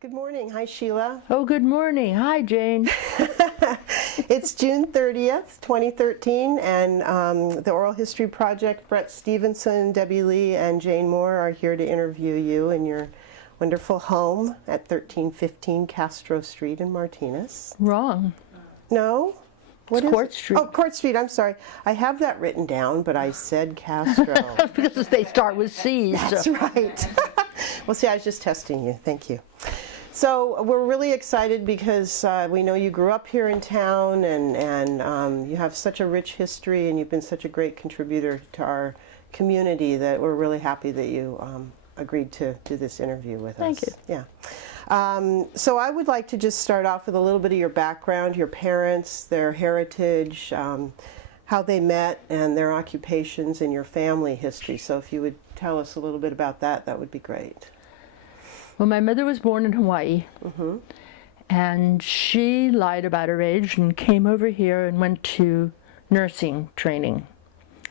Good morning. Hi, Sheila. Oh, good morning. Hi, Jane. It's June 30th, 2013, and the Oral History Project, Brett Stevenson, Debbie Lee, and Jane Moore are here to interview you in your wonderful home at 1315 Castro Street in Martinez. Wrong. No? What It's is Court it? Street. Oh, Court Street. I'm sorry. I have that written down, but I said Castro. Because they start with C's. That's right. Well, see, I was just testing you. Thank you. So we're really excited because we know you grew up here in town, and you have such a rich history, and you've been such a great contributor to our community that we're really happy that you agreed to do this interview with us. Thank you. Yeah. So I would like to just start off with a little bit of your background, your parents, their heritage, how they met, and their occupations, and your family history. So if you would tell us a little bit about that, that would be great. Well, my mother was born in Hawaii, and she lied about her age and came over here and went to nursing training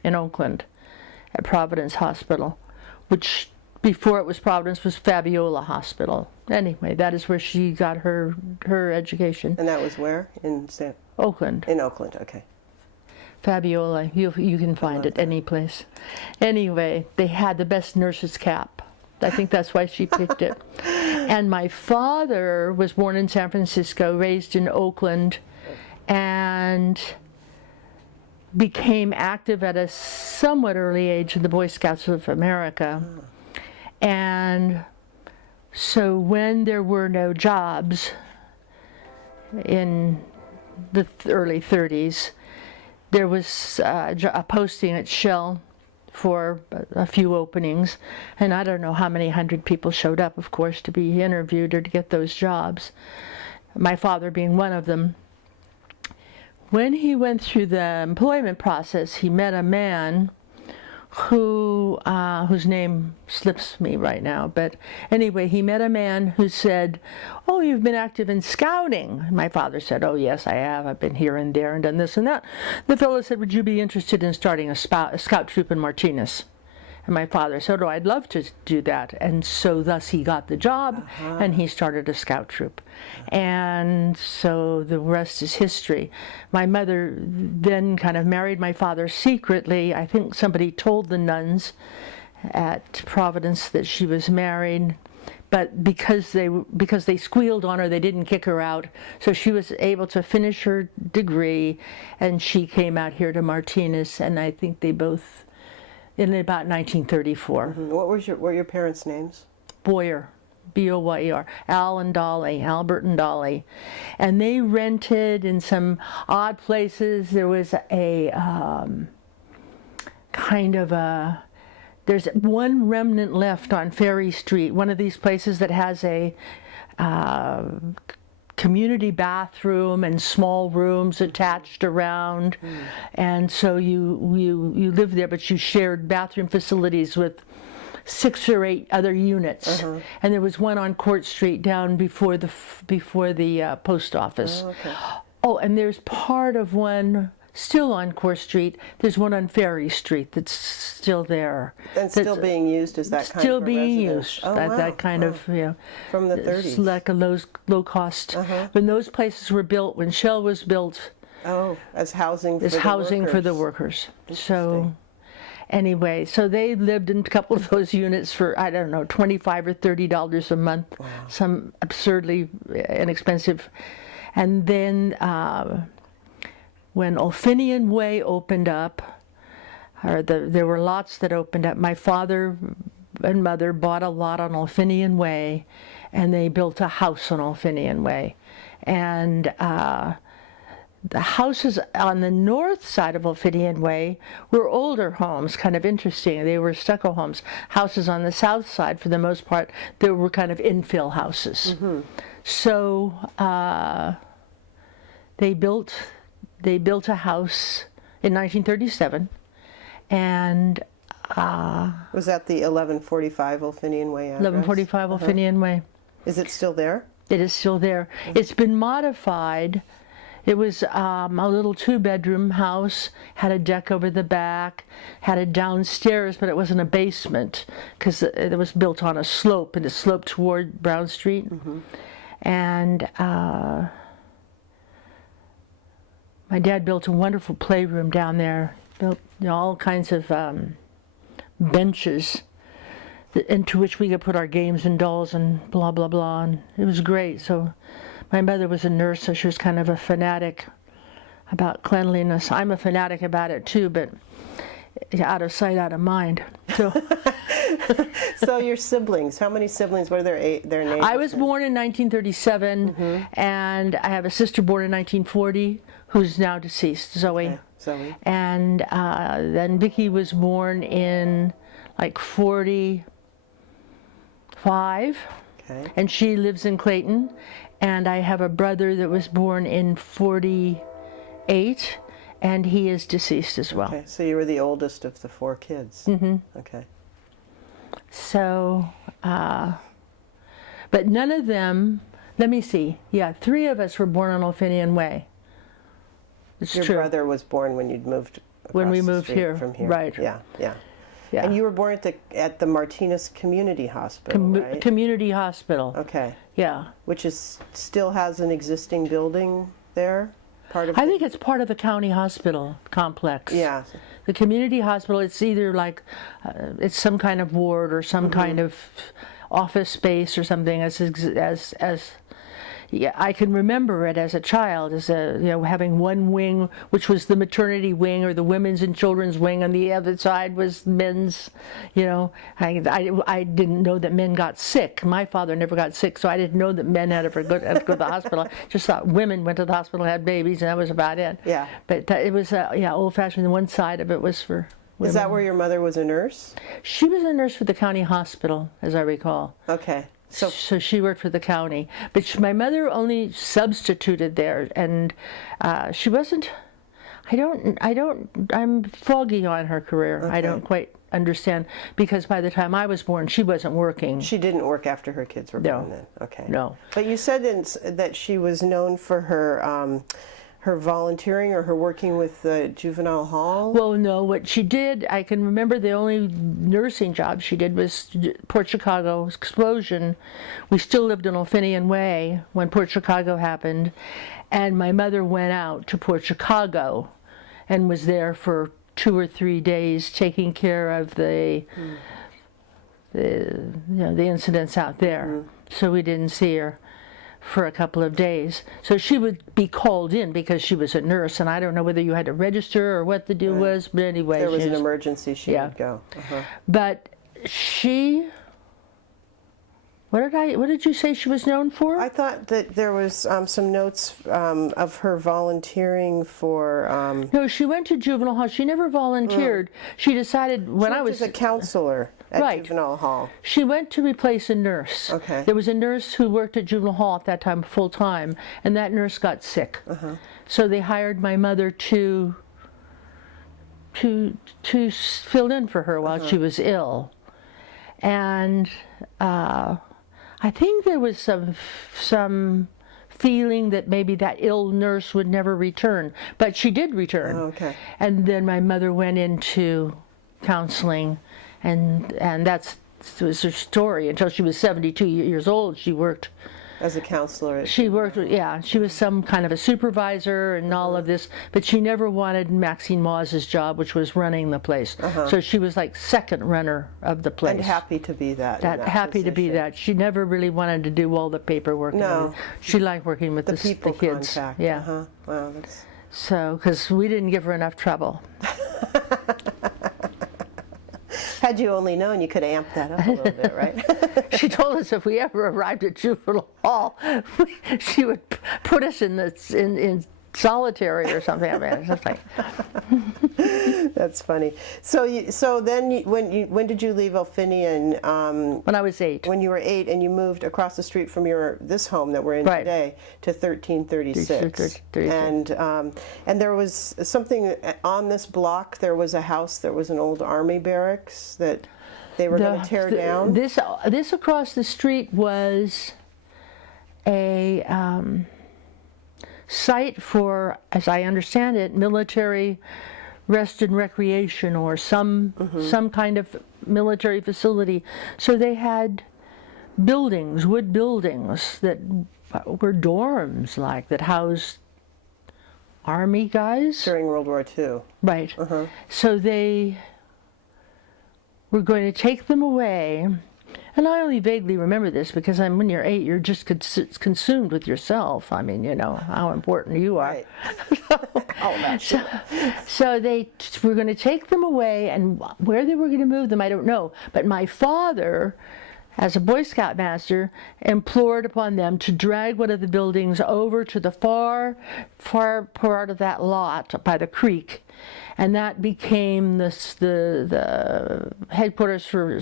in Oakland at Providence Hospital, which before it was Providence was Fabiola Hospital. Anyway, that is where she got her education. And that was where? In Oakland. In Oakland, okay. Fabiola, you can find it any place. Anyway, they had the best nurse's cap. I think that's why she picked it. And my father was born in San Francisco, raised in Oakland, and became active at a somewhat early age in the Boy Scouts of America. And so when there were no jobs in the early 30s, there was a posting at Shell for a few openings, and I don't know how many hundred people showed up, of course, to be interviewed or to get those jobs, my father being one of them. When he went through the employment process, he met a man who whose name slips me right now, but anyway, he met a man who said, "Oh, you've been active in scouting." And my father said, "Oh, yes, I have. I've been here and there and done this and that." The fellow said, "Would you be interested in starting a scout troop in Martinez?" And my father said, "Oh, I'd love to do that." And so thus he got the job, and he started a scout troop. And so the rest is history. My mother then kind of married my father secretly. I think somebody told the nuns at Providence that she was married, but because they squealed on her, they didn't kick her out. So she was able to finish her degree, and she came out here to Martinez, and I think they both in about 1934. What were your parents' names? Boyer, B-O-Y-E-R, Albert and Dolly. And they rented in some odd places. There was a there's one remnant left on Ferry Street, one of these places that has a community bathroom and small rooms attached around, and so you lived there, but you shared bathroom facilities with 6 or 8 other units. And there was one on Court Street down before the post office. Oh, and there's part of one still on Court Street. There's one on Ferry Street that's still there. And still being used as that kind of still being residence. used. Oh, that kind of, from the 30s. It's like a low cost. When those places were built, when Shell was built, as housing for for the workers. So anyway, so they lived in a couple of those units for, I don't know, $25 or $30 a month, some absurdly inexpensive. And then when Olfinian Way opened up, there were lots that opened up. My father and mother bought a lot on Olfinian Way, and they built a house on Olfinian Way. And the houses on the north side of Olfinian Way were older homes, kind of interesting. They were stucco homes. Houses on the south side, for the most part, they were kind of infill houses. So they built a house in 1937, and was that the 1145 Olfinian Way address? 1145 Olfinian Way. Is it still there? It is still there. It's been modified. It was a little 2-bedroom house, had a deck over the back, had a downstairs, but it wasn't a basement because it was built on a slope, and it sloped toward Brown Street. Mm-hmm. And my dad built a wonderful playroom down there, built all kinds of benches into which we could put our games and dolls and blah, blah, blah. And it was great. So my mother was a nurse, so she was kind of a fanatic about cleanliness. I'm a fanatic about it too, but out of sight, out of mind. So, So your siblings, how many siblings? What are their names? I was born in 1937, and I have a sister born in 1940 who's now deceased, Zoe. Okay, Zoe. And then Vicki was born in like 45, Okay. and she lives in Clayton. And I have a brother that was born in 48, and he is deceased as well. Okay, so you were the oldest of the 4 kids. Mm-hmm. Okay. So, but none of them, let me see, 3 of us were born on Olfinian Way. It's Your true. brother was born when you'd moved When we across the moved street here, from here. right. Yeah, yeah. Yeah. And you were born at the Martinez Community Hospital, right? Community hospital. Okay. Yeah. Which still has an existing building there? Part of I think it's part of the county hospital complex. Yeah. The community hospital, it's either like, it's some kind of ward or some kind of office space or something yeah, I can remember it as a child, as having one wing, which was the maternity wing or the women's and children's wing, and the other side was men's. I didn't know that men got sick. My father never got sick, so I didn't know that men had to go to the hospital. I just thought women went to the hospital, had babies, and that was about it. Yeah. But it was old-fashioned. And one side of it was for women. Is that where your mother was a nurse? She was a nurse for the county hospital, as I recall. Okay. So she worked for the county, but my mother only substituted there, and she wasn't. I'm foggy on her career. Okay. I don't quite understand, because by the time I was born, she wasn't working. She didn't work after her kids were born then? Okay. No. But you said that she was known for her her volunteering or her working with the juvenile hall? Well, no, what she did, I can remember the only nursing job she did was Port Chicago explosion. We still lived in Olfinian Way when Port Chicago happened, and my mother went out to Port Chicago and was there for 2 or 3 days taking care of the incidents out there. So we didn't see her for a couple of days. So she would be called in because she was a nurse, and I don't know whether you had to register or what the deal was, but anyway. If there was an emergency, she would go. But she, what did you say she was known for? I thought that there was some notes of her volunteering for... No, she went to juvenile hall. She never volunteered. She decided when I was a counselor at Right. juvenile hall. She went to replace a nurse. Okay. There was a nurse who worked at juvenile hall at that time full time, and that nurse got sick. So they hired my mother to fill in for her while she was ill. And I think there was some feeling that maybe that ill nurse would never return, but she did return. Oh, okay. And then my mother went into counseling, and that was her story. Until she was 72 years old, she worked As a counselor. she was some kind of a supervisor and all of this, but she never wanted Maxine Maws's job, which was running the place. So she was like second runner of the place. And happy to be that. in that Happy to be position. that. She never really wanted to do all the paperwork. and No. everything. She liked working with The people the kids. contact. Yeah. Wow, that's... So, because we didn't give her enough trouble. Had you only known, you could amp that up a little bit, right? She told us if we ever arrived at juvenile hall, she would put us in solitary or something. I mean, it's just like, That's funny. So then when did you leave Olfinian? when I was 8. When you were 8, and you moved across the street from this home that we're in Right. today to 1336. 1336. And there was something on this block. There was a house. There was an old army barracks that they were going to tear down. This across the street was a site for, as I understand it, military rest and recreation, or some kind of military facility. So they had buildings, wood buildings that were dorms, like, that housed Army guys. During World War II. Right. So they were going to take them away, and I only vaguely remember this because when you're 8, you're just consumed with yourself. I mean, you know how important you are. Right. Oh, that's So they were going to take them away, and where they were going to move them, I don't know. But my father, as a Boy Scout master, implored upon them to drag one of the buildings over to the far part of that lot by the creek, and that became the headquarters for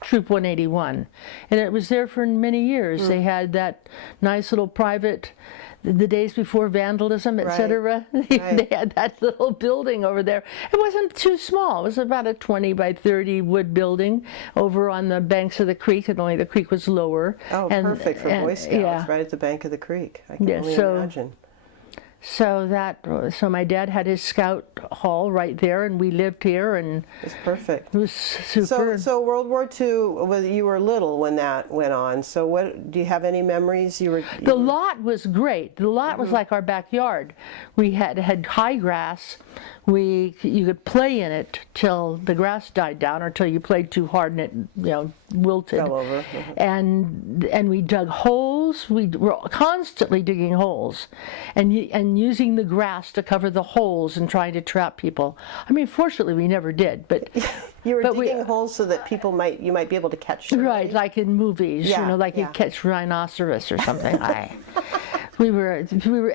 Troop 181, and it was there for many years. They had that nice little private, the days before vandalism, etc. They had that little building over there. It wasn't too small. It was about a 20 by 30 wood building over on the banks of the creek, and only the creek was lower. Oh, perfect for Boy Scouts, right at the bank of the creek. I can only imagine. So my dad had his scout hall right there, and we lived here, and it's perfect. It was super. So World War II, you were little when that went on. So what do you have any memories? The lot was great. The lot was like our backyard. We had high grass. You could play in it till the grass died down, or till you played too hard and it wilted. Fell over. And we dug holes. We were constantly digging holes, and using the grass to cover the holes and trying to trap people. I mean, fortunately, we never did. But you were digging holes so that you might be able to catch them. Right, like in movies. You catch rhinoceros or something. We were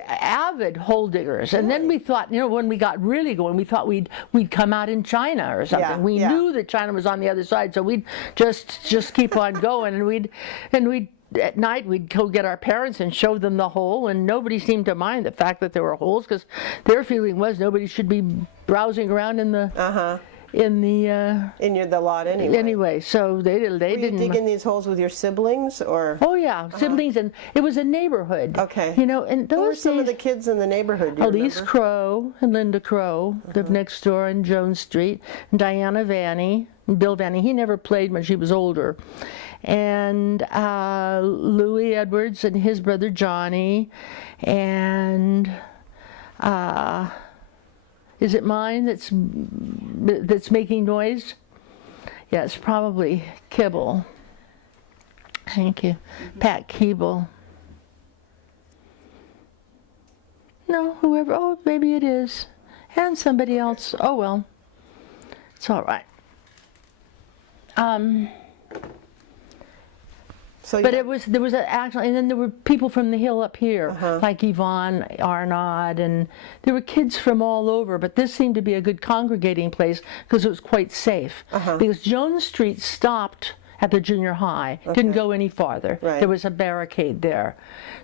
avid hole diggers, and then we thought, when we got really going, we thought we'd come out in China or something. We knew that China was on the other side, so we'd just keep on going, and we'd at night we'd go get our parents and show them the hole, and nobody seemed to mind the fact that there were holes, because their feeling was nobody should be browsing around in the the lot anyway. Anyway, so they didn't. Were you digging these holes with your siblings, or? Oh yeah, siblings, and it was a neighborhood. Okay. And those who were some days, of the kids in the neighborhood? Elise Crow and Linda Crow lived next door on Jones Street. And Diana Vanny, and Bill Vanny. He never played much. He was older. And Louis Edwards and his brother Johnny, and. Is it mine that's making noise? Yeah, it's probably Kibble. Thank you. Pat Keeble. No, whoever. Oh, maybe it is. And somebody else. Oh, well. It's all right. But there was actually, and then there were people from the hill up here, like Yvonne Arnaud, and there were kids from all over, but this seemed to be a good congregating place because it was quite safe. Because Jones Street stopped at the junior high, didn't go any farther. There was a barricade there.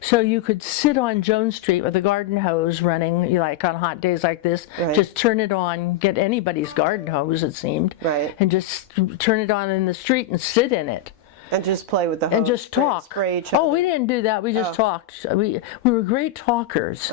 So you could sit on Jones Street with a garden hose running, like on hot days like this, just turn it on, get anybody's garden hose, it seemed, and just turn it on in the street and sit in it. And just play with the hose. And just talk. Spray each other. Oh, we didn't do that. We just talked. We were great talkers.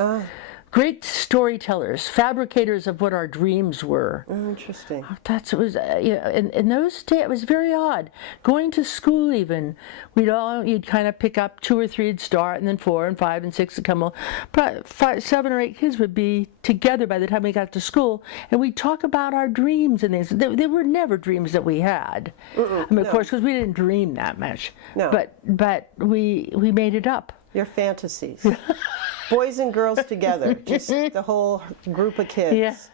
Great storytellers, fabricators of what our dreams were. Oh, interesting. It was, in those days, it was very odd. Going to school even, you'd kind of pick up 2 or 3 would start, and then 4 and 5 and 6 would come along. But 7 or 8 kids would be together by the time we got to school, and we'd talk about our dreams and things. They were never dreams that we had. I mean, of course, because we didn't dream that much. No. But we made it up. Your fantasies. Boys and girls together, just the whole group of kids.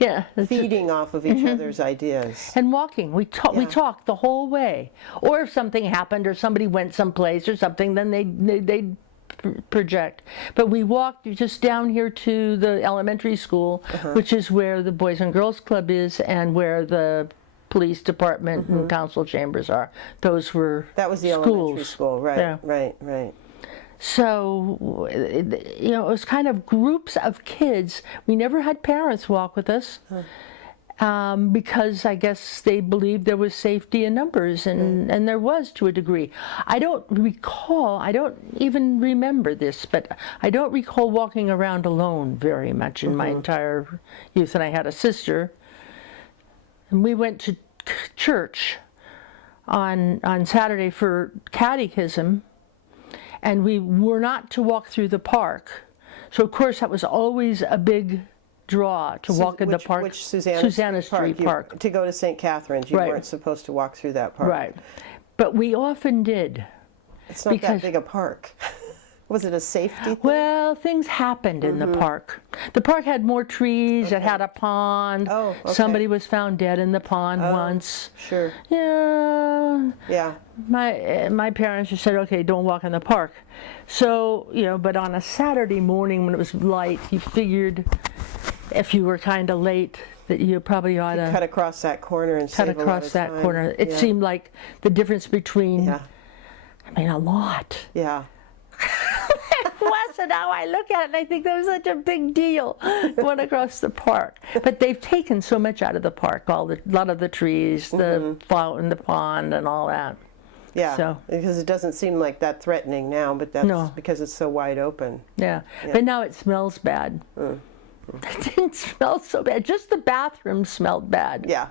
Yeah. Feeding off of each other's ideas. And walking. We talked the whole way. Or if something happened or somebody went someplace or something, then they'd project. But we walked just down here to the elementary school, which is where the Boys and Girls Club is and where the police department and council chambers are. Those were That was the schools. Elementary school, right, Yeah. right. So, it was kind of groups of kids. We never had parents walk with us. because I guess they believed there was safety in numbers, and there was to a degree. I don't even remember this, but I don't recall walking around alone very much in my entire youth. And I had a sister, and we went to church on Saturday for catechism, and we were not to walk through the park. So of course that was always a big draw to walk in the park. Which Susanna Street Park. To go to St. Catherine's, you weren't supposed to walk through that park. Right. But we often did. It's not that big a park. Was it a safety thing? Well, things happened in the park. The park had more trees. It had a pond. Oh, okay. Somebody was found dead in the pond once. Sure. Yeah. Yeah. My parents just said, okay, don't walk in the park. So, but on a Saturday morning when it was light, you figured if you were kind of late that you probably ought to cut across that corner and cut save across a lot of that time. corner. It seemed like the difference between, a lot. Yeah. And now I look at it and I think that was such a big deal going across the park. But they've taken so much out of the park, a lot of the trees, the fountain, the pond, and all that. Yeah, because it doesn't seem like that threatening now, but that's because it's so wide open. Yeah, but now it smells bad. It didn't smell so bad. Just the bathroom smelled bad. Yeah.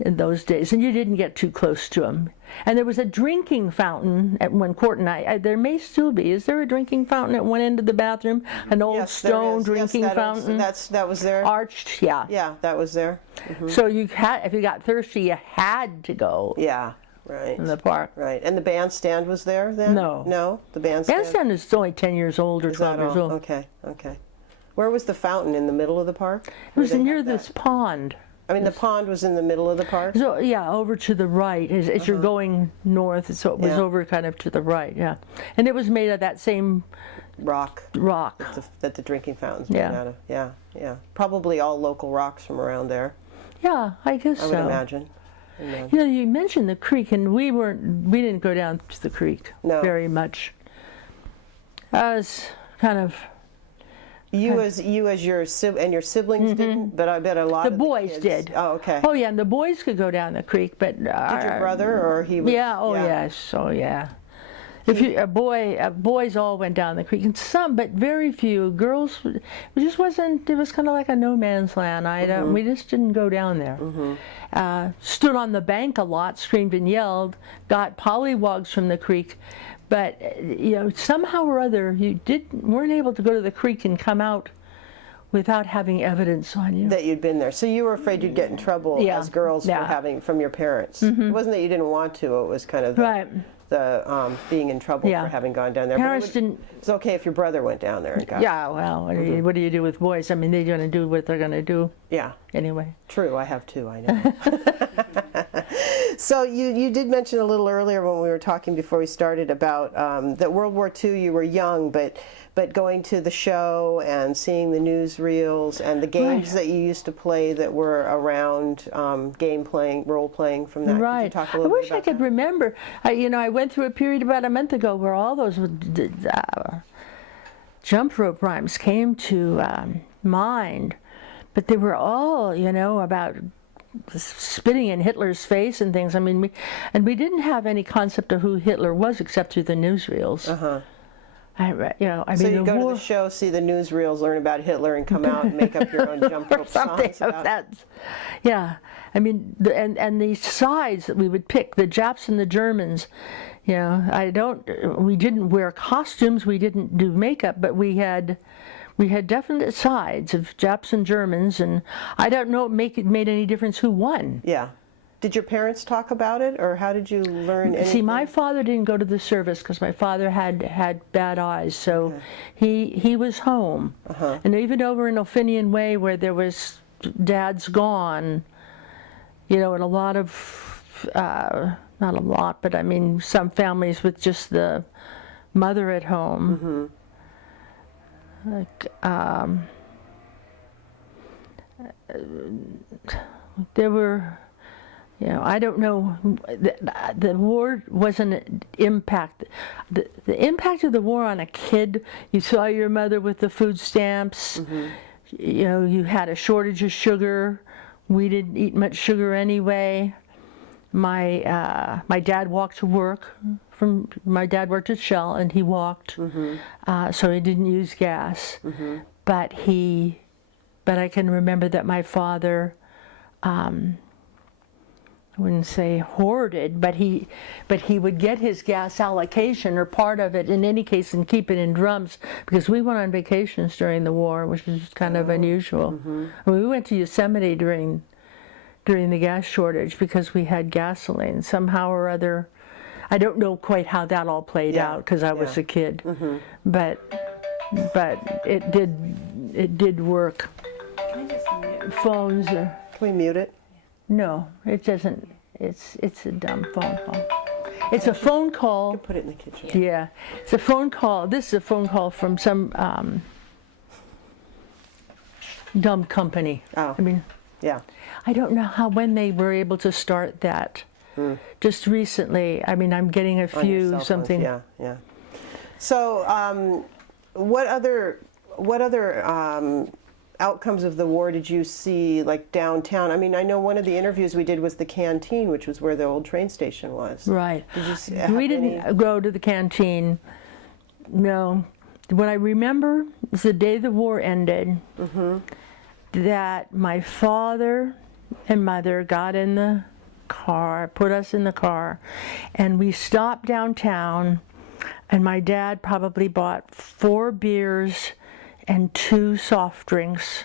In those days, and you didn't get too close to them. And there was a drinking fountain at one court, and there may still be. Is there a drinking fountain at one end of the bathroom? An old stone drinking fountain? That was there. Arched, yeah. Yeah, that was there. So if you got thirsty, you had to go. Yeah, right. In the park. Right, and the bandstand was there then? No, the bandstand. Bandstand is only 10 years old or 12 years old. Okay. Where was the fountain, in the middle of the park? It was near this pond. I mean, the pond was in the middle of the park? So, yeah, over to the right, as you're going north, so it was over kind of to the right, And it was made of that same rock that the drinking fountain's made out of. Yeah. Probably all local rocks from around there. Yeah, I guess so. I would imagine. You mentioned the creek, and we didn't go down to the creek very much. I was kind of... You as your siblings didn't, but I bet a lot of the boys kids did. Oh, okay. Oh yeah, and the boys could go down the creek, but did your brother or he was? Yeah. Oh yes. Oh yeah. Boys all went down the creek, and some, but very few. Girls, it just wasn't. It was kind of like a no man's land. We just didn't go down there. Stood on the bank a lot, screamed and yelled, got pollywogs from the creek. But somehow or other, you weren't able to go to the creek and come out without having evidence on you that you'd been there. So you were afraid you'd get in trouble as girls from your parents. It wasn't that you didn't want to. It was kind of the being in trouble for having gone down there. Parents didn't. It's okay if your brother went down there and got. Yeah. Well, what do you do with boys? I mean, they're going to do what they're going to do. Yeah. Anyway. True. I have too. I know. So you did mention a little earlier when we were talking before we started about that World War II, you were young, but going to the show and seeing the newsreels and the games that you used to play that were around game playing, role playing from that. Right. Could you talk a little I wish bit about I could remember. I went through a period about a month ago where all those jump rope rhymes came to mind, but they were all, about spitting in Hitler's face and things. I mean, we didn't have any concept of who Hitler was except through the newsreels. So you go to the show, see the newsreels, learn about Hitler, and come out and make up your own jump rope songs about that. Yeah, I mean, and the sides that we would pick, the Japs and the Germans. We didn't wear costumes, we didn't do makeup, but we had definite sides of Japs and Germans, and I don't know it made any difference who won. Yeah. Did your parents talk about it, or how did you learn anything? See, my father didn't go to the service because my father had bad eyes, so he was home. And even over in Ophidian Way, where there was dads gone, and a lot of, not a lot, but I mean some families with just the mother at home. There were, I don't know, the war wasn't an impact. The impact of the war on a kid, you saw your mother with the food stamps, you had a shortage of sugar We didn't eat much sugar anyway. My dad walked to work. My dad worked at Shell, and he walked, so he didn't use gas. But I can remember that my father, I wouldn't say hoarded, but he would get his gas allocation or part of it in any case and keep it in drums, because we went on vacations during the war, which was kind of unusual. We went to Yosemite during the gas shortage because we had gasoline somehow or other. I don't know quite how that all played out because I was a kid, but it did work. Can I just mute? Phones are. Can we mute it? No, it doesn't. It's a dumb phone call. It's a phone call. Put it in the kitchen. Yeah, it's a phone call. This is a phone call from some dumb company. Oh. I mean, Yeah. I don't know when they were able to start that. Just recently. I mean, I'm getting a On your few cell phones. something. Yeah, yeah. So, what other outcomes of the war did you see, like downtown? I mean, I know one of the interviews we did was the canteen, which was where the old train station was. Right. Did you see, We didn't go to the canteen. No. What I remember is the day the war ended, that my father and mother got in the car, put us in the car, and we stopped downtown, and my dad probably bought 4 beers and 2 soft drinks,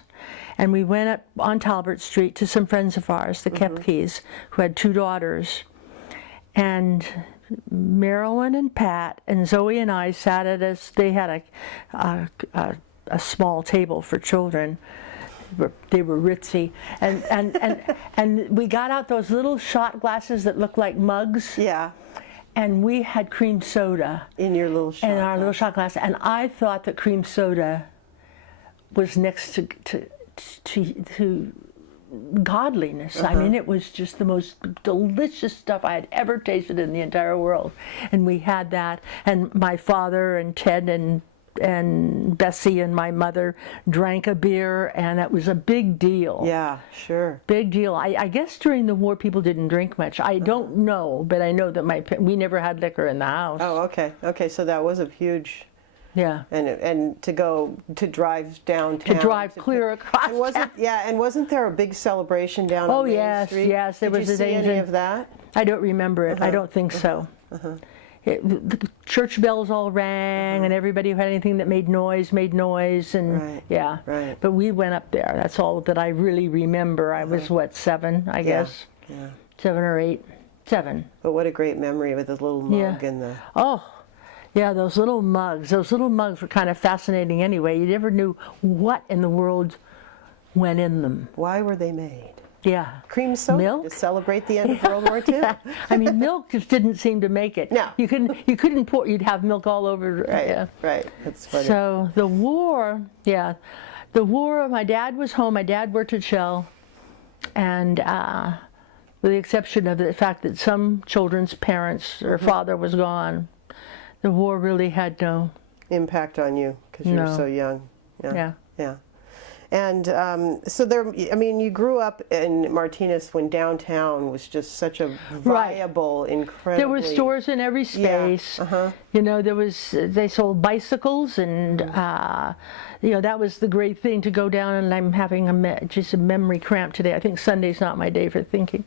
and we went up on Talbot Street to some friends of ours, the Kepkes, who had 2 daughters, and Marilyn and Pat and Zoe and I sat at us. They had a small table for children. They were ritzy, and we got out those little shot glasses that look like mugs. Yeah. And we had cream soda In your little shop. in our little shot glass, and I thought that cream soda was next to godliness. I mean, it was just the most delicious stuff I had ever tasted in the entire world. And we had that, and my father and Ted and Bessie and my mother drank a beer, and it was a big deal. Yeah, sure. Big deal. I guess during the war people didn't drink much. I don't know, but I know that we never had liquor in the house. Oh, okay. Okay, so that was a huge. Yeah. And to drive downtown. To drive clear across And wasn't there a big celebration down Oh, on Main yes, Street? yes, there Did was you a see day any of that? I don't remember it. I don't think so. The church bells all rang, and everybody who had anything that made noise, and Right, yeah. right. But we went up there. That's all that I really remember. I was, 7, I guess? Yeah. 7 or 8. 7. But what a great memory with the little mug Yeah. and the. Oh, yeah, those little mugs. Those little mugs were kind of fascinating anyway. You never knew what in the world went in them. Why were they made? Yeah. Cream soda Milk? to celebrate the end of World War II. Yeah. I mean, milk just didn't seem to make it. No. You couldn't pour. You'd have milk all over. Right. Yeah. Right. That's funny. So the war, the war. My dad was home. My dad worked at Shell, and with the exception of the fact that some children's parents or father was gone, the war really had no Impact on you because you were No. so young. Yeah. Yeah. And so there, I mean, you grew up in Martinez when downtown was just such a viable, incredible. There were stores in every space. You know, they sold bicycles, and you know, that was the great thing to go down. And I'm having just a memory cramp today. I think Sunday's not my day for thinking.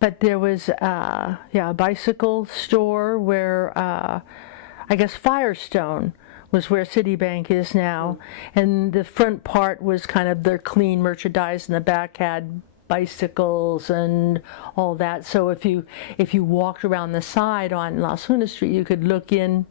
But there was a bicycle store where I guess Firestone was where Citibank is now, and the front part was kind of their clean merchandise, and the back had bicycles and all that. So if you walked around the side on Las Lunas Street, you could look in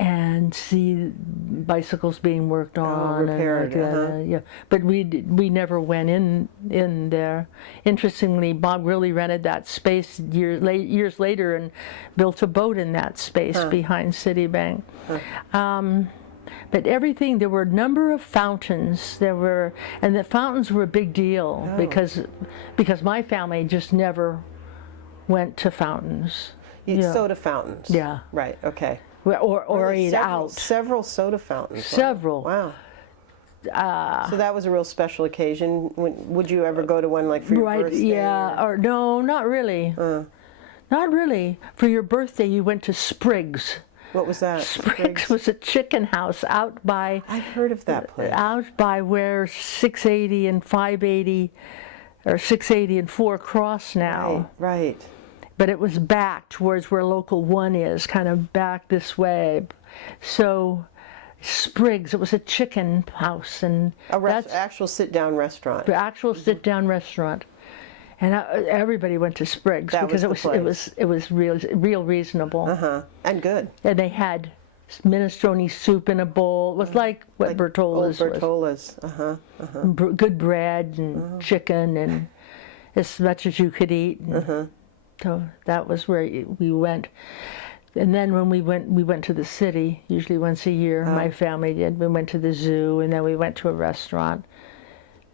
and see bicycles being worked on, repaired, and, yeah. But we never went in there. Interestingly, Bob Grilli rented that space years later and built a boat in that space behind Citibank. But everything, there were a number of fountains. And the fountains were a big deal because my family just never went to fountains. Soda fountains. Yeah. Right. Okay. Or eat out. Several soda fountains. Several. Wow. So that was a real special occasion. Would you ever go to one like for your right, birthday? yeah, or no, not really. Not really. For your birthday, you went to Spriggs. What was that? Spriggs was a chicken house out by. I've heard of that place. Out by where 680 and 580, or 680 and 4 cross now. Right. But it was back towards where Local 1 is, kind of back this way. So Spriggs, it was a chicken house, and that's Actual sit-down restaurant. the actual sit-down restaurant. And everybody went to Spriggs That because was the place. it was real reasonable. And good. And they had minestrone soup in a bowl. It was like what Bertola's Old was. Bertola's. Good bread and chicken and as much as you could eat. And so that was where we went. And then when we went to the city, usually once a year, my family did. We went to the zoo, and then we went to a restaurant.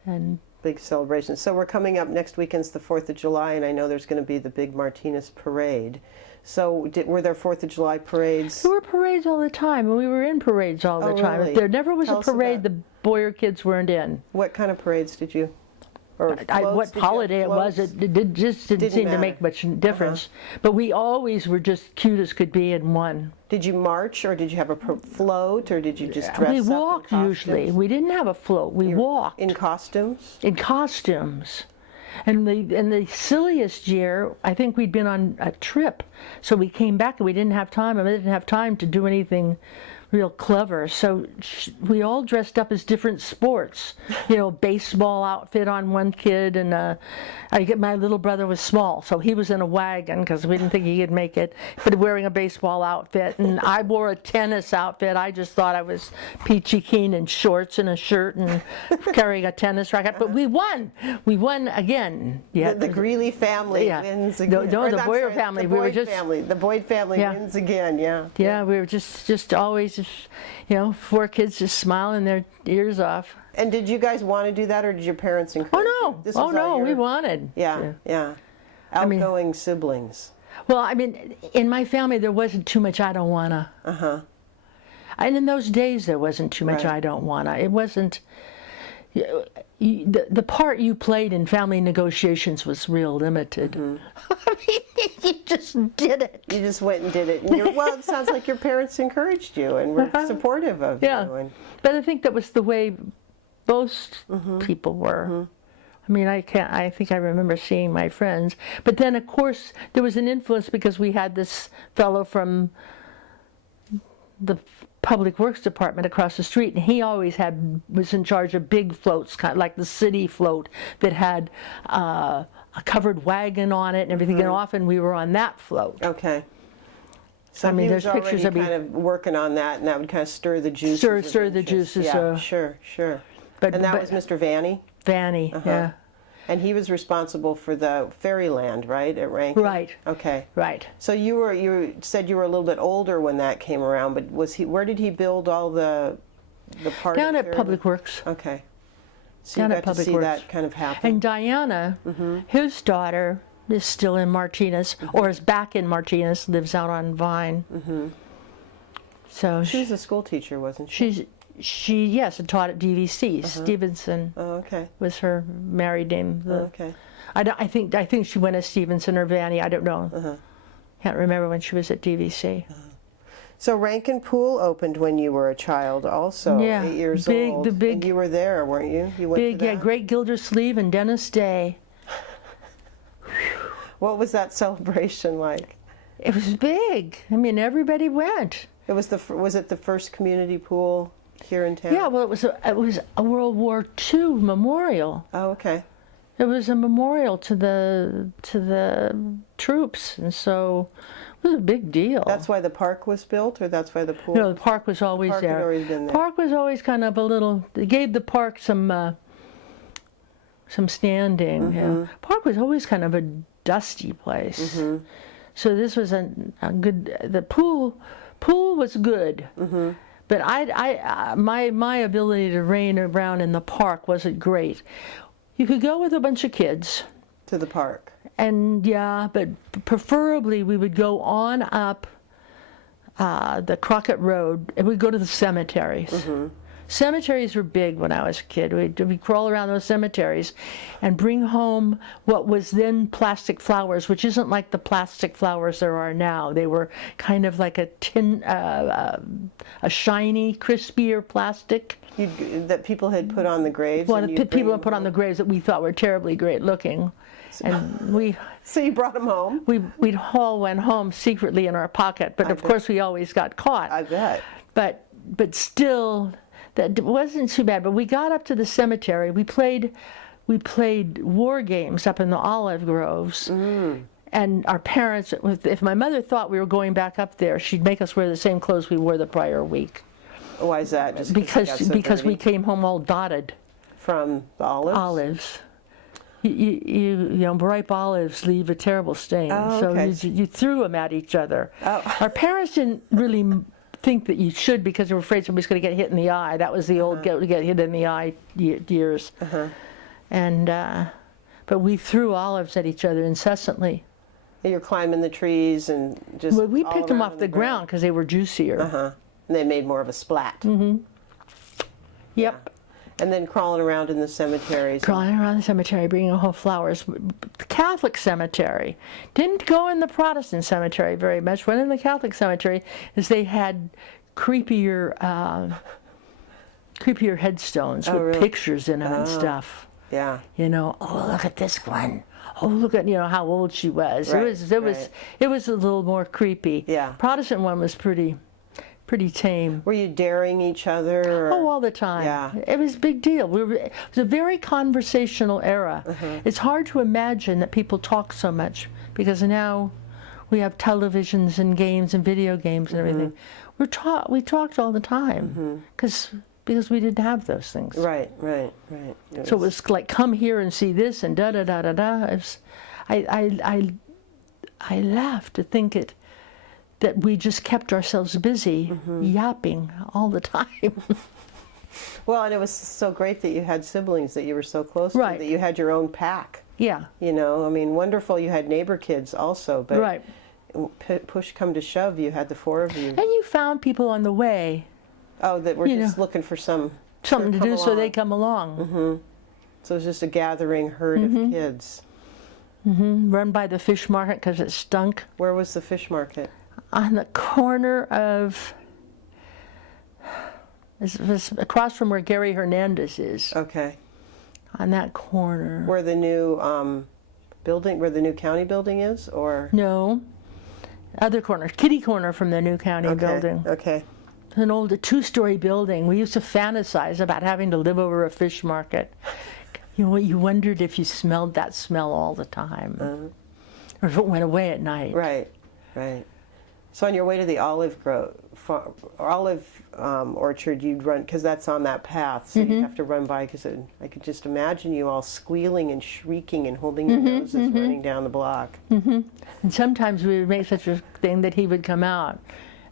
And Big celebration. So we're coming up next weekend's the 4th of July, and I know there's going to be the big Martinez parade. So were there 4th of July parades? there were parades all the time, and we were in parades all the time. Really? There never was Tell a us about parade it. the Boyer kids weren't in. What kind of parades did you? Or What floats? Did you have holiday it was, floats? it just didn't seem matter. to make much difference. But we always were just cute as could be in one. Did you march, or did you have a float, or did you just dress We up walked in usually. costumes? We didn't have a float. We walked In costumes? in costumes. And the silliest year, I think we'd been on a trip, so we came back and we didn't have time. I didn't have time to do anything real clever. So we all dressed up as different sports. You know, baseball outfit on one kid, and my little brother was small, so he was in a wagon because we didn't think he could make it, but wearing a baseball outfit. And I wore a tennis outfit. I just thought I was Peachy Keen in shorts and a shirt and carrying a tennis racket. But we won. We won again. Yeah. The Grilli family wins again. No, Or, the I'm Boyer sorry, family. The We were Boyd just family. The Boyd family Yeah. wins again. Yeah. Yeah, we were just always, you know, 4 kids just smiling their ears off. And did you guys want to do that, or did your parents encourage you? This was all we your- wanted. Yeah. Outgoing siblings. Well, I mean, in my family there wasn't too much I don't wanna. And in those days there wasn't too much Right. I don't wanna. It wasn't. The part you played in family negotiations was real limited. I mean, you just did it. You just went and did it. And well, it sounds like your parents encouraged you and were supportive of you. And, But I think that was the way most people were. I mean, I think I remember seeing my friends. But then, of course, there was an influence because we had this fellow from the Public Works Department across the street, and he always was in charge of big floats, kind of like the city float that had a covered wagon on it and everything. And often we were on that float. okay. So I mean, he was there's pictures already of me- kind of working on that, and that would kind of stir the juices. of Stir the interest. juices, Yeah, sure. But, And that was Mr. Vanny? Vanny, yeah. And he was responsible for the Fairyland, right, at Rankin? Right. Okay. Right. So you said you were a little bit older when that came around, but where did he build all the part Down of at Public Works. Okay. So Down you at got to Public see Works. that kind of happen. And Diana, his daughter, is still in Martinez, or is back in Martinez, lives out on Vine. So She was a school teacher, wasn't she? she taught at DVC. Stevenson Oh, okay. was her married name. Okay. I think she went as Stevenson or Vanny. I don't know. Can't remember when she was at DVC. So Rankin Pool opened when you were a child also, Yeah, 8 years big- old. the big- And you were there, weren't you? You went Big, to yeah, that? Great Gildersleeve and Dennis Day. What was that celebration like? It was big. I mean, everybody went. It was was it the first community pool here in town? Yeah, well, it was a World War II memorial. Oh, okay. It was a memorial to the troops, and so it was a big deal. That's why the park was built, or that's why the pool? No, the park was always park had there. always been there. Park was always kind of a little. They gave the park some standing. Yeah. Park was always kind of a dusty place. So this was a good. The pool was good. But my ability to reign around in the park wasn't great. You could go with a bunch of kids. To the park. And but preferably we would go on up the Crockett Road and we'd go to the cemeteries. Cemeteries were big when I was a kid. We'd crawl around those cemeteries and bring home what was then plastic flowers, which isn't like the plastic flowers there are now. They were kind of like a shiny, crispier plastic. That people had put on the graves? Well, and the you'd bring people had them put on the home? graves that we thought were terribly great looking. And So you brought them home? we'd haul one home secretly in our pocket, but of course we always got caught. I bet. But still, that wasn't too bad. But we got up to the cemetery. We played war games up in the olive groves. And our parents, if my mother thought we were going back up there, she'd make us wear the same clothes we wore the prior week. Why is that? Just Because we came home all dotted. From the olives? Olives. You know, ripe olives leave a terrible stain. Oh, so okay. you threw them at each other. Oh. Our parents didn't really think that you should because they were afraid somebody's going to get hit in the eye. That was the old get hit in the eye years. And but we threw olives at each other incessantly. You're climbing the trees and just. Well, we all picked them around off the ground because they were juicier. And they made more of a splat. Yep. And then crawling around in the cemeteries. Crawling around the cemetery, bringing home flowers. The Catholic cemetery didn't go in the Protestant cemetery very much. Went in the Catholic cemetery is they had creepier headstones with really? pictures in them and stuff. Yeah. You know, oh, look at this one. Oh, look at, you know, how old she was. Right, It was a little more creepy. Yeah. Protestant one was pretty tame. Were you daring each other? Or? Oh, all the time. Yeah. It was a big deal. It was a very conversational era. It's hard to imagine that people talk so much because now we have televisions and games and video games and everything. We talked all the time because we didn't have those things. Right. So it was like, come here and see this and da da da da da. I laugh to think that we just kept ourselves busy yapping all the time. Well, and it was so great that you had siblings that you were so close to, Right. that you had your own pack. Yeah. You know, I mean, wonderful. You had neighbor kids also, but Right. push come to shove, you had the four of you. And you found people on the way, Oh, that were you just know, looking for something to do, so they along. come along. So it was just a gathering herd of kids. Run by the fish market because it stunk. Where was the fish market? On the corner of, it was across from where Gary Hernandez is. Okay. On that corner. Where the new building, where the new county building is, or? No. Other corner, kitty corner from the new county building. Okay. An old two-story building. We used to fantasize about having to live over a fish market. You know, you wondered if you smelled that smell all the time, or if it went away at night. Right. So on your way to the olive orchard, you'd run, because that's on that path, so you'd have to run by, because I could just imagine you all squealing and shrieking and holding your noses running down the block. And sometimes we would make such a thing that he would come out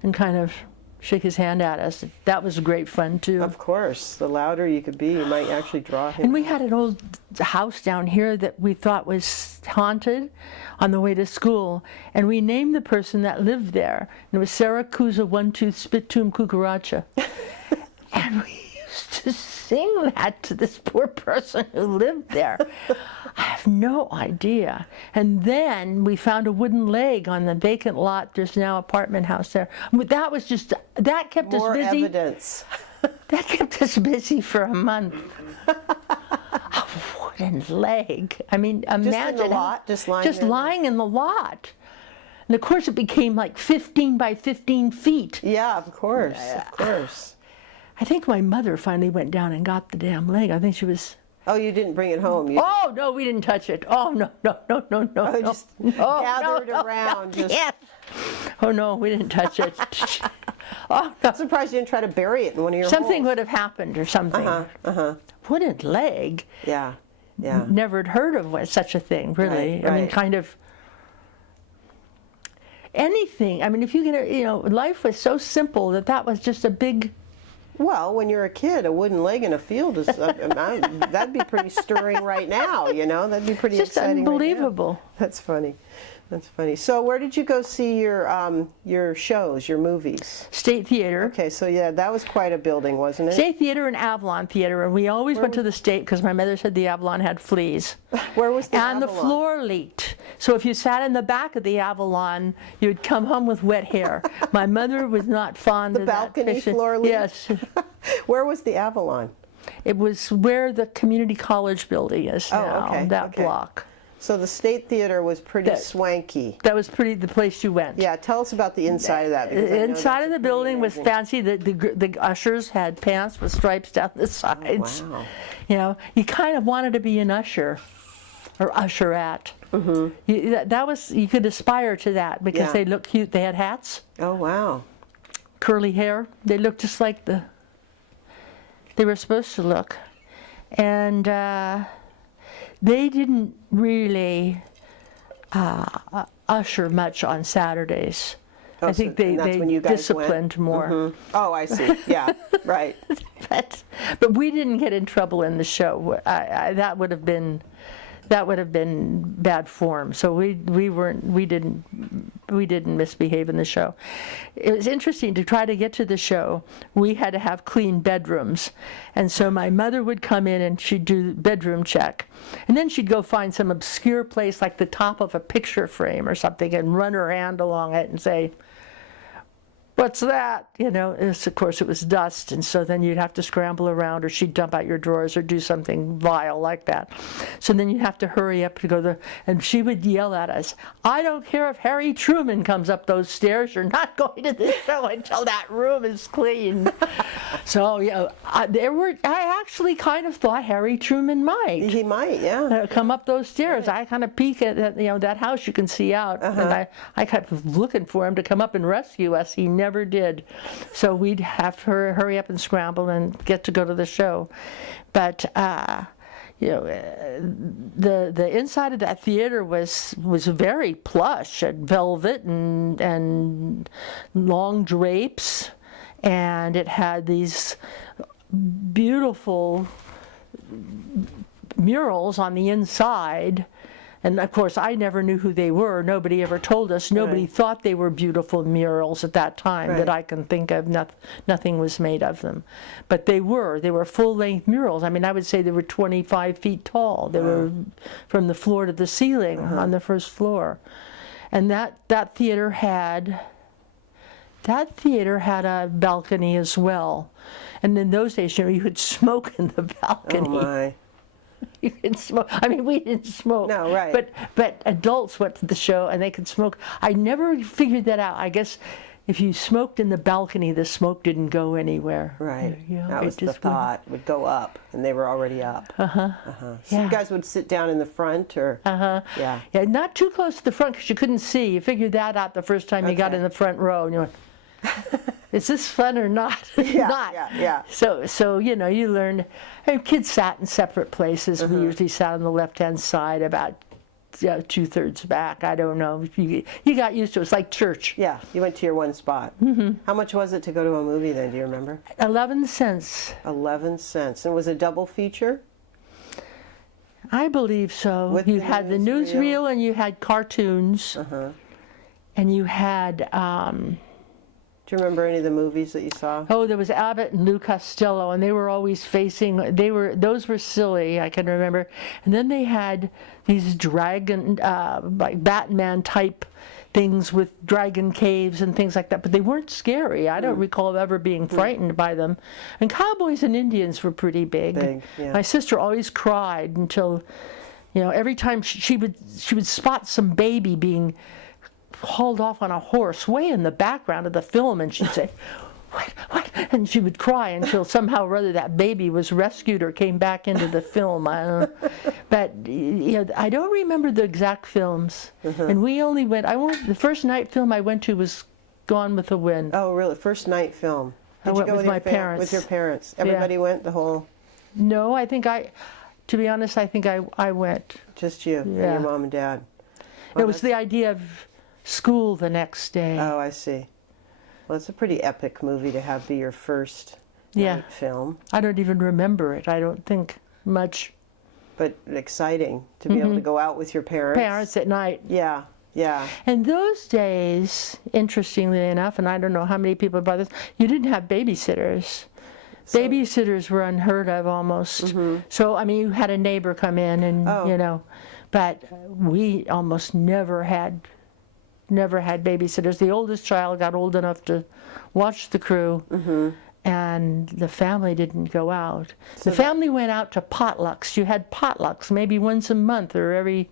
and kind of shake his hand at us. That was great fun too. Of course, the louder you could be, you might actually draw him. And we had an old house down here that we thought was haunted on the way to school, and we named the person that lived there. And it was Sarah Kuza One Tooth Spit Tomb Cucaracha. And we used to sing that to this poor person who lived there. I have no idea. And then we found a wooden leg on the vacant lot. There's now an apartment house there. That was just, that kept More us busy. evidence. That kept us busy for a month. A wooden leg. I mean, imagine. Just in the lot? Just lying Just there? lying in the lot. And of course it became like 15 by 15 feet. Yeah, of course, of course. I think my mother finally went down and got the damn leg. I think she was... Oh, you didn't bring it home? You Oh, no, we didn't touch it. Oh, no. just gathered around. Just... Yes. Oh, no, we didn't touch it. Oh, no. I'm surprised you didn't try to bury it in one of your Something holes. would have happened or something. Wooden leg? Yeah. Never had heard of such a thing, really. Right, I mean, right. kind of anything. I mean, if you get, life was so simple that was just a big... Well, when you're a kid, a wooden leg in a field is that'd be pretty stirring right now. That'd be pretty Just exciting. unbelievable. That's funny. That's funny. So where did you go see your shows, your movies? State Theater. Okay, so yeah, that was quite a building, wasn't it? State Theater and Avalon Theater, and we always went to the State because my mother said the Avalon had fleas. Where was the And Avalon? the floor leaked. So if you sat in the back of the Avalon, you'd come home with wet hair. My mother was not fond of that. balcony floor leaked? Yes. Where was the Avalon? It was where the community college building is now, okay, that okay. block. So the State Theater was pretty swanky. That was the place you went. Yeah, tell us about the inside of that. because I know Inside that's of the pretty building was amazing. fancy. The ushers had pants with stripes down the sides. wow. You know, you kind of wanted to be an usher or usherette. Mm-hmm. That was, you could aspire to that because Yeah. they looked cute. They had hats, Oh, wow. curly hair. They looked just like they were supposed to look. And they didn't really usher much on Saturdays. Oh, I think and that's when you guys disciplined more. Mhm. Oh, I see. Yeah, right. But we didn't get in trouble in the show. That would have been bad form. So we didn't misbehave in the show. It was interesting to try to get to the show. We had to have clean bedrooms, and so my mother would come in and she'd do the bedroom check, and then she'd go find some obscure place like the top of a picture frame or something and run her hand along it and say, "What's that?" You know, of course it was dust, and so then you'd have to scramble around, or she'd dump out your drawers or do something vile like that. So then you'd have to hurry up to go there, and she would yell at us, "I don't care if Harry Truman comes up those stairs, you're not going to the show until that room is clean." So, yeah, I actually kind of thought Harry Truman might. He might, yeah. Come up those stairs. I kind of peek at that house you can see out, and I kept looking for him to come up and rescue us. He never did. So we'd have her hurry up and scramble and get to go to the show. But the inside of that theater was very plush, and velvet and long drapes, and it had these beautiful murals on the inside. And of course, I never knew who they were. Nobody ever told us. Nobody Right. thought they were beautiful murals at that time Right. that I can think of. Nothing was made of them. But they were full-length murals. I mean, I would say they were 25 feet tall. They were from the floor to the ceiling on the first floor. And that theater had a balcony as well. And in those days, you could smoke in the balcony. Oh, my. You can smoke. I mean, we didn't smoke. No, right. But adults went to the show and they could smoke. I never figured that out. I guess if you smoked in the balcony, the smoke didn't go anywhere. Right. You know, That it was the just wouldn't. thought. Would go up, and they were already up. So Yeah. you guys would sit down in the front, or? Yeah. Yeah, not too close to the front because you couldn't see. You figured that out the first time you got Okay. in the front row, and you went, "Is this fun or not?" Yeah, Not. yeah. So you learned. And kids sat in separate places. We usually sat on the left-hand side, about 2/3 back. I don't know. You got used to it. It's like church. Yeah, you went to your one spot. How much was it to go to a movie then, do you remember? 11 cents. 11 cents. And was it a double feature? I believe so. With You the had the newsreel? newsreel and you had cartoons. And you had, Do you remember any of the movies that you saw? there was Abbott and Lou Costello, and they were always those were silly, I can remember. And then they had these dragon, like Batman type things with dragon caves and things like that, but they weren't scary. I don't recall ever being frightened by them. And cowboys and Indians were pretty big. Yeah. My sister always cried until, every time she would spot some baby being hauled off on a horse way in the background of the film, and she'd say, what? And she would cry until somehow or other that baby was rescued or came back into the film. I don't know. But I don't remember the exact films. And we only went, the first night film I went to was Gone with the Wind. Oh, really? First night film. I Did went you go with your my parents. With your parents? Everybody went, the whole, No, to be honest, I think I went. just you and Yeah. your mom and dad? It was the idea of school the next day. Oh, I see. Well, it's a pretty epic movie to have be your first Yeah. night film. I don't even remember it. I don't think much. but exciting to be able to go out with your parents. Parents at night. Yeah, yeah. And those days, interestingly enough, and I don't know how many people about this, you didn't have babysitters. Babysitters were unheard of almost. So, I mean, you had a neighbor come in and, you know, but we almost never had babysitters. The oldest child got old enough to watch the crew, and the family didn't go out. The family went out to potlucks. You had potlucks maybe once a month or every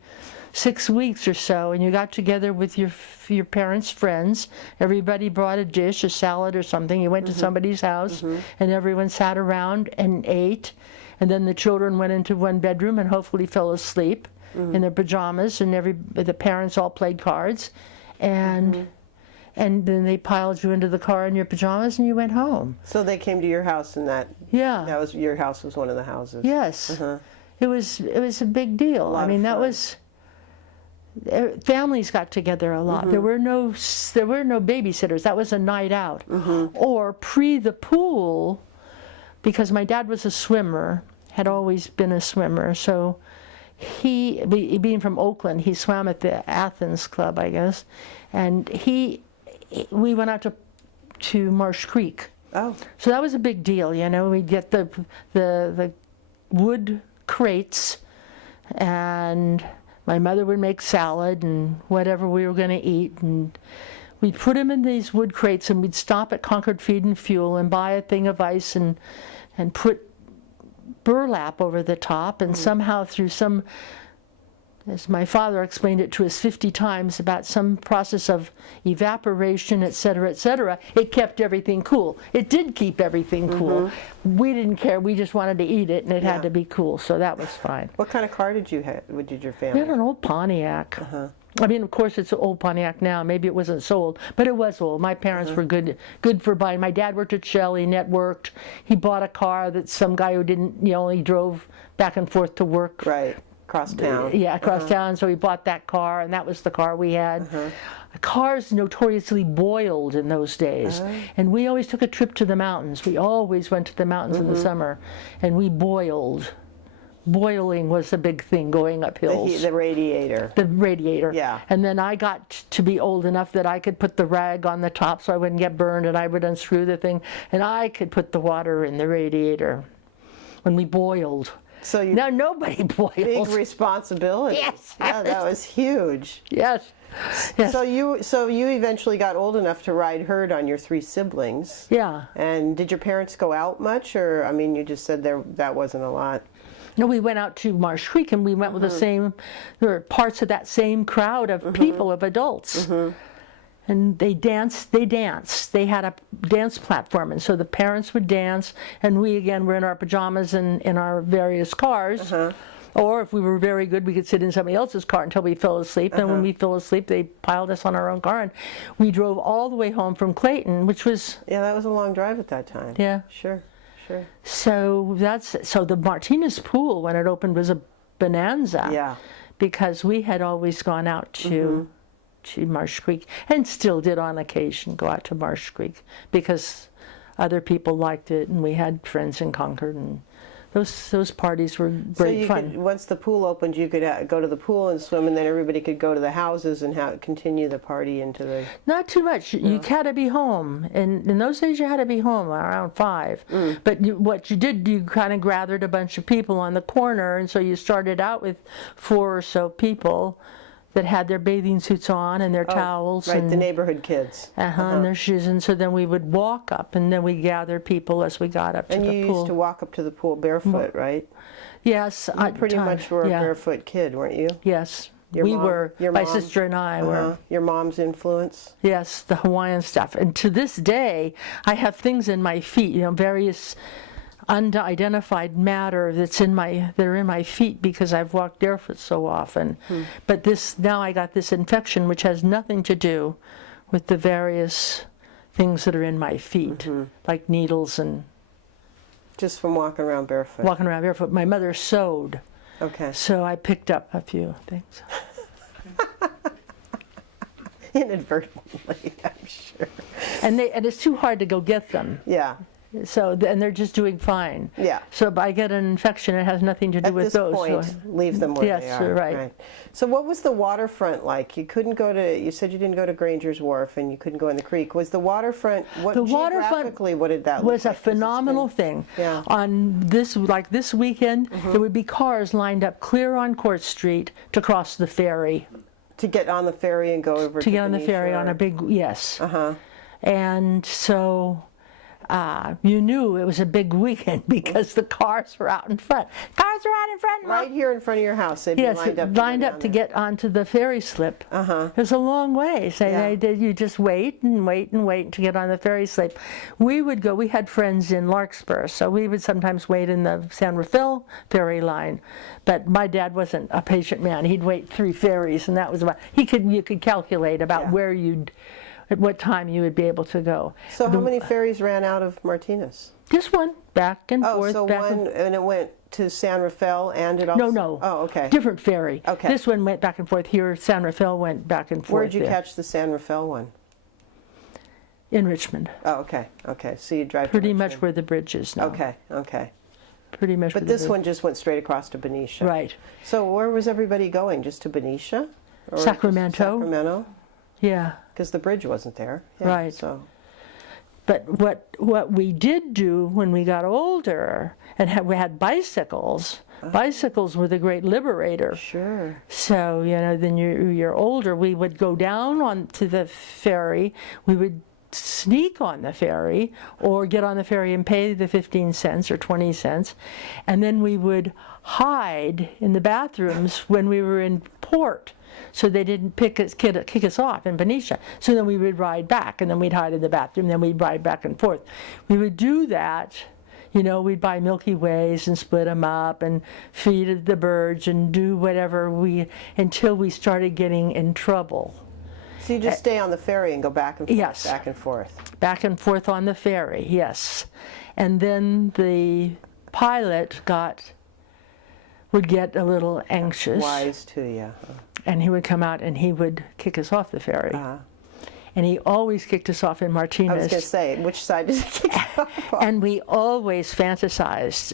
6 weeks or so, and you got together with your parents' friends. Everybody brought a dish, a salad or something. You went to somebody's house, and everyone sat around and ate. And then the children went into one bedroom and hopefully fell asleep in their pajamas, and the parents all played cards. And then they piled you into the car in your pajamas, and you went home. So they came to your house, and your house was one of the houses. Yes, it was a big deal. I mean, that was. Families got together a lot. There were no babysitters. That was a night out. Or pre the pool, because my dad was a swimmer, had always been a swimmer. So he, being from Oakland, he swam at the Athens Club, I guess, and we went out to Marsh Creek. Oh. So that was a big deal, you know. We'd get the wood crates, and my mother would make salad and whatever we were going to eat, and we'd put them in these wood crates, and we'd stop at Concord Feed and Fuel and buy a thing of ice and put burlap over the top, and somehow through some, as my father explained it to us 50 times, about some process of evaporation, et cetera, it kept everything cool. It did keep everything cool. We didn't care. We just wanted to eat it, and it had to be cool, so that was fine. What kind of car did you have? What did your family? We had an old Pontiac. I mean, of course, it's an old Pontiac now. Maybe it wasn't so old, but it was old. My parents were good for buying. My dad worked at Shell. He networked. He bought a car that some guy who didn't, he drove back and forth to work. Right. Across town. Yeah, across town. So we bought that car, and that was the car we had. Cars notoriously boiled in those days, and we always took a trip to the mountains. We always went to the mountains in the summer, and we boiled. Boiling was a big thing going up hills. The radiator. The radiator. Yeah. And then I got to be old enough that I could put the rag on the top so I wouldn't get burned, and I would unscrew the thing, and I could put the water in the radiator when we boiled. So now nobody boils. Big responsibility. Yes. Yeah, that was huge. Yes. Yes. So you eventually got old enough to ride herd on your 3 siblings. Yeah. And did your parents go out much, or I mean, you just said that wasn't a lot. No, we went out to Marsh Creek, and we went with there were parts of that same crowd of people, of adults. And they danced. They had a dance platform, and so the parents would dance, and we again were in our pajamas and in our various cars. Or if we were very good, we could sit in somebody else's car until we fell asleep. And when we fell asleep, they piled us on our own car, and we drove all the way home from Clayton, which was that was a long drive at that time. Yeah. Sure. So the Martinez pool, when it opened, was a bonanza. Yeah. Because we had always gone out to Marsh Creek, and still did on occasion go out to Marsh Creek because other people liked it, and we had friends in Concord, and those parties were great fun. Once the pool opened, you could go to the pool and swim, and then everybody could go to the houses and continue the party into the... Not too much. You had to be home. And in those days, you had to be home around 5. But what you did, you kind of gathered a bunch of people on the corner, and so you started out with 4 or so people that had their bathing suits on and their towels. Right, and the neighborhood kids. And their shoes. And so then we would walk up, and then we gathered people as we got up to the pool. And you used to walk up to the pool barefoot, right? Yes. You pretty much were a barefoot kid, weren't you? Yes. Your my sister and I were. Your mom's influence? Yes, the Hawaiian stuff. And to this day, I have things in my feet, various unidentified matter that are in my feet because I've walked barefoot so often. But now I got this infection which has nothing to do with the various things that are in my feet, like needles and... Just from walking around barefoot? Walking around barefoot. My mother sewed. Okay. So I picked up a few things. Inadvertently, I'm sure. And it's too hard to go get them. Yeah. So, and they're just doing fine. Yeah. So if I get an infection, it has nothing to do At with this those. point, So- leave them where Yes, they are. right. So what was the waterfront like? You couldn't go to, you said you didn't go to Granger's Wharf and you couldn't go in the creek. Was the waterfront, The waterfront geographically, what did that look was a like? 'Cause it's phenomenal been- thing. Yeah. On this, like this weekend, there would be cars lined up clear on Court Street to cross the ferry. To get on the ferry and go over To get on the Benicia ferry on or- a big, yes. Uh-huh. And so you knew it was a big weekend because the cars were out in front. Cars are out in front, Mom. Right here in front of your house, they'd be Yes, lined up to, lined go up down to there. get onto the ferry slip. Uh-huh. It was a long way. So Yeah. they did, you just wait and wait and wait to get on the ferry slip. We would go, we had friends in Larkspur, so we would sometimes wait in the San Rafael ferry line. But my dad wasn't a patient man. He'd wait 3 ferries, and that was about, you could calculate about Yeah. where you'd, at what time you would be able to go. So how many ferries ran out of Martinez? Just one, back and Oh, forth, so back one, and it went to San Rafael and it also... No. Oh, okay. Different ferry. Okay. This one went back and forth here. San Rafael went back and forth. Where'd you there. catch the San Rafael one? In Richmond. Oh, okay, okay. So you drive to Pretty much Richmond. where the bridge is now. Okay, okay. Pretty much where But the this bridge- one just went straight across to Benicia. Right. So where was everybody going? Just to Benicia? Or just Sacramento. Sacramento? Yeah. Because the bridge wasn't there. Yeah, Right. So, But what we did do when we got older and we had bicycles, bicycles were the great liberator. sure. So, then you're older, we would go down onto the ferry, we would sneak on the ferry or get on the ferry and pay the 15 cents or 20 cents, and then we would hide in the bathrooms when we were in port. So they didn't kick us off in Benicia. So then we would ride back, and then we'd hide in the bathroom, then we'd ride back and forth. We would do that. We'd buy Milky Ways and split them up and feed the birds and do whatever until we started getting in trouble. So you just stay on the ferry and go back and forth, Yes. back and forth. Back and forth on the ferry, yes. And then the pilot would get a little anxious. Wise to you. And he would come out and he would kick us off the ferry. And he always kicked us off in Martinez. I was going to say, which side did it kick off on? And we always fantasized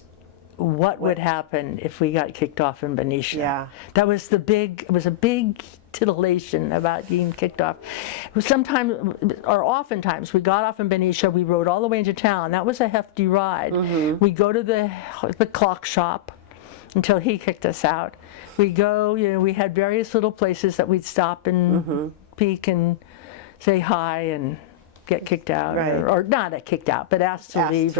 what would happen if we got kicked off in Benicia. Yeah. That was it was a big titillation about being kicked off. Sometimes, or oftentimes, we got off in Benicia, we rode all the way into town. That was a hefty ride. We go to the clock shop until he kicked us out. We go, we had various little places that we'd stop and peek and say hi and get kicked out, Right. or not kicked out, but asked to leave,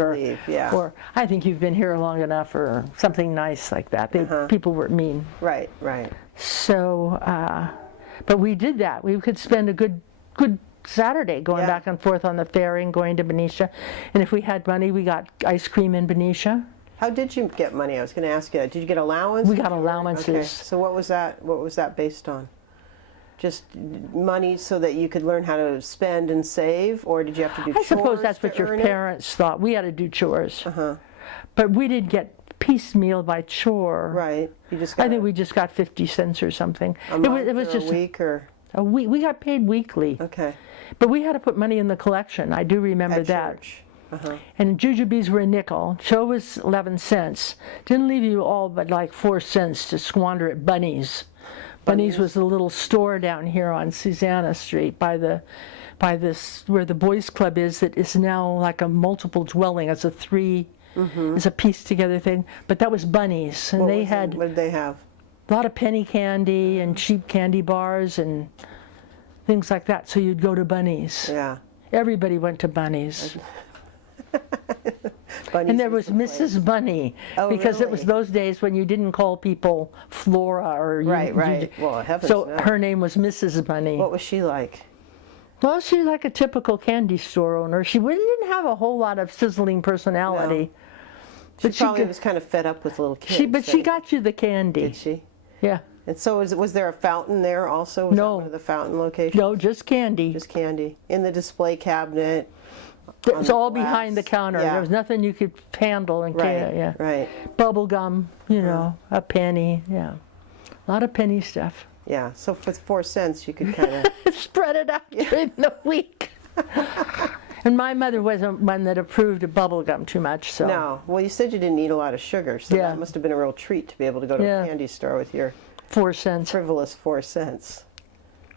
yeah. or I think you've been here long enough, or something nice like that. People were mean. Right, right. So, but we did that. We could spend a good Saturday going Yeah. back and forth on the ferry and going to Benicia, and if we had money, we got ice cream in Benicia. How did you get money? I was going to ask you that. Did you get allowance? We got allowances. Okay. So what was that? What was that based on? Just money so that you could learn how to spend and save, or did you have to do I chores suppose that's to what your earn it? parents thought. We had to do chores, but we didn't get piecemeal by chore. Right. You just got I think we just got 50 cents or something. a month It was or just a week or a week. We got paid weekly, okay. but we had to put money in the collection. I do remember At that. church. And jujubes were a nickel. Show was 11 cents. Didn't leave you all but like 4 cents to squander at Bunny's. Bunny's was the little store down here on Susanna Street by this where the boys club is, that is now like a multiple dwelling. It's a it's a piece together thing. But that was Bunny's, and What they was had what did they have? a lot of penny candy and cheap candy bars and things like that. So you'd go to Bunny's. Yeah. Everybody went to Bunny's. Bunny's And there was the place. Mrs. Bunny, Oh, because it was really? those days when you didn't call people Flora or Right. Well, heavens so no. her name was Mrs. Bunny. What was she like? Well, she's like a typical candy store owner. She didn't have a whole lot of sizzling personality. She But she probably could- was kind of fed up with little kids. But she got you the candy. Did she? Yeah. And so was there a fountain there also? Was No. that one of the fountain locations? No, just candy. Just candy. In the display cabinet. It on was the all behind the glass. counter. Yeah. There was nothing you could handle and Right, yeah. right. Bubble gum, a penny, yeah. A lot of penny stuff. Yeah, so for 4 cents you could kind of... Spread it out during the week. And my mother wasn't one that approved of bubble gum too much, so. No. Well, you said you didn't eat a lot of sugar, so Yeah. that must have been a real treat to be able to go to Yeah. a candy store with your 4 cents. frivolous 4 cents.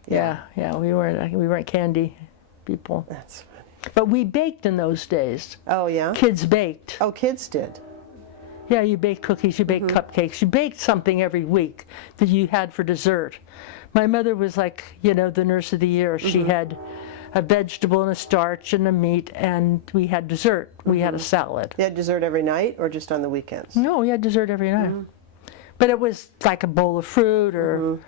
Yeah, we weren't candy people. That's funny. But we baked in those days. Oh, yeah? Kids baked. Oh, kids did. Yeah, you baked cookies, you baked cupcakes, you baked something every week that you had for dessert. My mother was like, the nurse of the year. She had a vegetable and a starch and a meat, and we had dessert. We had a salad. You had dessert every night or just on the weekends? No, we had dessert every night. But it was like a bowl of fruit or,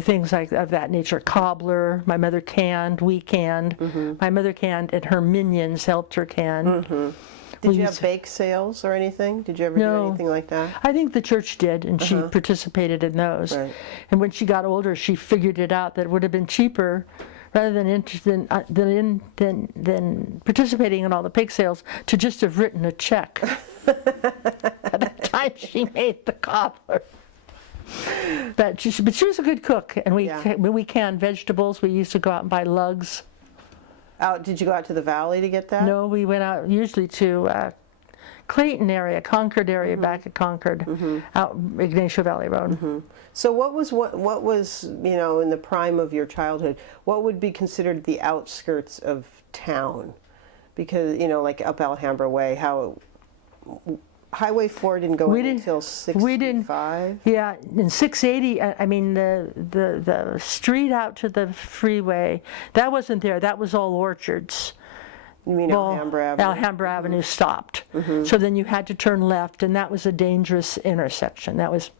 things like of that nature. Cobbler, my mother canned, we canned. My mother canned, and her minions helped her can. Did you have bake sales or anything? Did you ever do anything like that? I think the church did, and she participated in those. Right. And when she got older, she figured it out that it would have been cheaper, rather than participating in all the bake sales, to just have written a check at the time she made the cobbler. But she was a good cook, and we canned vegetables. We used to go out and buy lugs. Did you go out to the valley to get that? No, we went out usually to Clayton area, Concord area, back at Concord, out Ignacio Valley Road. So what was in the prime of your childhood, what would be considered the outskirts of town? Because, like up Alhambra Way, Highway 4 didn't go in until 65? Yeah, in 680, I mean, the street out to the freeway, that wasn't there. That was all orchards. You mean Alhambra Avenue? Alhambra Avenue stopped. So then you had to turn left, and that was a dangerous intersection. That was,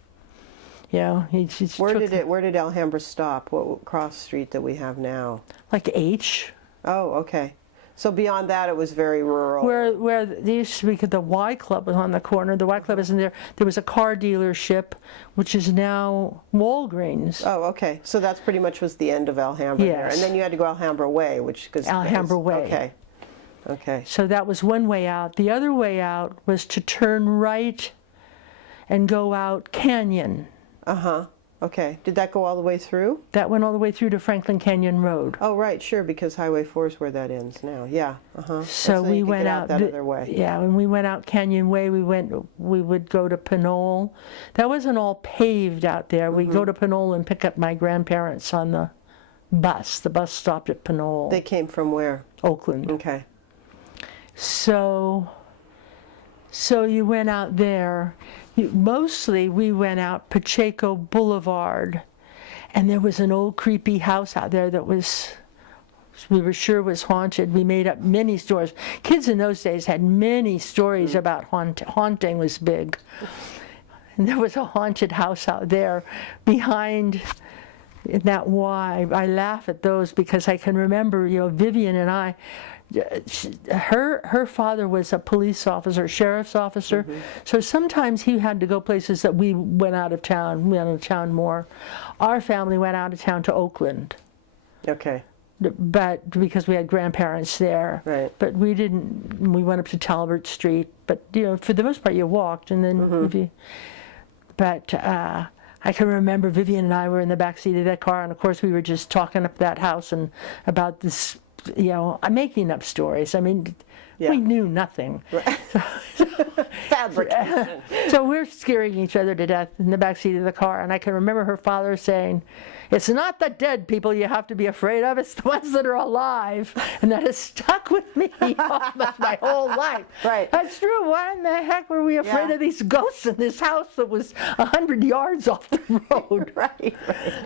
Where did Alhambra stop? What cross street that we have now? Like H. Oh, okay. So beyond that, it was very rural. Where they used to be, the Y Club was on the corner. The Y Club isn't there. There was a car dealership, which is now Walgreens. Oh, okay. So that's pretty much was the end of Alhambra there. Yes. And then you had to go Alhambra Way, Alhambra Way. Okay. Okay. So that was one way out. The other way out was to turn right and go out Canyon. Uh-huh. Okay. Did that go all the way through? That went all the way through to Franklin Canyon Road. Oh, right, sure, because Highway 4 is where that ends now. Yeah. Uh-huh. So we went out that other way. Yeah, when we went out Canyon Way, we would go to Pinole. That wasn't all paved out there. We'd go to Pinole and pick up my grandparents on the bus. The bus stopped at Pinole. They came from where? Oakland. Okay. So you went out there. Mostly we went out Pacheco Boulevard, and there was an old creepy house out there that we were sure was haunted. We made up many stories. Kids in those days had many stories about haunting was big. And there was a haunted house out there behind that Y. I laugh at those because I can remember, Vivian and I, her father was a police officer, sheriff's officer, so sometimes he had to go places that we went out of town. We went out of town more. Our family went out of town to Oakland. Okay. But because we had grandparents there. Right. But we didn't. We went up to Talbot Street. But for the most part, you walked, and then But I can remember Vivian and I were in the back seat of that car, and of course we were just talking up that house and about this. I'm making up stories. I mean, we knew nothing. Right. Fabrication. So we're scaring each other to death in the back seat of the car. And I can remember her father saying, "It's not the dead people you have to be afraid of, it's the ones that are alive." And that has stuck with me almost my whole life. Right. That's true. Why in the heck were we afraid of these ghosts in this house that was 100 yards off the road? Right.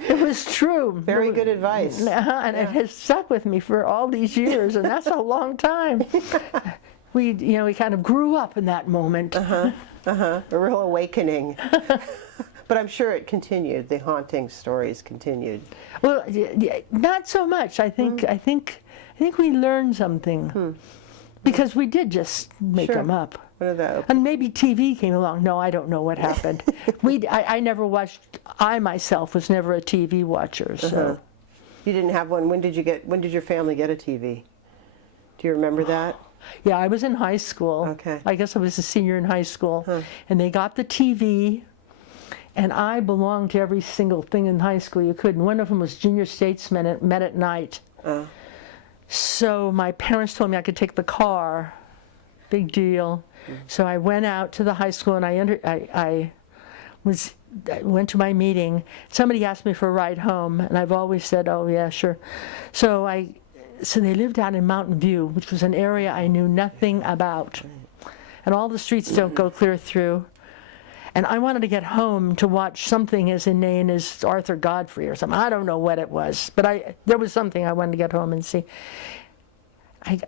It was true. Very good advice. And it has stuck with me for all these years, and that's a long time. We kind of grew up in that moment. A real awakening. But I'm sure it continued. The haunting stories continued. Well, not so much. I think we learned something because we did just make them up. What are those? And maybe TV came along. No, I don't know what happened. I never watched. I myself was never a TV watcher. So You didn't have one. When did your family get a TV? Do you remember that? Yeah, I was in high school. Okay. I guess I was a senior in high school. And they got the TV, and I belonged to every single thing in high school you could. And one of them was Junior Statesman. It met at night. So my parents told me I could take the car. Big deal. So I went out to the high school and I went to my meeting. Somebody asked me for a ride home, and I've always said, "Oh yeah, sure." So they lived out in Mountain View, which was an area I knew nothing about, and all the streets don't go clear through. And I wanted to get home to watch something as inane as Arthur Godfrey or something. I don't know what it was, but there was something I wanted to get home and see.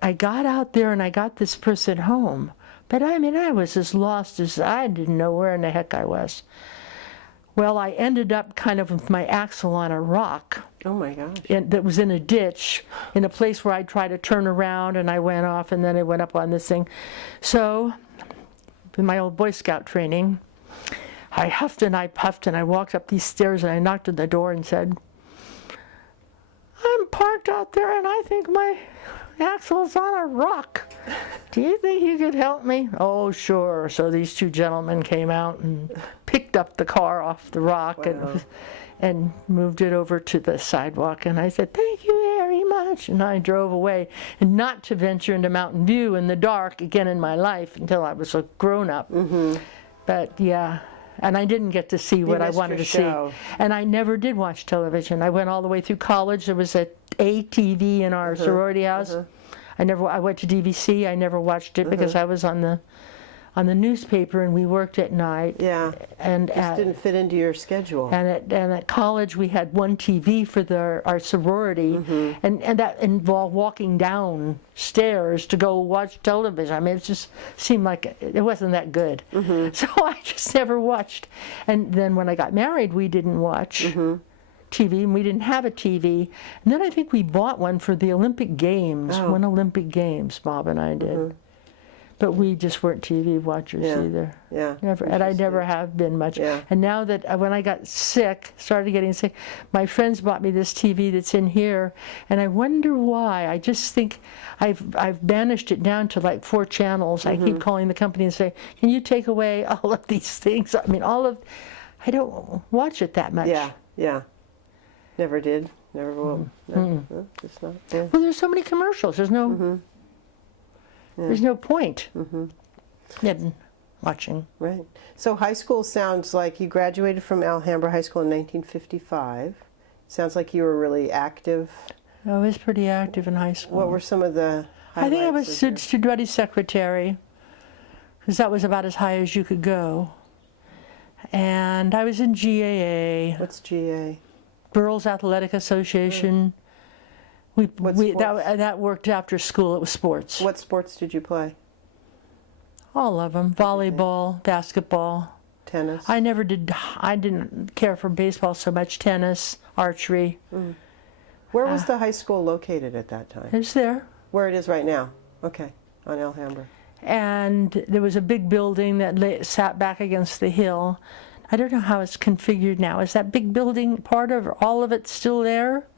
I got out there and I got this person home, but I mean, I was as lost as I didn't know where in the heck I was. Well, I ended up kind of with my axle on a rock. Oh my gosh. That was in a ditch, in a place where I tried to turn around, and I went off, and then I went up on this thing. So, in my old Boy Scout training, I huffed and I puffed, and I walked up these stairs, and I knocked on the door and said, "I'm parked out there, and I think my axle's on a rock. Do you think you could help me?" "Oh, sure." So these two gentlemen came out and picked up the car off the rock. Wow. and moved it over to the sidewalk. And I said, "Thank you very much." And I drove away, and not to venture into Mountain View in the dark again in my life until I was a grown-up. But yeah. And I didn't get to see what I wanted to see. And I never did watch television. I went all the way through college. There was a TV in our sorority house. I went to DVC. I never watched it because I was on the newspaper, and we worked at night. Yeah. And just didn't fit into your schedule. And at college we had one TV for our sorority, and that involved walking downstairs to go watch television. I mean, it just seemed like it wasn't that good. So I just never watched. And then when I got married, we didn't watch TV, and we didn't have a TV. And then I think we bought one for the Olympic Games, one Olympic Games, Bob and I did. But we just weren't TV watchers either. Yeah. Never, and I never have been much. Yeah. And now that when I got sick, started getting sick, my friends bought me this TV that's in here, and I wonder why. I just think I've banished it down to like 4 channels. I keep calling the company and say, "Can you take away all of these things?" I mean, I don't watch it that much. Yeah, yeah. Never did. Never will. No, just not. Yeah. Well, there's so many commercials. There's no. There's no point in watching. Right. So high school sounds like you graduated from Alhambra High School in 1955. Sounds like you were really active. I was pretty active in high school. What were some of the highlights? I think I was student body secretary, because that was about as high as you could go. And I was in GAA. What's GA? Girls Athletic Association. That worked after school. It was sports. What sports did you play? All of them. Volleyball, basketball. Tennis? I didn't care for baseball so much. Tennis, archery. Where was the high school located at that time? It was there. Where it is right now? Okay, on Alhambra. And there was a big building that sat back against the hill. I don't know how it's configured now. Is that big building part of all of it still there?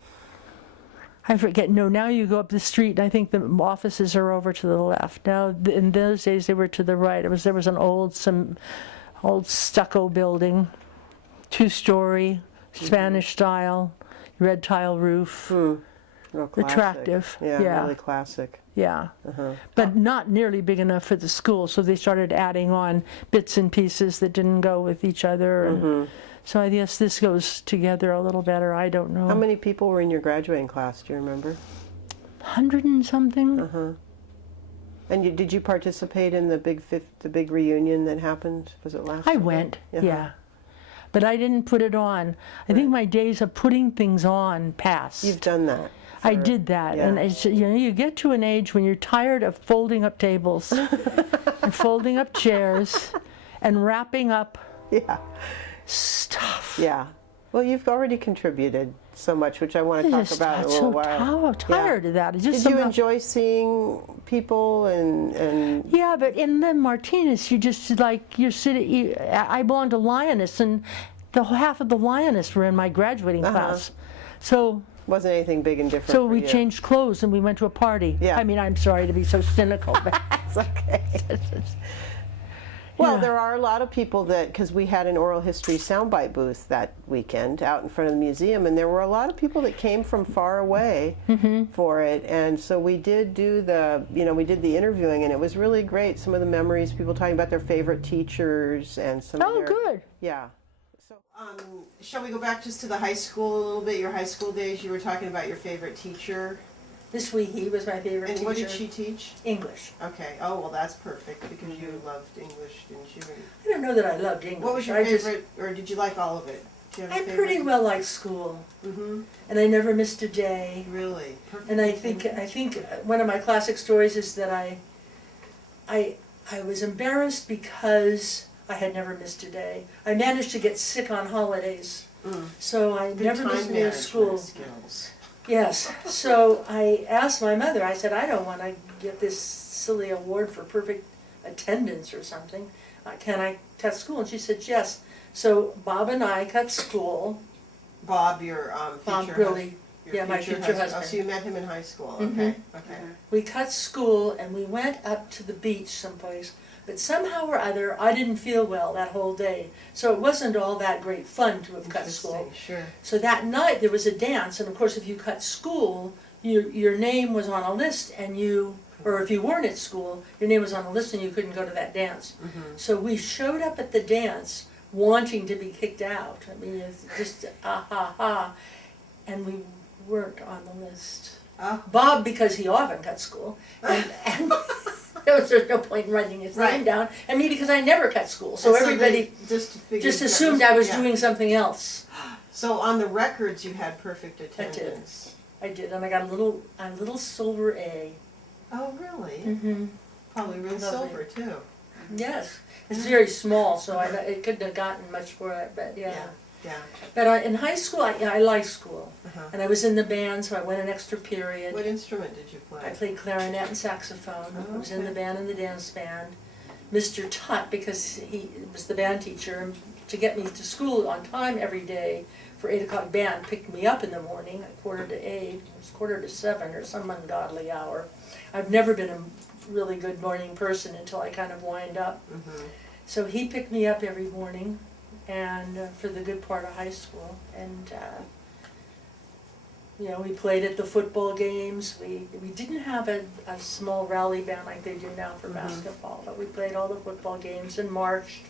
I forget. No, now you go up the street, and I think the offices are over to the left. Now, in those days, they were to the right. There was an old stucco building, 2-story, Spanish style, red tile roof, attractive. Yeah, really classic. Yeah, but not nearly big enough for the school, so they started adding on bits and pieces that didn't go with each other. And so I guess this goes together a little better. I don't know. How many people were in your graduating class? Do you remember? 100 and something. And did you participate in the big reunion that happened? Was it last? I went. Yeah. But I didn't put it on. I think my days of putting things on passed. You've done that. I did that, and it's, you get to an age when you're tired of folding up tables, and folding up chairs, and wrapping up stuff. Yeah. Well, you've already contributed so much, which I want to talk about in a little while. I'm tired of that. Did you enjoy seeing people and? Yeah, but in the Martinez, you just you're sitting. I belonged to Lioness, and half of the Lioness were in my graduating class, so. Wasn't anything big and different. So we changed clothes and we went to a party. Yeah. I mean, I'm sorry to be so cynical, but it's okay. Well, Yeah. there are a lot of people that, because we had an oral history soundbite booth that weekend out in front of the museum, and there were a lot of people that came from far away for it. And so we did do we did the interviewing, and it was really great. Some of the memories, people talking about their favorite teachers and some of Oh, their, good. yeah. So, shall we go back just to the high school a little bit, your high school days? You were talking about your favorite teacher. Miss Weehee was my favorite And teacher. what did she teach? English. Okay. Oh, well, that's perfect because you loved English, didn't you? I don't know that I loved English. What was your favorite, or did you like all of it? Do you have a I favorite? pretty well liked school, Mm-hmm. and I never missed a day. Really? Perfect. And I think one of my classic stories is that I was embarrassed because I had never missed a day. I managed to get sick on holidays, so I Good never time missed a day of management school. skills. Yes, so I asked my mother, I said, I don't want to get this silly award for perfect attendance or something. Can I cut school? And she said, yes. So Bob and I cut school. Bob, your Bob future Grilli, your yeah, my future Oh, husband. so you met him in high school. Mhm. Okay. Okay. We cut school and we went up to the beach someplace. But somehow or other, I didn't feel well that whole day. So it wasn't all that great fun to have cut school. Interesting, sure. So that night there was a dance, and of course if you cut school, your name was on a list, and or if you weren't at school, your name was on a list and you couldn't go to that dance. Mm-hmm. So we showed up at the dance wanting to be kicked out. I mean, it's just ha, and we weren't on the list. Oh. Bob, because he often cut school, and there's no point in writing his Right. name down, and me because I never cut school, so And everybody they figured just that assumed I was yeah. doing something else. So on the records, you had perfect attendance. I did, and I got a little silver A. Oh, really? Mm-hmm. Probably real Lovely. silver too. Yes, it's very small, so it couldn't have gotten much for it, but yeah. Yeah. But in high school, I liked school, Uh-huh. and I was in the band, so I went an extra period. What instrument did you play? I played clarinet and saxophone. Oh, I was in okay. the band and the dance band. Mr. Tutt, because he was the band teacher, and to get me to school on time every day for 8 o'clock band, picked me up in the morning at 7:45. It was 7:45 or some ungodly hour. I've never been a really good morning person until I kind of wind up. Mm-hmm. So he picked me up every morning, and for the good part of high school, and we played at the football games. We didn't have a small rally band like they do now for basketball, but we played all the football games and marched.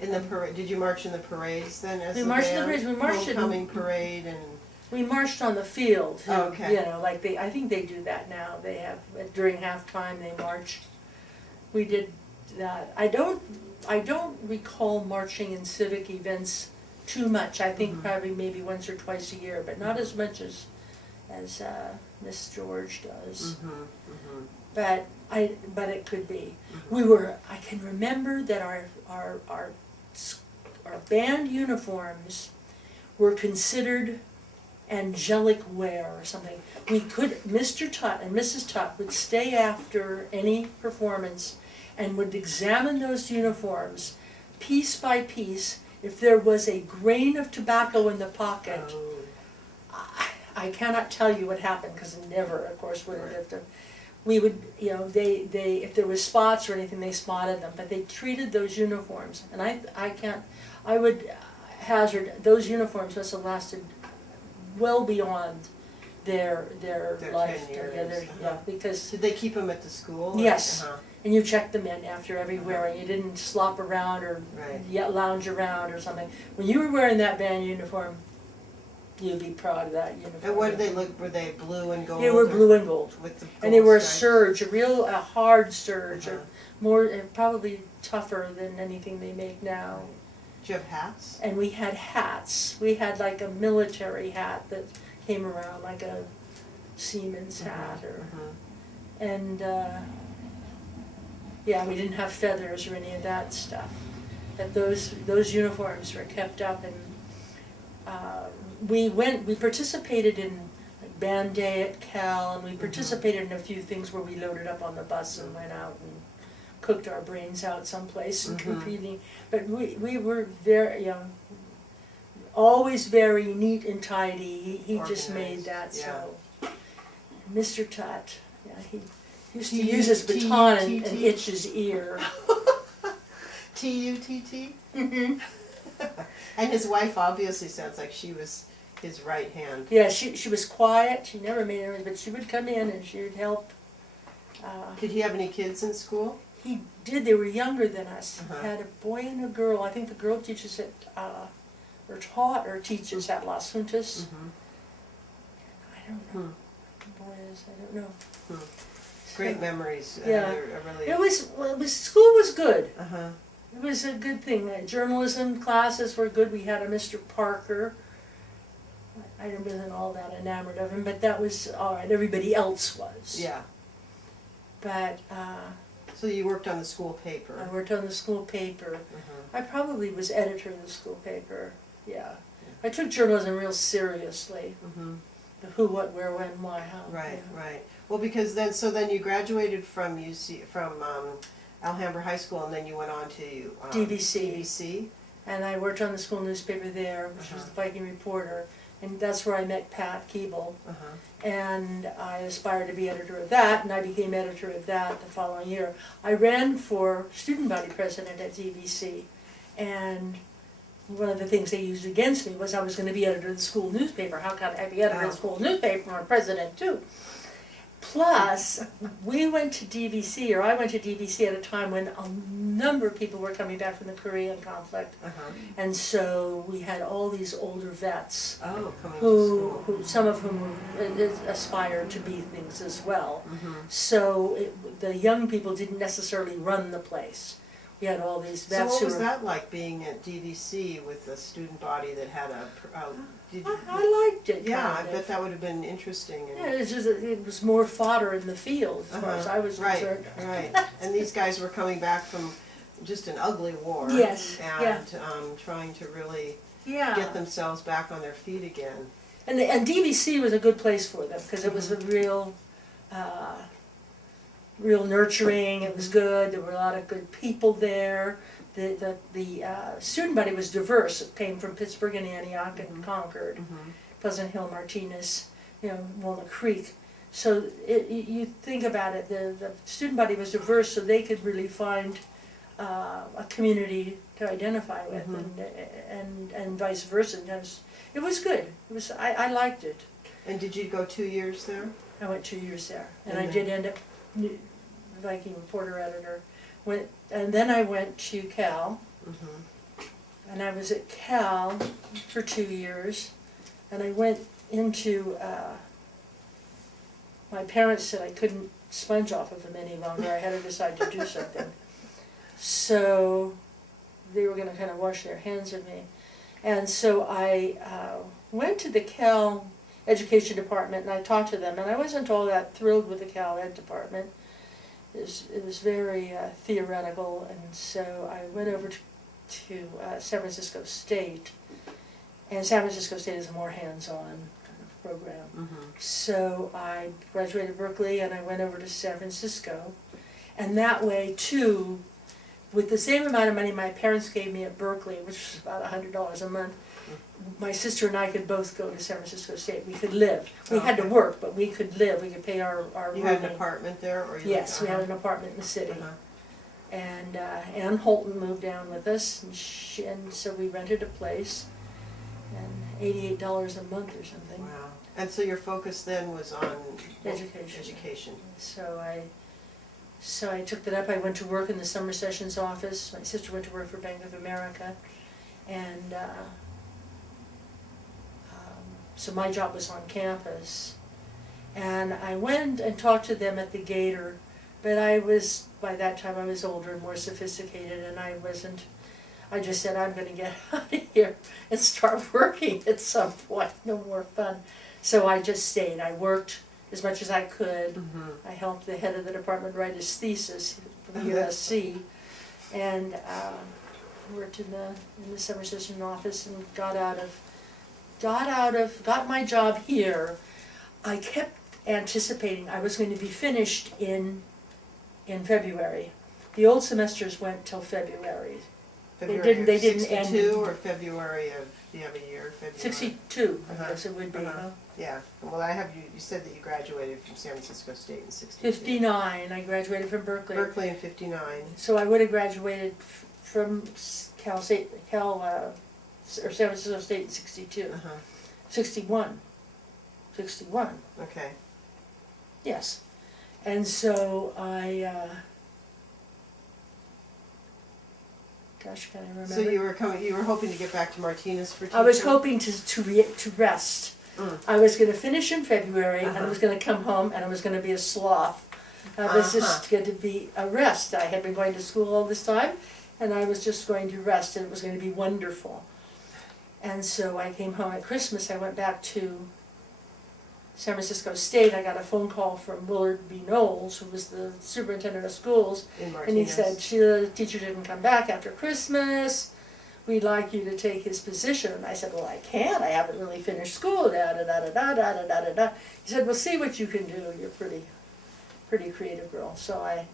In the parade, did you march in the parades then? As We the marched in the band? parades. We marched in- Homecoming parade and. We marched on the field. Oh, okay. I think they do that now. They have during halftime they march. We did that. I don't recall marching in civic events too much. I think probably maybe once or twice a year, but not as much as Miss George does. Mm-hmm. But it could be. I can remember that our band uniforms were considered angelic wear or something. Mr. Tutt and Mrs. Tutt would stay after any performance and would examine those uniforms piece by piece. If there was a grain of tobacco in the pocket, I cannot tell you what happened, because never, of course, would it have done. We would, they if there was spots or anything, they spotted them, but they treated those uniforms, and I would hazard those uniforms must have lasted well beyond their life. 10 years. Because Did they keep them at the school? Yes. Uh-huh. and you checked them in after every wearing. You didn't slop around or Right. lounge around or something. When you were wearing that band uniform, you'd be proud of that uniform. And what did they look? Were they blue and gold? They were or blue and gold. With the And they gold were a stripes? serge, a hard serge, Uh-huh. more, probably tougher than anything they make now. Did you have hats? And we had hats. We had like a military hat that came around, like a seaman's hat, and we didn't have feathers or any of that stuff. But those uniforms were kept up, and we participated in like band day at Cal, and we participated in a few things where we loaded up on the bus and went out and cooked our brains out someplace and competing. But we were very, always very neat and tidy. He just made that so. Mr. Tutt, he used to use his baton and itch his ear. Tutt? Mm-hmm. And his wife obviously sounds like she was his right hand. Yeah, she was quiet, she never made any, but she would come in and she would help. Did he have any kids in school? He did, they were younger than us. Uh-huh. He had a boy and a girl. I think the girl teaches at, or taught or teaches at Las Juntas. Mm-hmm. I don't know. The boy is, I don't know. Great memories. Yeah. They're really. It was, school was good. Uh-huh. It was a good thing. Journalism classes were good. We had a Mr. Parker. I wasn't all that enamored of him, but that was all right. Everybody else was. Yeah. But So you worked on the school paper. I worked on the school paper. Uh-huh. I probably was editor of the school paper. Yeah. I took journalism real seriously. Mm-hmm. The who, what, where, when, why, how. Right, yeah. right. Well, because then you graduated from Alhambra High School, and then you went on to DVC. DVC. And I worked on the school newspaper there, which was the Viking Reporter. And that's where I met Pat Keeble. Uh-huh. And I aspired to be editor of that, and I became editor of that the following year. I ran for student body president at DVC, and one of the things they used against me was I was going to be editor of the school newspaper. How could I be editor of the school newspaper when I'm president too? Plus, we went to DVC, or I went to DVC at a time when a number of people were coming back from the Korean conflict, Uh-huh. and so we had all these older vets Oh, coming to who school. some of whom aspired to be things as well. Mm-hmm. So the young people didn't necessarily run the place. We had all these So vets what who was were. that like, being at DVC with a student body that had did you, I liked it. yeah, I kind of. bet that would have been interesting. And, Yeah, it's just that it was more fodder in the field as far as I was right, concerned. right. And these guys were coming back from just an ugly war. Yes, And yeah. trying to really Yeah. get themselves back on their feet again. And DVC was a good place for them because it was a real nurturing. It was good. There were a lot of good people there. The student body was diverse. It came from Pittsburgh and Antioch and Concord, Pleasant Hill, Martinez, Walnut Creek. So you think about it, the student body was diverse, so they could really find a community to identify with, and vice versa. It was good. I liked it. And did you go 2 years there? I went 2 years there, and And I did end up Viking Reporter editor. And then I went to Cal, and I was at Cal for 2 years, and I went into, my parents said I couldn't sponge off of them any longer, I had to decide to do something. So they were going to kind of wash their hands of me. And so I went to the Cal Education Department, and I talked to them, and I wasn't all that thrilled with the Cal Ed Department. It was very theoretical, and so I went over to San Francisco State, and San Francisco State is a more hands-on kind of program. So I graduated Berkeley, and I went over to San Francisco, and that way too, with the same amount of money my parents gave me at Berkeley, which was about $100 a month, my sister and I could both go to San Francisco State. We could live. We had to work, but we could live. We could pay our You had an rooming. apartment there? Or you Yes, we had an apartment in the city. And Ann Holton moved down with us, and so we rented a place, and $88 a month or something. Wow. And so your focus then was on Education. So I took that up. I went to work in the summer sessions office. My sister went to work for Bank of America, and so my job was on campus. And I went and talked to them at the Gator, but by that time I was older and more sophisticated, and I just said, I'm going to get out of here and start working at some point. No more fun. So I just stayed. I worked as much as I could. I helped the head of the department write his thesis from USC, and worked in the summer session office, and got my job here. I kept anticipating I was going to be finished in February. The old semesters went till February. February They of didn't 62 end. or February of, do you have a year? February? 62, I guess it would be. Yeah. Well, I have you said that you graduated from San Francisco State in 62. 59, I graduated from Berkeley. Berkeley in 59. So I would have graduated from Cal State, or San Francisco State in 62. 61. 61, Okay. yes. And so gosh, can I remember? So you were hoping to get back to Martinez for teaching? I was hoping to rest. I was going to finish in February, and I was going to come home, and I was going to be a sloth. I was just going to be a rest. I had been going to school all this time, and I was just going to rest, and it was going to be wonderful. And so I came home at Christmas. I went back to San Francisco State. I got a phone call from Willard B. Knowles, who was the superintendent of schools, In Martinez. and he said, Sheila, the teacher didn't come back after Christmas. We'd like you to take his position. And I said, well, I can't. I haven't really finished school. Da da da da da da da da da. He said, well, see what you can do. You're pretty creative girl. So I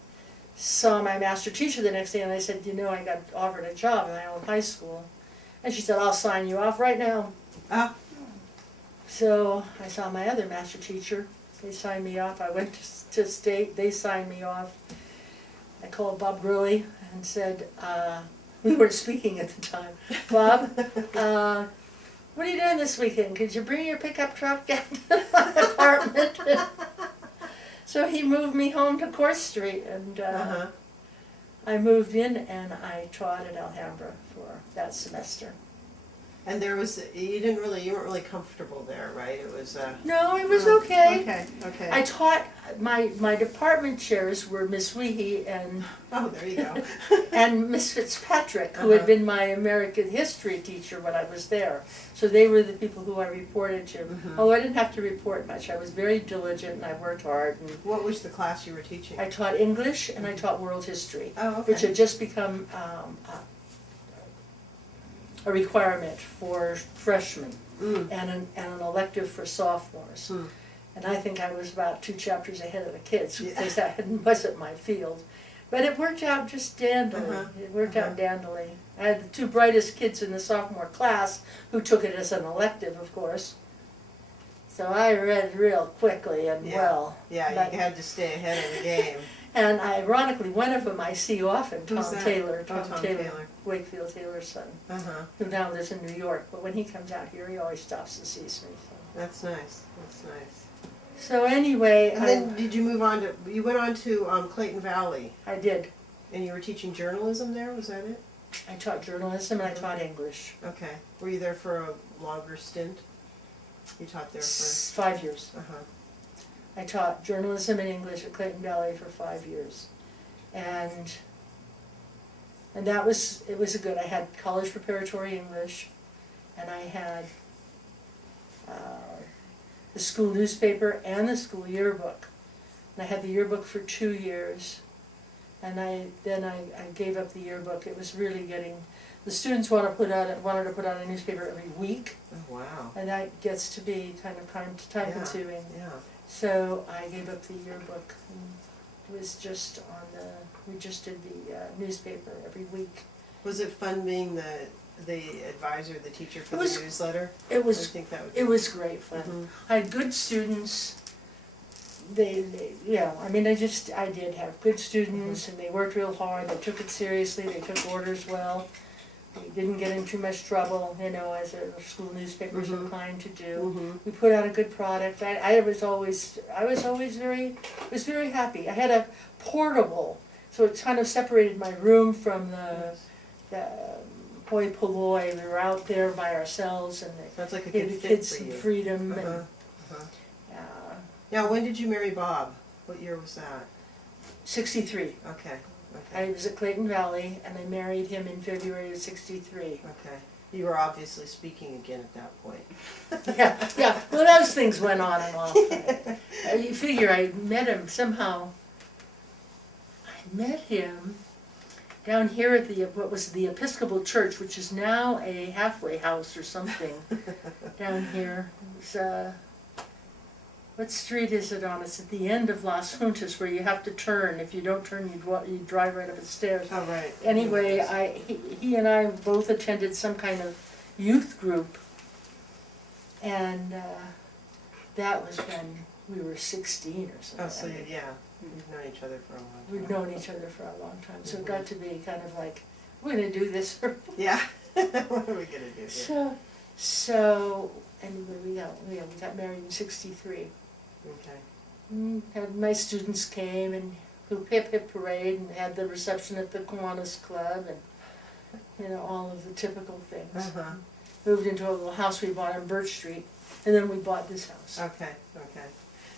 saw my master teacher the next day, and I said, you know, I got offered a job in my own high school. And she said, I'll sign you off right now. Ah. So I saw my other master teacher. They signed me off. I went to state. They signed me off. I called Bob Grilli and said, we weren't speaking at the time. Bob, what are you doing this weekend? Could you bring your pickup truck down to my apartment? So he moved me home to Court Street, and I moved in and I taught at Alhambra for that semester. And you weren't really comfortable there, right? It was No, it was okay. Okay. I taught, my department chairs were Miss Weehee and Oh, there you go. and Miss Fitzpatrick, who had been my American history teacher when I was there. So they were the people who I reported to. Although I didn't have to report much. I was very diligent and I worked hard. And What was the class you were teaching? I taught English and I taught world history, Oh, okay. which had just become a requirement for freshmen and an elective for sophomores. And I think I was about 2 chapters ahead of the kids because that wasn't my field. But it worked out just dandily. It worked out dandily. I had the 2 brightest kids in the sophomore class who took it as an elective, of course. So I read real quickly and well. Yeah, but, you had to stay ahead of the game. And ironically, one of them I see often, Who's Tom that? Taylor. Tom Taylor. Wakefield Taylor's son, who now lives in New York. But when he comes out here, he always stops and sees me. So, That's nice. That's nice. so anyway, And then did you move on to? You went on to Clayton Valley, I did. and you were teaching journalism there. Was that it? I taught journalism and I taught English. Okay. Were you there for a longer stint? You taught there for. 5 years. Uh-huh. I taught journalism and English at Clayton Valley for 5 years. And it was good. I had college preparatory English, and I had the school newspaper and the school yearbook. And I had the yearbook for 2 years, and then I gave up the yearbook. It was really getting, the students wanted to put out a newspaper every week, Oh wow. and that gets to be kind of time consuming. Yeah. So I gave up the yearbook. And it was just we just did the newspaper every week. Was it fun being the advisor, the teacher for It the was- newsletter? It I was think that would. it was great fun. I had good students. They I mean I did have good students, and they worked real hard. They took it seriously. They took orders well. They didn't get in too much trouble, as a school newspaper is inclined to do. We put out a good product. I was always very happy. I had a portable, so it kind of separated my room from the hoi polloi. We were out there by ourselves, and Sounds like a gave good the fit kids for some you. freedom. Uh-huh. And, Uh-huh. Now, when did you marry Bob? What year was that? 63. Okay. I was at Clayton Valley, and I married him in February of 63. Okay. You were obviously speaking again at that point. Yeah. Well, those things went on and off. You figure I met him somehow. I met him down here at what was the Episcopal Church, which is now a halfway house or something. Down here, it was, what street is it on? It's at the end of Las Juntas, where you have to turn. If you don't turn, you drive right up the stairs. Oh, right. Anyway, he and I both attended some kind of youth group, and that was when we were 16 or something. Oh, so yeah, you've known each other for a long time. We've known each other for a long time, so it got to be kind of like we're gonna do this. Yeah. What are we gonna do here? So, and we got married in '63. Okay. Had my students came and hip hip parade and had the reception at the Kiwanis Club and all of the typical things. Uh-huh. Moved into a little house we bought on Birch Street, and then we bought this house. Okay, okay.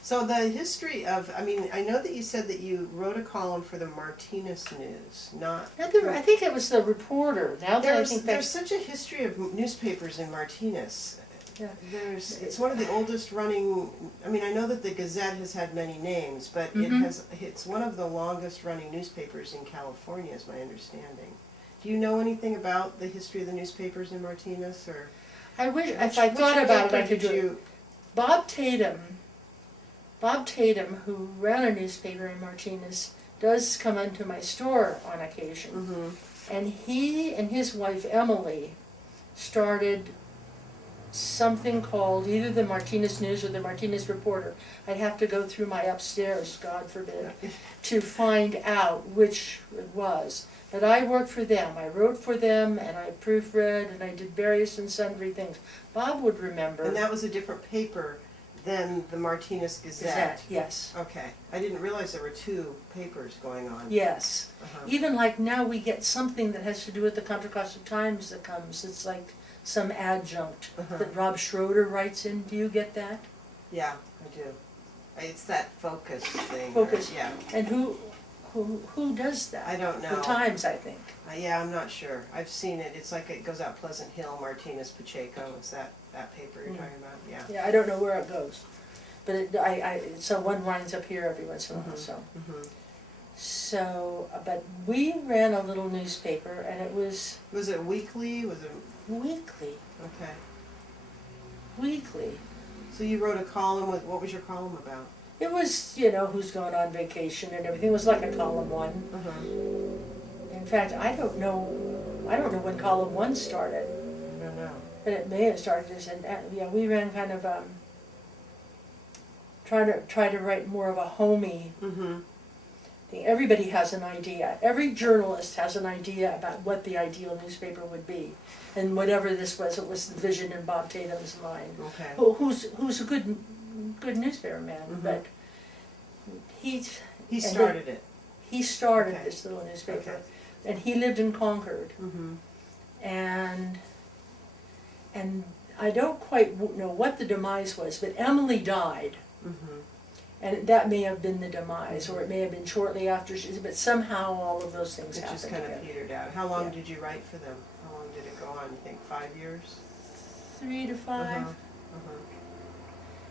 So the history of, I mean, I know that you said that you wrote a column for the Martinez News, not... I think it was the Reporter. Now that I think There's that's... such a history of newspapers in Martinez. Yeah. It's one of the oldest running, I mean, I know that the Gazette has had many names, but it's one of the longest running newspapers in California, is my understanding. Do you know anything about the history of the newspapers in Martinez, or? I wish, if I thought about it, I could do it. Bob Tatum, who ran a newspaper in Martinez, does come into my store on occasion. Mm-hmm. And he and his wife Emily started something called either the Martinez News or the Martinez Reporter. I'd have to go through my upstairs, God forbid, to find out which it was. But I worked for them. I wrote for them, and I proofread, and I did various and sundry things. Bob would remember. And that was a different paper than the Martinez Gazette? Yes. Okay. I didn't realize there were two papers going on. Yes. Uh-huh. Even like now we get something that has to do with the Contra Costa Times that comes. It's like some adjunct that Rob Schroeder writes in. Do you get that? Yeah, I do. It's that focus thing. Focus. Yeah. And who does that? I don't know. The Times, I think. Yeah, I'm not sure. I've seen it. It's like it goes out Pleasant Hill, Martinez, Pacheco. Is that paper you're talking about? Yeah. Yeah, I don't know where it goes, but so one winds up here every once in a while. So, Mm-hmm. so, but we ran a little newspaper, and it was Was it weekly? Was it weekly. okay? Weekly. So you wrote a column with, what was your column about? It was, who's going on vacation and everything. It was like a column one. Uh-huh. In fact, I don't know when column one started, I don't know. but it may have started as we ran kind of try to write more of a homey Mm-hmm. thing. Everybody has an idea. Every journalist has an idea about what the ideal newspaper would be, and whatever this was, it was the vision in Bob Tatum's mind. Okay. Who's a good newspaper man, but He started it. he started Okay. this little newspaper, Okay. and he lived in Concord, Mm-hmm. and I don't quite know what the demise was, but Emily died, Mm-hmm. and that may have been the demise, or it may have been shortly after but somehow all of those things It happened. just kind of together. petered out. How long Yeah. did you write for them? How long did it go on? You think 5 years? 3 to 5. Uh-huh. Uh-huh.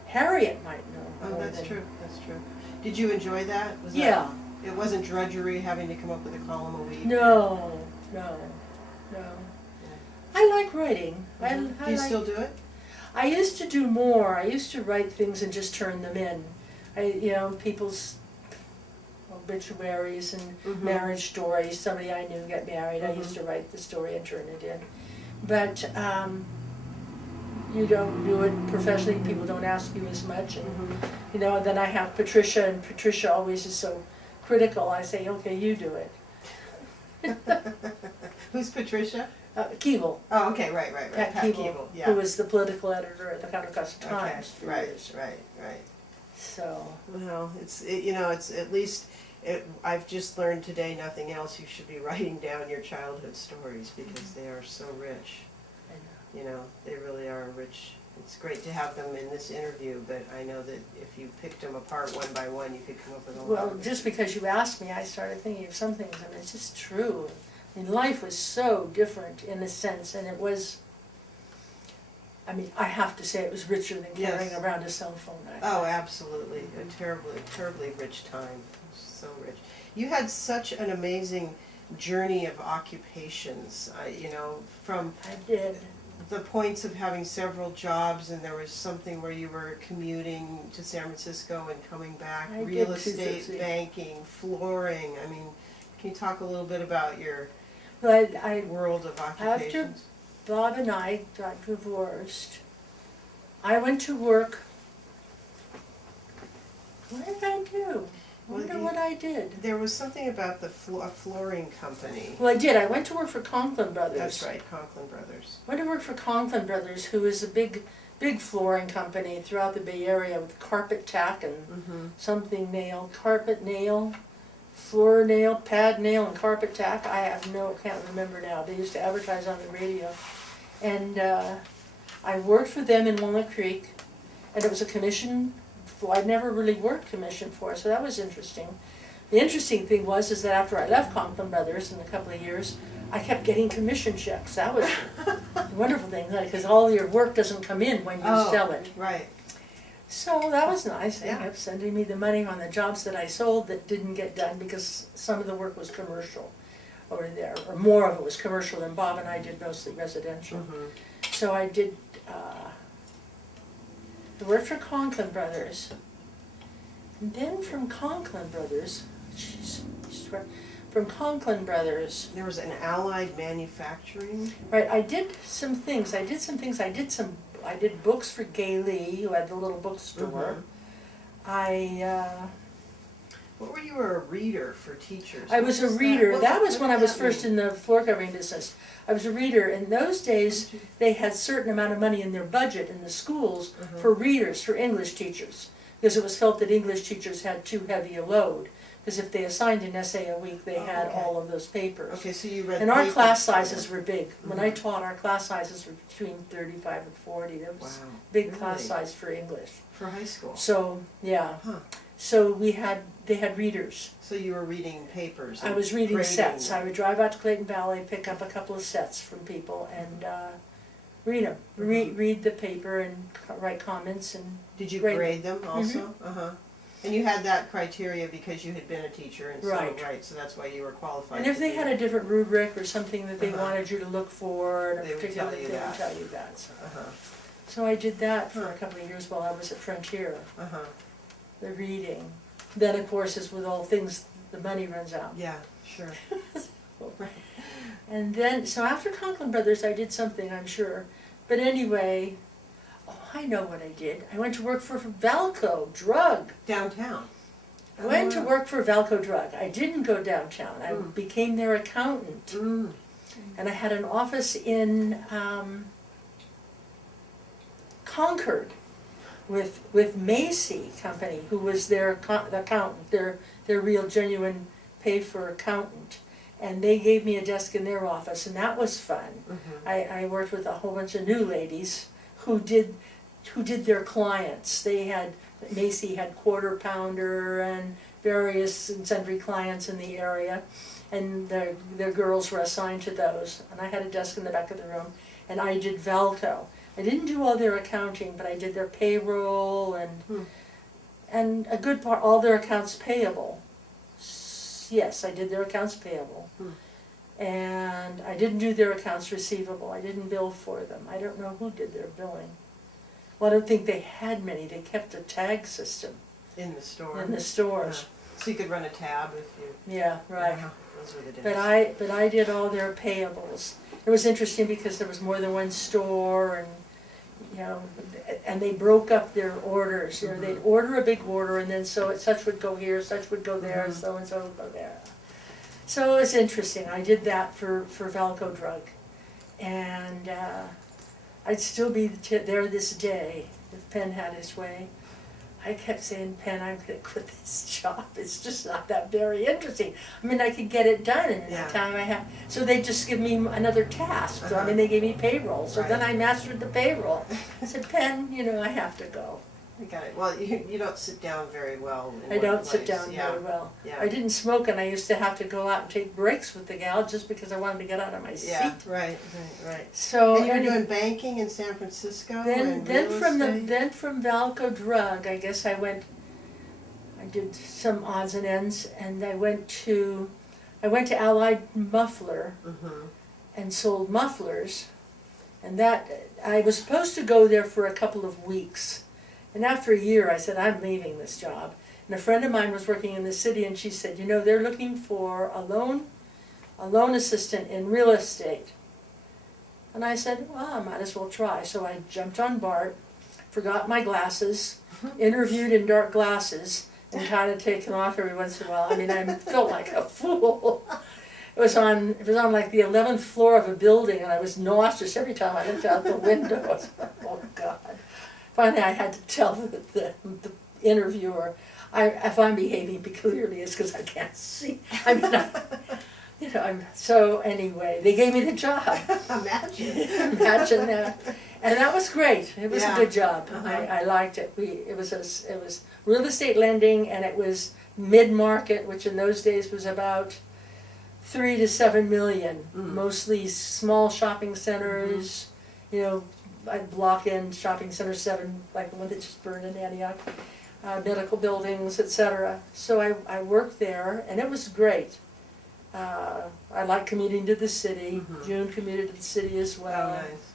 Harriet might know. Oh, more that's than- true. That's true. Did you enjoy that? Was Yeah. That, it wasn't drudgery having to come up with a column a week? No. I like writing. Mhm. I Do you like, still do it? I used to do more. I used to write things and just turn them in. People's obituaries and Mhm. marriage stories. Somebody I knew got married. I used to write the story and turn it in. But you don't do it professionally. People don't ask you as much. And and then I have Patricia, and Patricia always is so critical. I say, okay, you do it. Who's Patricia? Keeble. Oh, okay, right. Pat Keeble, yeah. who was the political editor at the Contra Costa Okay, Times for right, years. right. So, Well, it's at least, I've just learned today, nothing else, you should be writing down your childhood stories because they are so rich. I know. They really are rich. It's great to have them in this interview, but I know that if you picked them apart one by one, you could come up with a lot. Well, just because you asked me, I started thinking of some things. I mean, it's just true. I mean, life was so different in a sense, and it was, I mean, I have to say it was richer than carrying Yes. around a cell phone. Oh, absolutely. A terribly rich time. So rich. You had such an amazing journey of occupations, from I did. the points of having several jobs, and there was something where you were commuting to San Francisco and coming back, I real did estate, 250. banking, flooring. I mean, can you talk a little bit about your But I world of occupations? Bob and I got divorced, I went to work. What did I do? Wonder what I did. There was something about the a flooring company. Well, I did. I went to work for Conklin Brothers. That's right, Conklin Brothers. Went to work for Conklin Brothers, who is a big flooring company throughout the Bay Area with carpet tack and something nail, carpet nail, floor nail, pad nail, and carpet tack. Can't remember now. They used to advertise on the radio. And I worked for them in Walnut Creek, and it was a commission. I'd never really worked commission for, so that was interesting. The interesting thing is that after I left Conklin Brothers in a couple of years, I kept getting commission checks. That was a wonderful thing, because all your work doesn't come in when you sell it. Right. So that was nice. They Yeah. kept sending me the money on the jobs that I sold that didn't get done because some of the work was commercial over there, or more of it was commercial, and Bob and I did mostly residential. So I did, I worked for Conklin Brothers. And then from Conklin Brothers, from Conklin Brothers, There was an Allied Manufacturing. right, I did some things. I did books for Gay Lee, who had the little bookstore. What were you a reader for teachers? I was a What that? reader. That was what when I did was that first mean? in the floor covering business. I was a reader. In those days, they had a certain amount of money in their budget in the schools for readers, for English teachers, because it was felt that English teachers had too heavy a load. Because if they assigned an essay a week, they had okay. all of those papers. Okay, so you read. And our papers class for them. sizes were big. When I taught, our class sizes were between 35 and 40. That was Wow. big class Really? size for English. For high school. So, yeah. Huh. So they had readers. So you were reading papers. I and was reading grading sets. them. I would drive out to Clayton Valley, pick up a couple of sets from people, and read them. Read the paper and write comments and. Did you grade grade them also? And you had that criteria because you had been a teacher, and so Right. so that's why you were qualified. And if to they do had that. a different rubric or something that they Uh-huh. wanted you to look for, in a They would particular, tell you they that. would tell you that. So. Uh-huh. So I did that for Huh. a couple of years while I was at Frontier. Uh-huh. The reading. Then, of course, as with all things, the money runs out. Yeah, sure. And then, so after Conklin Brothers, I did something, I'm sure. But anyway, I know what I did. I went to work for Valco Drug. Downtown. I went to wow. work for Valco Drug. I didn't go downtown. I became their accountant. Mm. And I had an office in Concord with Macy Company, who was their accountant, their real genuine pay-for accountant. And they gave me a desk in their office, and that was fun. I worked with a whole bunch of new ladies who did their clients. Macy had Quarter Pounder and various and sundry clients in the area, and their girls were assigned to those. And I had a desk in the back of the room, and I did Valco. I didn't do all their accounting, but I did their payroll and a good part, all their accounts payable. Yes, I did their accounts payable. And I didn't do their accounts receivable. I didn't bill for them. I don't know who did their billing. Well, I don't think they had many. They kept a tag system In the store. in the stores. So you could run a tab if you. Yeah, right. Uh-huh. Those were the days. But I did all their payables. It was interesting because there was more than one store, and and they broke up their orders. They'd order a big order, and then such would go here, such would go there, so and so would go there. So it was interesting. I did that for Valco Drug, and I'd still be there this day if Penn had his way. I kept saying, Penn, I'm going to quit this job. It's just not that very interesting. I mean, I could get it done in the time I have. So they just give me another task. So, I mean, they gave me payroll. So then I mastered the payroll. I said, Penn, I have to go. I got it. Well, you don't sit down very well. I don't sit down very well. Yeah. I didn't smoke, and I used to have to go out and take breaks with the gal just because I wanted to get out of my seat. Yeah, right. So And you were doing banking in San Francisco and then real from estate? from Valco Drug, I guess I did some odds and ends, and I went to Allied Muffler and sold mufflers, and that I was supposed to go there for a couple of weeks. And after a year, I said, I'm leaving this job. And a friend of mine was working in the city, and she said, they're looking for a loan assistant in real estate. And I said, well, I might as well try. So I jumped on BART, forgot my glasses, interviewed in dark glasses, and kind of taken off every once in a while. I mean, I felt like a fool. It was on like the 11th floor of a building, and I was nauseous every time I looked out the window. I was like, oh God. Finally, I had to tell the interviewer, if I'm behaving peculiarly, it's because I can't see. I mean, so anyway, they gave me the job. Imagine that. And that was great. It was a good job. I liked it. It was real estate lending, and it was mid-market, which in those days was about 3 to 7 million, mostly small shopping centers, block-in shopping center 7, like the one that just burned in Antioch, medical buildings, etc. So I worked there, and it was great. I like commuting to the city. June commuted to the city as well. Oh, nice.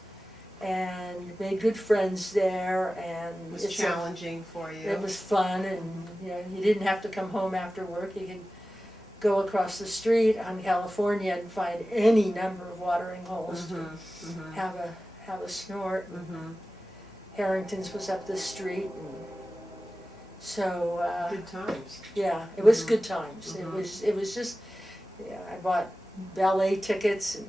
And made good friends there, and It was challenging for you. It was fun, and you didn't have to come home after work. You could go across the street on California and find any number of watering holes to have a snort. Harrington's was up the street, and so Good times. yeah, it was good times. It was just I bought ballet tickets, and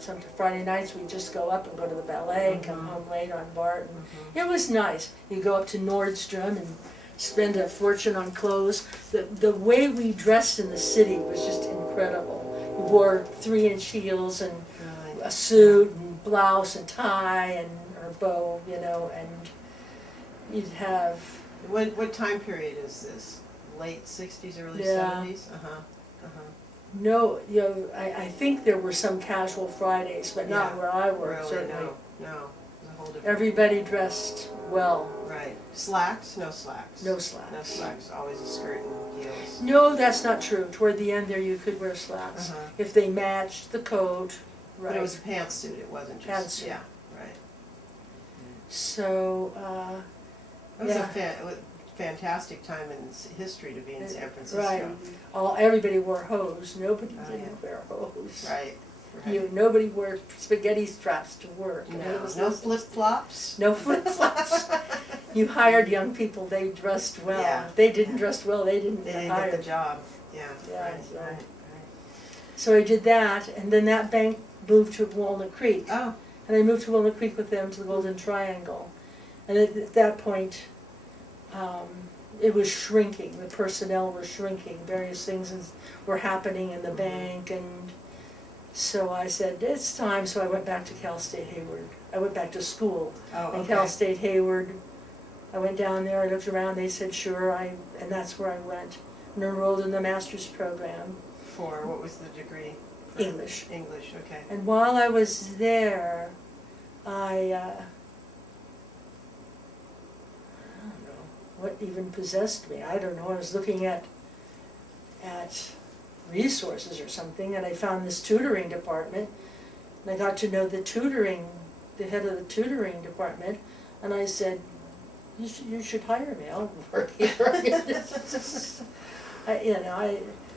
some Friday nights we'd just go up and go to the ballet, come home late on Barton. It was nice. You go up to Nordstrom and spend a fortune on clothes. The way we dressed in the city was just incredible. We wore 3-inch heels and a suit and blouse and tie or bow, and you'd have. What time period is this? Late 60s, early Yeah. 70s? No, I think there were some casual Fridays, but not Yeah. where I worked, Really? certainly. No. It was a whole different. Everybody dressed well. Right. Slacks? No slacks. No slacks. No slacks. Always a skirt and heels. No, that's not true. Toward the end there, you could wear slacks if they matched the coat. Right. But it was a pantsuit. It wasn't just. Pantsuit. Yeah. Right. So. It was a fantastic time in history to be in San Francisco. Right. Everybody wore hose. Nobody didn't wear hose. Right. Nobody wore spaghetti straps to work. No flip flops. No flip flops. You hired young people. They dressed well. Yeah. If they didn't dress well, they didn't They get didn't hired. get the job. Yeah. Yeah, Right. so- Right. So I did that, and then that bank moved to Walnut Creek. Oh. And I moved to Walnut Creek with them to the Golden Triangle. And at that point, it was shrinking. The personnel were shrinking. Various things were happening in the bank, and so I said, it's time. So I went back to Cal State Hayward. I went back to school. Oh. In Okay. Cal State Hayward, I went down there, I looked around, they said, sure, and that's where I went. And enrolled in the master's program, For what was the degree? English. English. Okay. And while I was there, I don't know what even possessed me. I don't know. I was looking at resources or something, and I found this tutoring department, and I got to know the head of the tutoring department, and I said, you should hire me. I'll work here.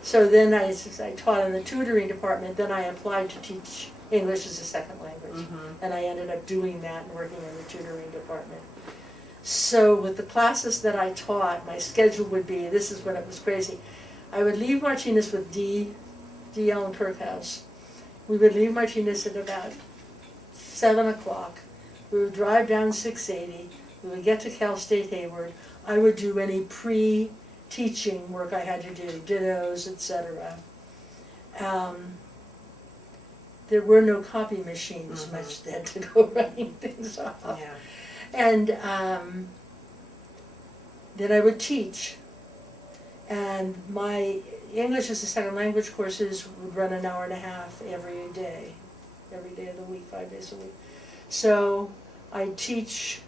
So then I taught in the tutoring department. Then I applied to teach English as a second language, and I ended up doing that and working in the tutoring department. So with the classes that I taught, my schedule would be, this is when it was crazy, I would leave Martinez with D. Ellen Kirkhouse. We would leave Martinez at about 7 o'clock. We would drive down 680. We would get to Cal State Hayward. I would do any pre-teaching work I had to do, dittos, etc. There were no copy machines much then to go writing things off. Yeah. And then I would teach. And my English as a second language courses would run an hour and a half every day of the week, 5 days a week. So I'd teach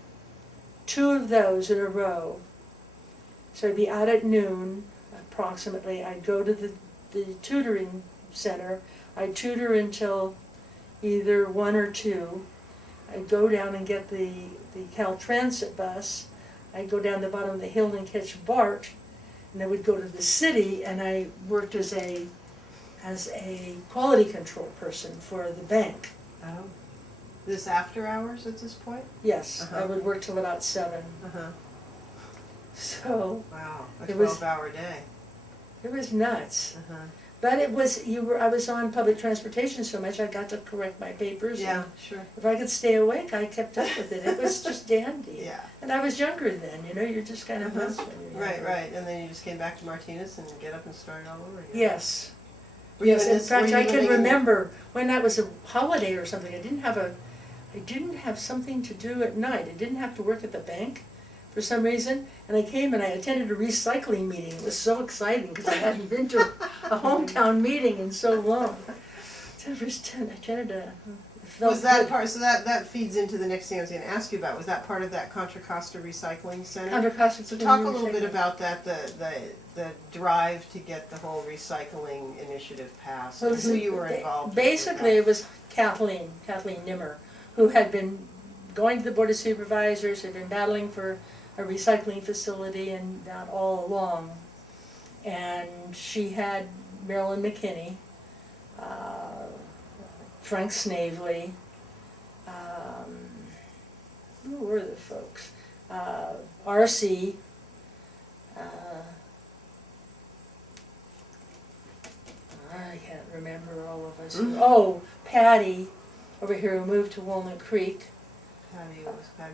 2 of those in a row. So I'd be out at noon, approximately. I'd go to the tutoring center. I'd tutor until either 1 or 2. I'd go down and get the Cal Transit bus. I'd go down the bottom of the hill and catch BART. And I would go to the city, and I worked as a quality control person for the bank. Oh. This after hours at this point? Yes, I would work till about 7. So Wow, a It was- 12-hour day. it was nuts. Uh-huh. But it was, I was on public transportation so much, I got to correct my papers. Yeah, and sure. if I could stay awake, I kept up with it. It was just dandy. Yeah. And I was younger then, you're just kind of Uh-huh. buzzed when you're Right, younger. right. And then you just came back to Martinez and get up and start all over again. Yes. Were you Yes, in in this- were fact, you I can living in- remember when that was a holiday or something, I didn't have something to do at night. I didn't have to work at the bank for some reason, and I came and I attended a recycling meeting. It was so exciting because I hadn't been to a hometown meeting in so long. I attended a. it felt Was that good. part, so that feeds into the next thing I was gonna ask you about, was that part of that Contra Costa Recycling Center? Contra Costa So talk a Community little bit Recycling. about that, the drive to get the whole recycling initiative passed, Well, and who you were involved with Basically, that. it was Kathleen Nimmer, who had been going to the Board of Supervisors, had been battling for a recycling facility and that all along. And she had Marilyn McKinney, Frank Snavely, who were the folks? RC, I can't remember all of us. Oh, Patty, over here who moved to Walnut Creek.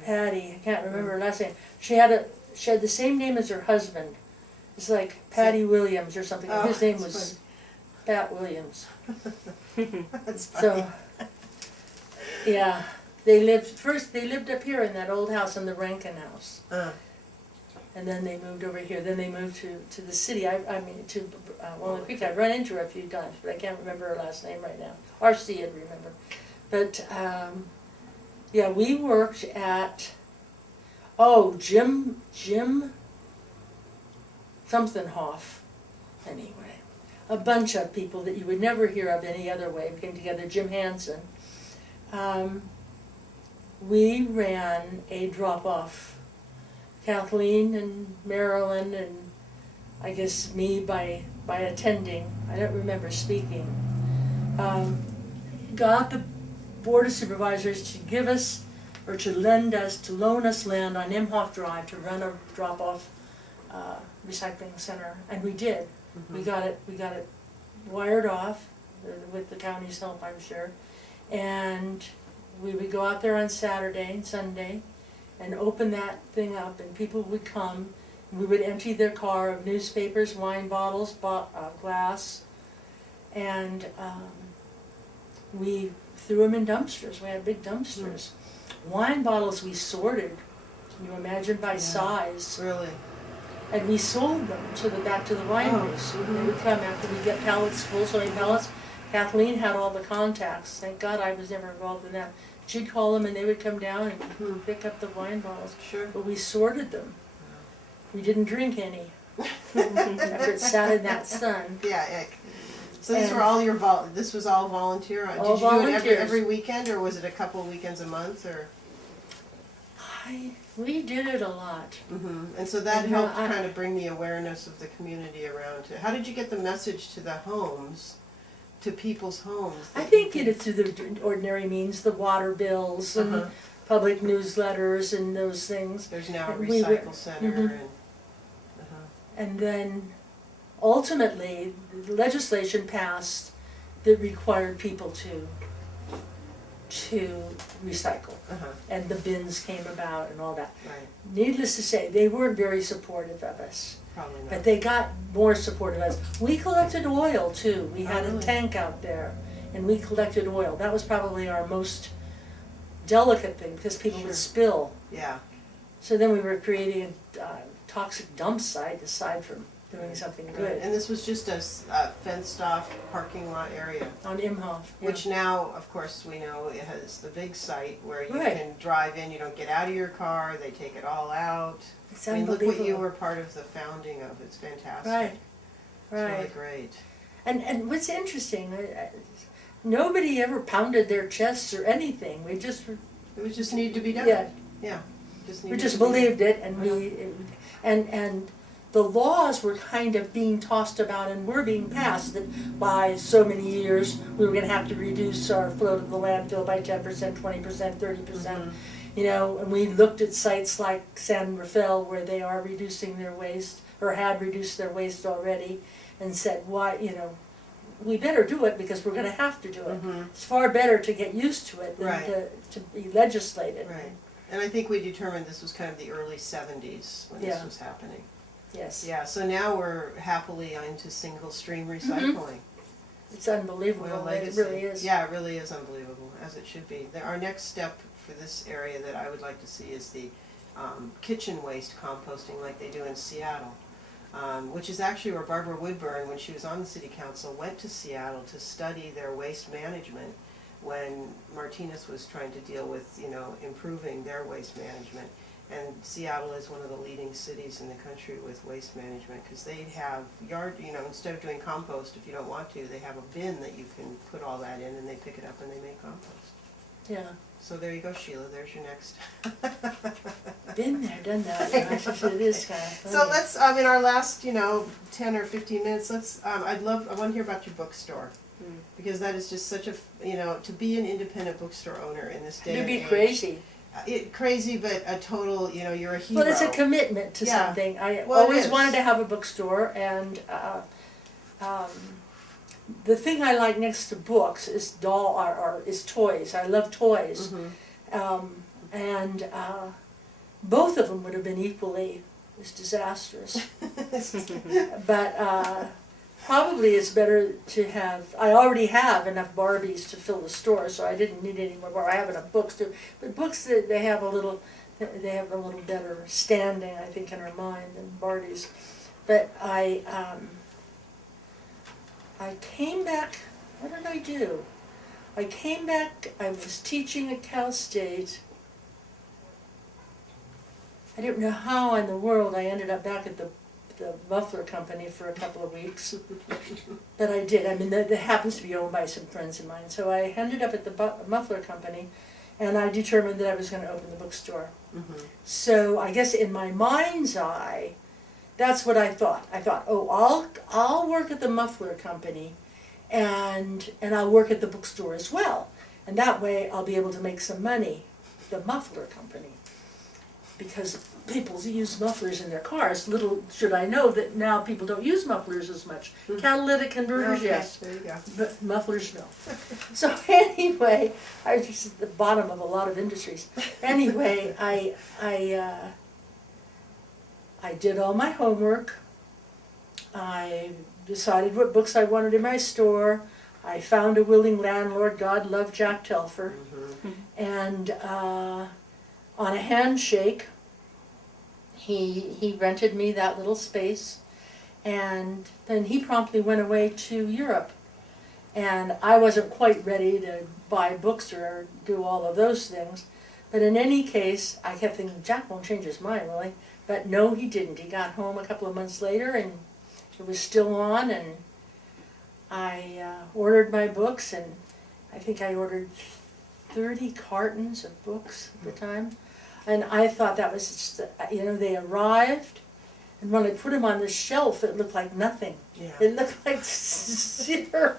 Patty, I can't remember her last name. She had the same name as her husband. It's like Patty Williams or something. Oh, His name that's was Pat Williams. That's funny. So, yeah, they lived up here in that old house in the Rankin House. And then they moved over here. Then they moved to the city. To Walnut Creek. I've run into her a few times, but I can't remember her last name right now. RC, I'd remember. But yeah, we worked at Jim something Hoff. Anyway, a bunch of people that you would never hear of any other way came together. Jim Hansen. We ran a drop-off. Kathleen and Marilyn and I guess me by attending. I don't remember speaking. Got the Board of Supervisors to give us or to loan us land on Imhoff Drive to run a drop-off recycling center, and we did. Mm-hmm. We got it wired off with the county's help, I'm sure, and we would go out there on Saturday and Sunday and open that thing up, and people would come. We would empty their car of newspapers, wine bottles, glass, and we threw them in dumpsters. We had big dumpsters. Wine bottles we sorted. Can you imagine by size? Really? And we sold them back to the wineries. They would come after we get pallets full, so many pallets. Kathleen had all the contacts. Thank God I was never involved in that. She'd call them and they would come down and pick up the wine bottles. Sure. But we sorted them. We didn't drink any after it sat in that sun. Yeah. So these And- were all this was all volunteer? All Did you do it volunteers. every weekend, or was it a couple of weekends a month, or? We did it a lot. And so that You know, helped I- kind of bring the awareness of the community around it. How did you get the message to the homes, to people's homes? I think it through the ordinary means, the water bills and Uh-huh. public newsletters and those things. There's now a And we were- recycle center and. And then ultimately, the legislation passed that required people to recycle. And the bins came about and all that. Right, Needless to say, they weren't very supportive of us, probably not. but they got more supportive of us. We collected oil too. We had Oh, a really? tank out there and we collected oil. That was probably our most delicate thing because people Sure. would spill. Yeah, So then we were creating a toxic dump site aside from doing something right. good And this was just a fenced off parking lot area, on Imhoff. Yeah. which now, of course, we know it has the big site where you Right. can drive in, you don't get out of your car, they take it all out. It's I mean, look what you unbelievable. were part of the founding of, it's fantastic. Right, It's really right. great. And what's interesting, nobody ever pounded their chests or anything. We just, It would just need to be done. yeah, we needed just to be done. believed it, and and the laws were kind of being tossed about and were being passed that by so many years we were going to have to reduce our flow to the landfill by 10%, 20%, 30%. And we looked at sites like San Rafael where they are reducing their waste, or had reduced their waste already, and said, why, we better do it because we're gonna have to do it. It's far better to get used to it than Right. to be legislated. Right. And I think we determined this was kind of the early 70s when this was happening. Yes. Yeah, so now we're happily into single stream recycling. It's unbelievable. Well, It legacy. really is. Yeah, it really is unbelievable, as it should be. Our next step for this area that I would like to see is the kitchen waste composting like they do in Seattle, which is actually where Barbara Woodburn, when she was on the city council, went to Seattle to study their waste management when Martinez was trying to deal with, improving their waste management. And Seattle is one of the leading cities in the country with waste management because they have instead of doing compost, if you don't want to, they have a bin that you can put all that in and they pick it up and they make compost. Yeah. So there you go, Sheila, there's your next. Been there, done that. It is kind of funny. So let's, in our last, 10 or 15 minutes, I want to hear about your bookstore. Because that is just such a, to be an independent bookstore owner in this day It'd and be age. crazy. Crazy, but a total, you're a hero. Well, it's a commitment to Yeah. something. I Well, it always is. wanted to have a bookstore, and the thing I like next to books is is toys. I love toys, and both of them would have been equally as disastrous. But probably it's better to have. I already have enough Barbies to fill the store, so I didn't need any more. I have enough books too. But books, they have a little better standing, I think, in our mind than Barbies. But I came back. What did I do? I came back. I was teaching at Cal State. I don't know how in the world I ended up back at the muffler company for a couple of weeks, but I did. I mean, that happens to be owned by some friends of mine. So I ended up at the muffler company, and I determined that I was going to open the bookstore. So I guess in my mind's eye, that's what I thought. I thought, oh, I'll work at the muffler company, and I'll work at the bookstore as well, and that way I'll be able to make some money. The muffler company. Because people use mufflers in their cars. Little should I know that now people don't use mufflers as much. Catalytic converters, Okay, yes, there you go. but mufflers, no. So anyway, I was just at the bottom of a lot of industries. Anyway, I did all my homework. I decided what books I wanted in my store. I found a willing landlord. God love Jack Telfer. And on a handshake, he rented me that little space, and then he promptly went away to Europe. And I wasn't quite ready to buy books or do all of those things. But in any case, I kept thinking, Jack won't change his mind, will he? But no, he didn't. He got home a couple of months later, and it was still on, and I ordered my books, and I think I ordered 30 cartons of books at the time. And I thought that was just, they arrived, and when I put them on the shelf, it looked like nothing. Yeah. It looked like zero.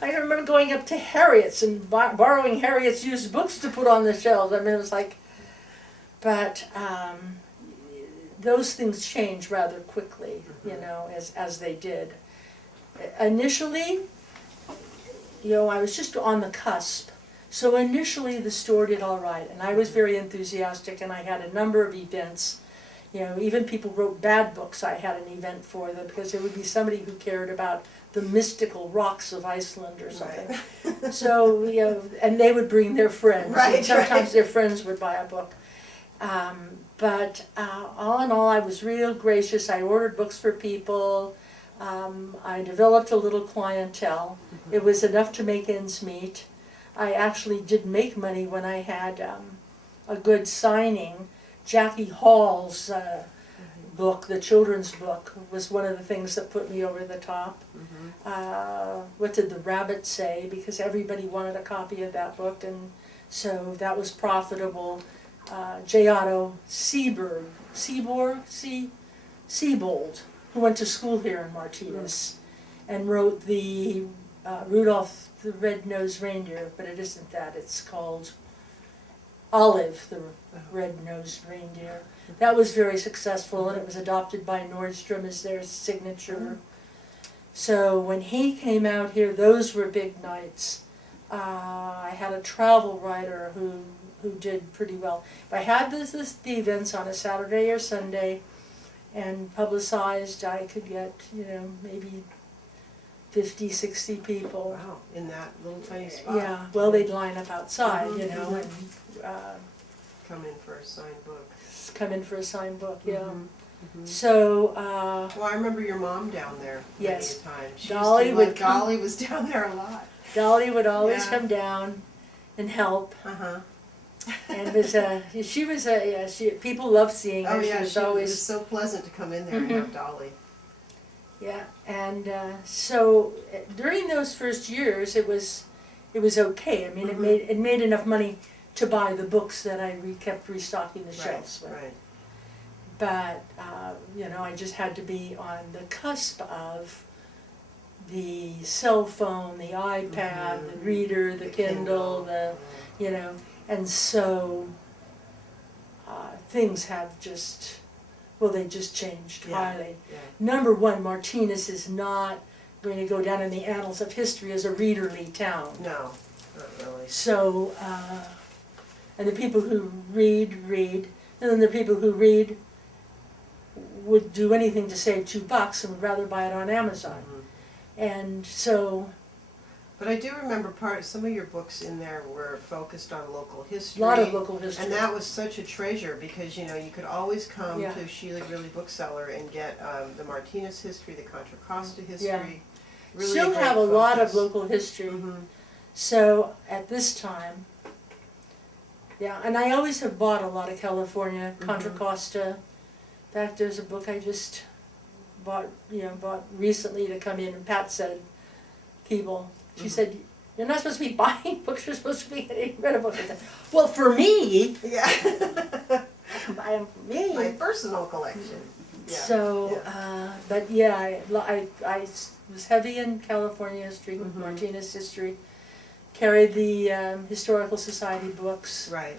I remember going up to Harriet's and borrowing Harriet's used books to put on the shelves. I mean, it was like, but those things change rather quickly, as they did. Initially, I was just on the cusp. So initially the store did all right, and I was very enthusiastic, and I had a number of events. Even people wrote bad books, I had an event for them, because there would be somebody who cared about the mystical rocks of Iceland or something. Right. So, and they would bring their friends. Right, and sometimes their friends would buy a book. But all in all, I was real gracious. I ordered books for people. I developed a little clientele. It was enough to make ends meet. I actually did make money when I had a good signing. Jackie Hall's book, the children's book, was one of the things that put me over the top. What did the rabbit say? Because everybody wanted a copy of that book, and so that was profitable. J. Otto Seabold, who went to school here in Martinez, and wrote the Rudolph the Red-Nosed Reindeer, but it isn't that. It's called Olive, the red-nosed reindeer. That was very successful, and it was adopted by Nordstrom as their signature. So when he came out here, those were big nights. I had a travel writer who did pretty well. If I had the events on a Saturday or Sunday and publicized, I could get, maybe 50, 60 people. Wow, in that little tiny spot. Yeah, well, they'd line up outside, and Come in for a signed book. come in for a signed book, yeah. Mhm. So, Well, I remember your mom down there Yes. many a time. She Dolly used to, would come- Dolly was down there a lot. Dolly would always Yeah. come down and help, Uh-huh. and people loved seeing her. Oh, yeah, She was it always, was so pleasant to come in there and have Dolly. yeah, and so during those first years, it was okay. I mean, it made enough money to buy the books that I kept restocking the shelves with. Right. But I just had to be on the cusp of the cell phone, the iPad, the reader, the Kindle, and so things have just, they just changed highly. Yeah. Number one, Martinez is not going to go down in the annals of history as a readerly town. No, not really. So, and the people who read, and then the people who read would do anything to save $2 and would rather buy it on Amazon. And so, But I do remember some of your books in there were focused on local history. a lot of local history. And that was such a treasure because, you could always come Yeah. to Sheila Grilli Bookseller and get the Martinez history, the Contra Costa history. Really Still great have a lot of focus. local history. Mhm. So at this time, and I always have bought a lot of California, Contra Costa. In fact, there's a book I just bought recently to come in, and Pat said, Keeble, she said, you're not supposed to be buying books, you're supposed to be getting rid of books. I said, well, for me, Yeah. I can buy them for me. My personal collection. Yeah. So, but yeah, I was heavy in California history, Martinez history, carried the Historical Society books. Right.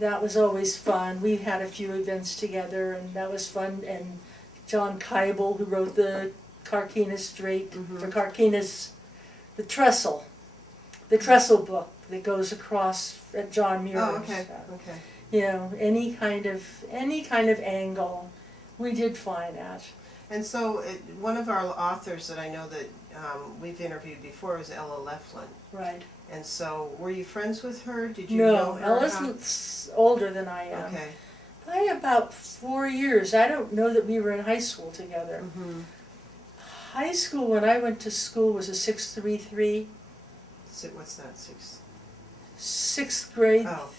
That was always fun. We had a few events together, and that was fun. And John Keibel, who wrote the Carquinez Strait, for Carquinez, the trestle book that goes across at John Muir's. Oh, okay. Any kind of angle, we did fine at. And so one of our authors that I know that we've interviewed before was Ella Leflin. Right. And so were you friends with her? Did you know her? Ella's older than I am. Okay. By about 4 years. I don't know that we were in high school together. High school, when I went to school, was a 633. So what's that, 6? 6th grade, Oh,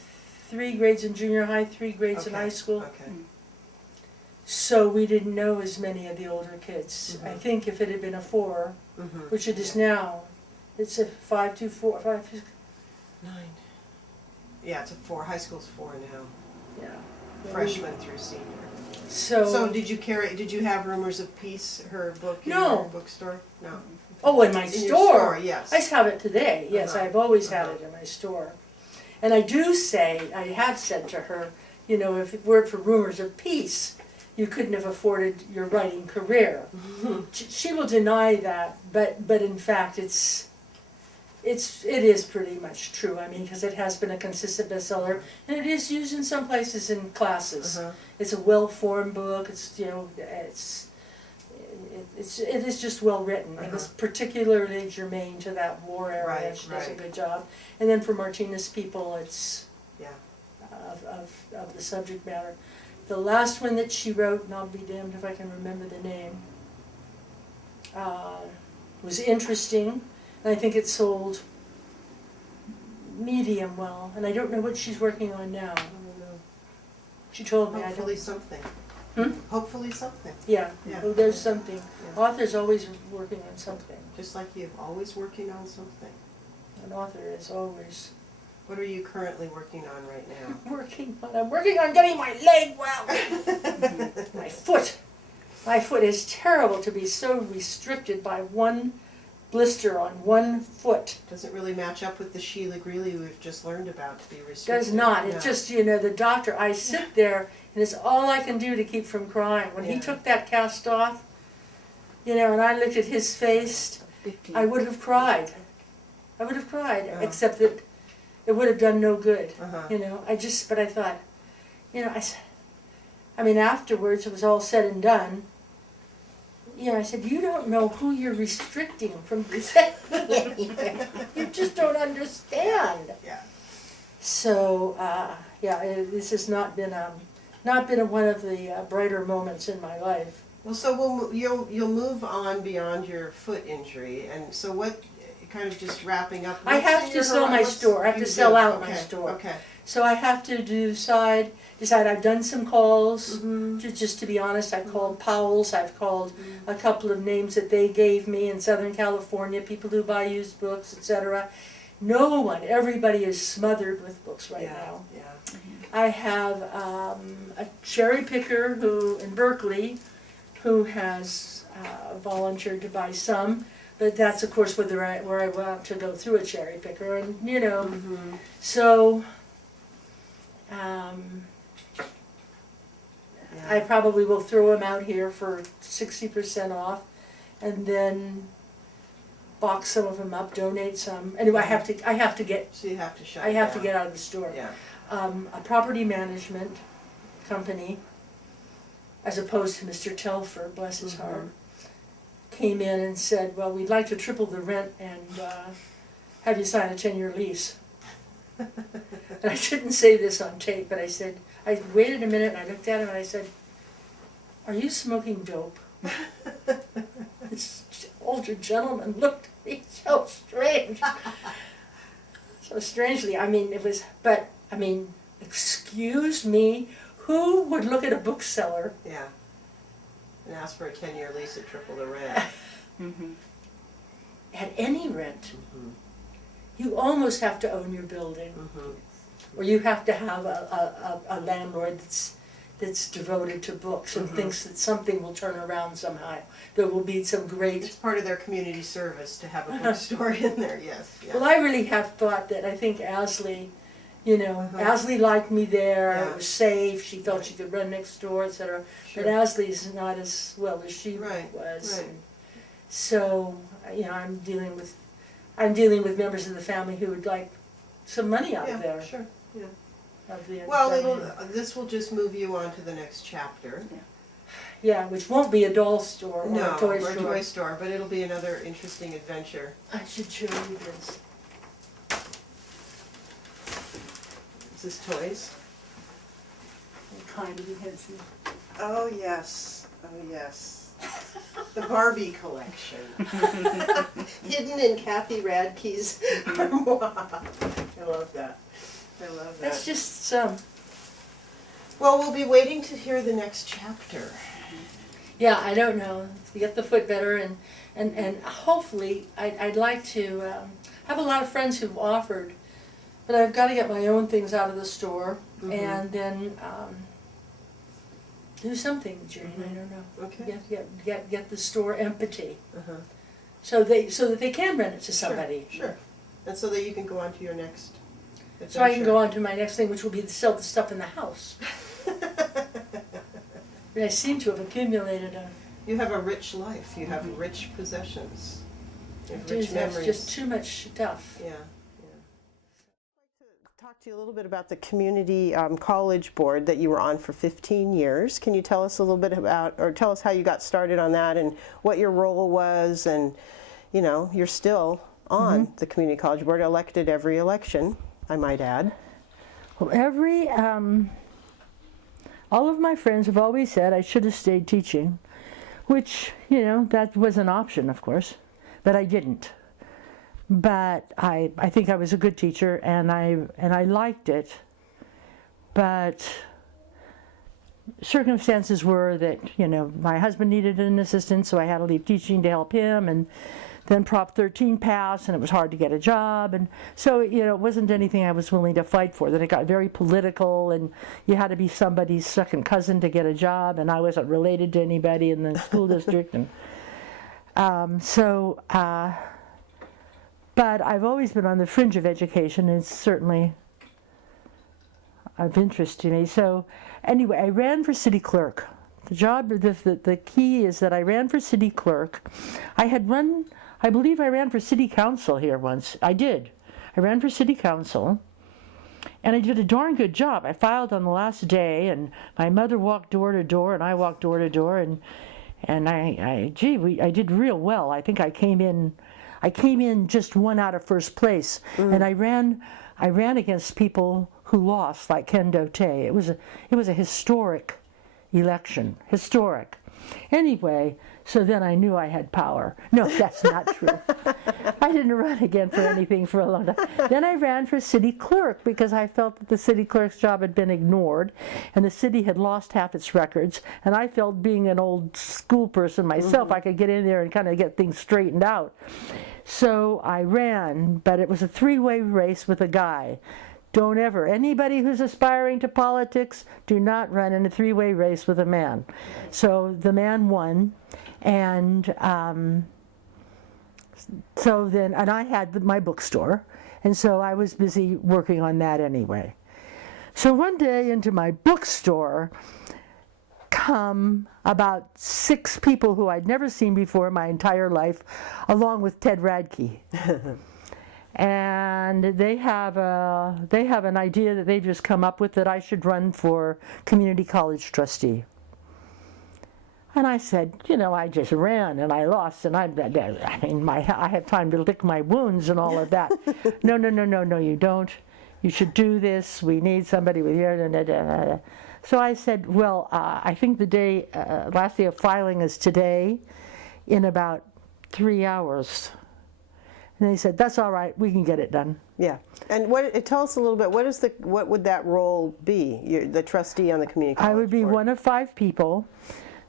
3 grades in junior high, 3 grades in okay, high school. okay. So we didn't know as many of the older kids. I think if it had been a 4, which it is now, it's a 5-2-4, 5. 9. Yeah, it's a 4. High school's 4 now. Yeah. Freshman through senior. So did you have Rumors of Peace, her book in No. your bookstore? No. in my In store. your store, yes. I have it today. Yes, I've always had it in my store. And I have said to her, if it weren't for Rumors of Peace, you couldn't have afforded your writing career. She will deny that, but in fact, it is pretty much true. I mean, because it has been a consistent bestseller, and it is used in some places in classes. It's a well-formed book. It is just well written. It is particularly germane to that war area. Right, She does a right. good job. And then for Martinez people, it's Yeah. of the subject matter. The last one that she wrote, and I'll be damned if I can remember the name, was interesting, and I think it sold medium well. And I don't know what she's working on now. I don't know. She told me. Hopefully something. Hopefully something. Yeah. Yeah. Oh, there's something. Yeah. Author's always working on something. Just like you, always working on something. An author is always What are you currently working on right now? I'm working on getting my leg well. My foot is terrible to be so restricted by one blister on one foot. Doesn't really match up with the Sheila Grilli we've just learned about to be restricted. Does not. No. It's just, the doctor, I sit there and it's all I can do to keep from crying. When he Yeah. took that cast off, and I looked at his face, I would have cried. I would have cried, Yeah. except that it would have done no good. Uh-huh. But I thought, afterwards it was all said and done. I said, you don't know who you're restricting from saying anything. You just don't understand. Yeah. So, this has not been one of the brighter moments in my life. Well, so you'll move on beyond your foot injury, and so what? Kind of just wrapping up. I have to sell my store. I have to sell out my store. Okay. So I have to decide. I've done some calls. Just to be honest, I've called Powell's. I've called a couple of names that they gave me in Southern California, people who buy used books, etc. No one. Everybody is smothered with books right now. Yeah. I have a cherry picker in Berkeley who has volunteered to buy some. But that's, of course, where I want to go through a cherry picker, and so I probably will throw them out here for 60% off, and then box some of them up, donate some. Anyway, I have to get. So you have to shut. I have to down. get out of the store. Yeah. A property management company, as opposed to Mr. Telfer, bless his heart, came in and said, well, we'd like to triple the rent and have you sign a 10-year lease. And I shouldn't say this on tape, but I said, I waited a minute and I looked at him and I said, are you smoking dope? This older gentleman looked at me so strange. So strangely, excuse me, who would look at a bookseller? Yeah. And ask for a 10-year lease at triple the rent. At any rent. You almost have to own your building. Or you have to have a landlord that's devoted to books and thinks that something will turn around somehow. There will be some great... It's part of their community service to have a bookstore in there, yes. Yeah. Well, I really have thought that. I think Asley, Asley liked me there. Yeah. It was safe. She felt she could run next door, etc. Sure. But Asley's not as well as she was. Right. And so, I'm dealing with members of the family who would like some money out of there. Sure. Yeah. Of the Well, this will just move you on to the next chapter. Yeah, which won't be a doll store or No, a toy or a store. toy store, but it'll be another interesting adventure. I should show you this. Is this toys? Kind of enhancing. Oh yes, the Barbie collection, hidden in Kathy Radke's armoire. I love that. That's just some. Well, we'll be waiting to hear the next chapter. Yeah, I don't know. To get the foot better, and hopefully, I'd like to have a lot of friends who've offered, but I've got to get my own things out of the store, and then do something, Jane. I don't know. Okay. Get the store empty, Uh-huh. so that they can rent it to somebody. Sure. And so that you can go on to your next adventure. So I can go on to my next thing, which will be to sell the stuff in the house. But I seem to have accumulated a. You have a rich life. You have rich possessions. You have rich That's memories. just too much stuff. Yeah. Talk to you a little bit about the community college board that you were on for 15 years. Can you tell us a little bit about, or tell us how you got started on that and what your role was, and you're still on the community college board, elected every election, I might add. Well, all of my friends have always said I should have stayed teaching, which, that was an option, of course, but I didn't. But I think I was a good teacher, and I liked it, but circumstances were that, my husband needed an assistant, so I had to leave teaching to help him, and then Prop 13 passed, and it was hard to get a job, and so, it wasn't anything I was willing to fight for. Then it got very political, and you had to be somebody's second cousin to get a job, and I wasn't related to anybody in the school district, and But I've always been on the fringe of education, and it's certainly of interest to me. So anyway, I ran for city clerk. The job, the key is that I ran for city clerk. I believe I ran for city council here once. I did. I ran for city council, and I did a darn good job. I filed on the last day, and my mother walked door to door, and I walked door to door, and I did real well. I think I came in just one out of first place, and I ran against people who lost, like Ken Dote. It was a historic election, historic. Anyway, so then I knew I had power. No, that's not true. I didn't run again for anything for a long time. Then I ran for city clerk because I felt that the city clerk's job had been ignored and the city had lost half its records, and I felt, being an old school person myself, I could get in there and kind of get things straightened out. So I ran, but it was a three-way race with a guy. Don't ever, anybody who's aspiring to politics, do not run in a three-way race with a man. So the man won, and so then, and I had my bookstore, and so I was busy working on that anyway. So one day into my bookstore come about 6 people who I'd never seen before in my entire life, along with Ted Radke. And they have an idea that they've just come up with, that I should run for community college trustee. And I said, I just ran and I lost, and I have time to lick my wounds and all of that. No, you don't. You should do this. We need somebody with your. So I said, well, I think the last day of filing is today, in about 3 hours. And they said, that's all right, we can get it done. Yeah. And tell us a little bit, what would that role be? You're the trustee on the community college I would be board. one of 5 people.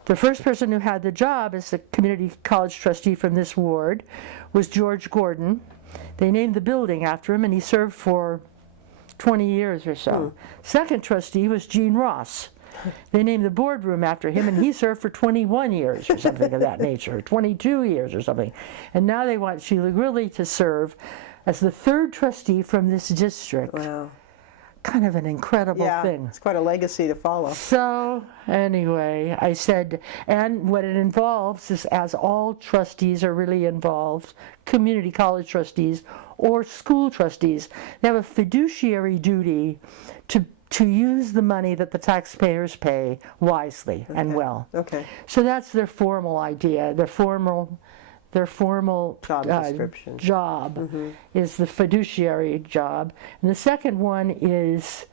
The first person who had the job as the community college trustee from this ward was George Gordon. They named the building after him, and he served for 20 years or so. Second trustee was Gene Ross. They named the boardroom after him, and he served for 21 years or something of that nature, 22 years or something. And now they want Sheila Grilli to serve as the 3rd trustee from this district. Wow. Kind of an incredible thing. It's quite a legacy to follow. So anyway, I said, and what it involves is, as all trustees are really involved, community college trustees or school trustees, they have a fiduciary duty to use the money that the taxpayers pay wisely and well. Okay. So that's their formal idea. Their formal Job description. job is the fiduciary job. And the second one is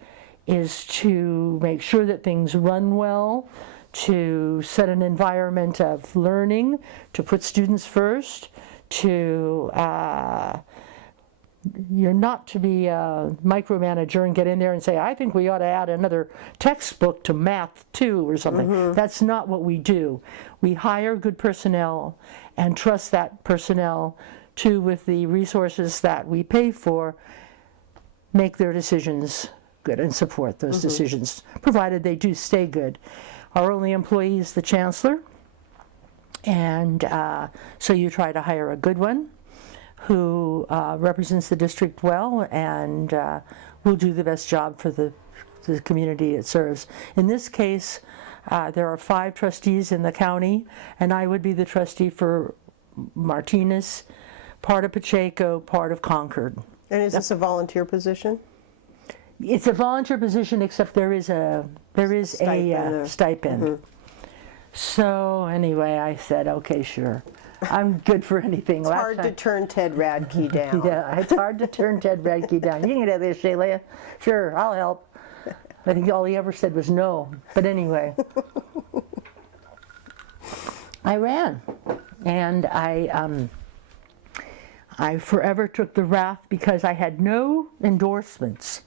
to make sure that things run well, to set an environment of learning, to put students first, to you're not to be a micromanager and get in there and say, I think we ought to add another textbook to math 2 or something. That's not what we do. We hire good personnel and trust that personnel to, with the resources that we pay for, make their decisions good and support those decisions, provided they do stay good. Our only employee is the chancellor, and so you try to hire a good one who represents the district well and will do the best job for the community it serves. In this case, there are 5 trustees in the county, and I would be the trustee for Martinez, part of Pacheco, part of Concord. And is this a volunteer position? It's a volunteer position, except there is a stipend. So anyway, I said, okay, sure. I'm good for anything. It's hard to turn Ted Radke down. Yeah, it's hard to turn Ted Radke down. You can do this, Sheila. Sure, I'll help. I think all he ever said was no. But anyway, I ran, and I forever took the wrath because I had no endorsements.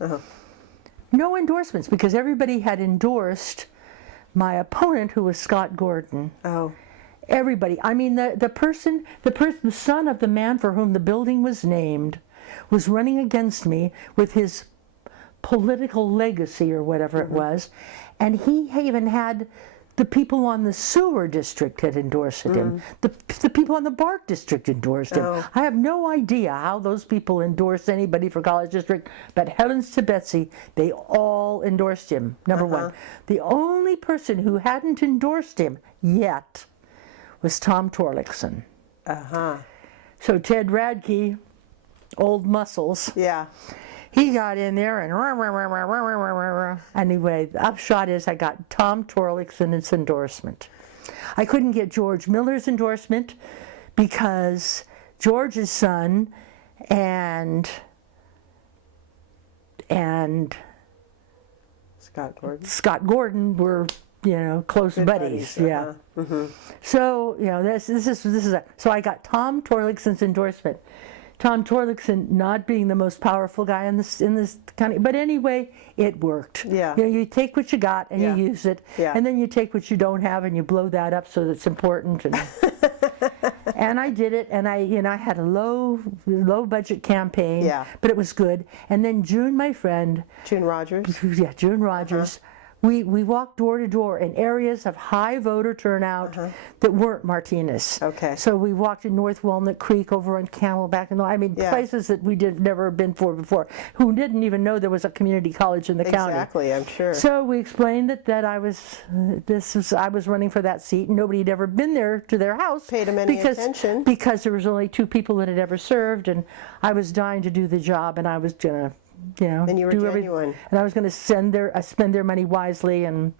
No endorsements, because everybody had endorsed my opponent, who was Scott Gordon. Oh. Everybody. I mean, the son of the man for whom the building was named was running against me with his political legacy or whatever it was, and he even had The people on the sewer district had endorsed him. The people on the Bark district endorsed him. Oh. I have no idea how those people endorse anybody for college district, but heavens to Betsy, they all endorsed him, number one. The only person who hadn't endorsed him yet was Tom Torlakson. So Ted Radke, old muscles, Yeah. he got in there and anyway, the upshot is I got Tom Torlakson's endorsement. I couldn't get George Miller's endorsement because George's son and Scott Gordon. were, close buddies. Yeah. So, this is so I got Tom Torlakson's endorsement. Tom Torlakson not being the most powerful guy in this county, but anyway, it worked. Yeah. You take what you got and Yeah. you use it, Yeah. and then you take what you don't have and you blow that up so that it's important. And, and I did it, and I had a low budget campaign, Yeah. but it was good. And then June, my friend, June Rogers. yeah, June Rogers. We walked door to door in areas of high voter turnout that weren't Martinez. Okay. So we walked in North Walnut Creek over on Camelback, and Yeah. places that we never been for before, who didn't even know there was a community college in the county. Exactly, I'm sure. So we explained that I was running for that seat, and nobody had ever been there to their house. Paid them any attention. Because there was only 2 people that had ever served, and I was dying to do the job, and I was gonna. And you were do genuine. and I was going to spend their money wisely, and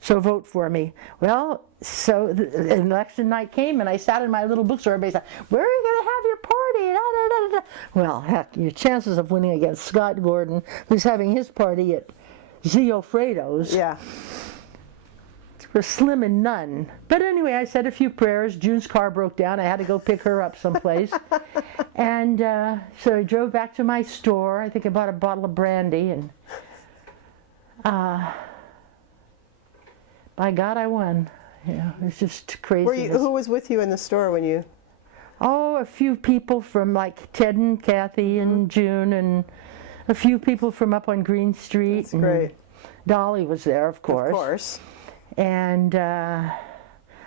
so vote for me. Well, so election night came, and I sat in my little bookstore. Everybody said, "Where are you going to have your party?" Da, da, da, da. Well, heck, your chances of winning against Scott Gordon, who's having his party at Zio Fredo's, Yeah. were slim and none. But anyway, I said a few prayers. June's car broke down. I had to go pick her up someplace. And so I drove back to my store. I think I bought a bottle of brandy. And by God, I won. It's just crazy. Who was with you in the store when you... Oh, a few people from like Ted and Kathy and June, and a few people from up on Green Street. That's great. Dolly was there, of course. Of course. And I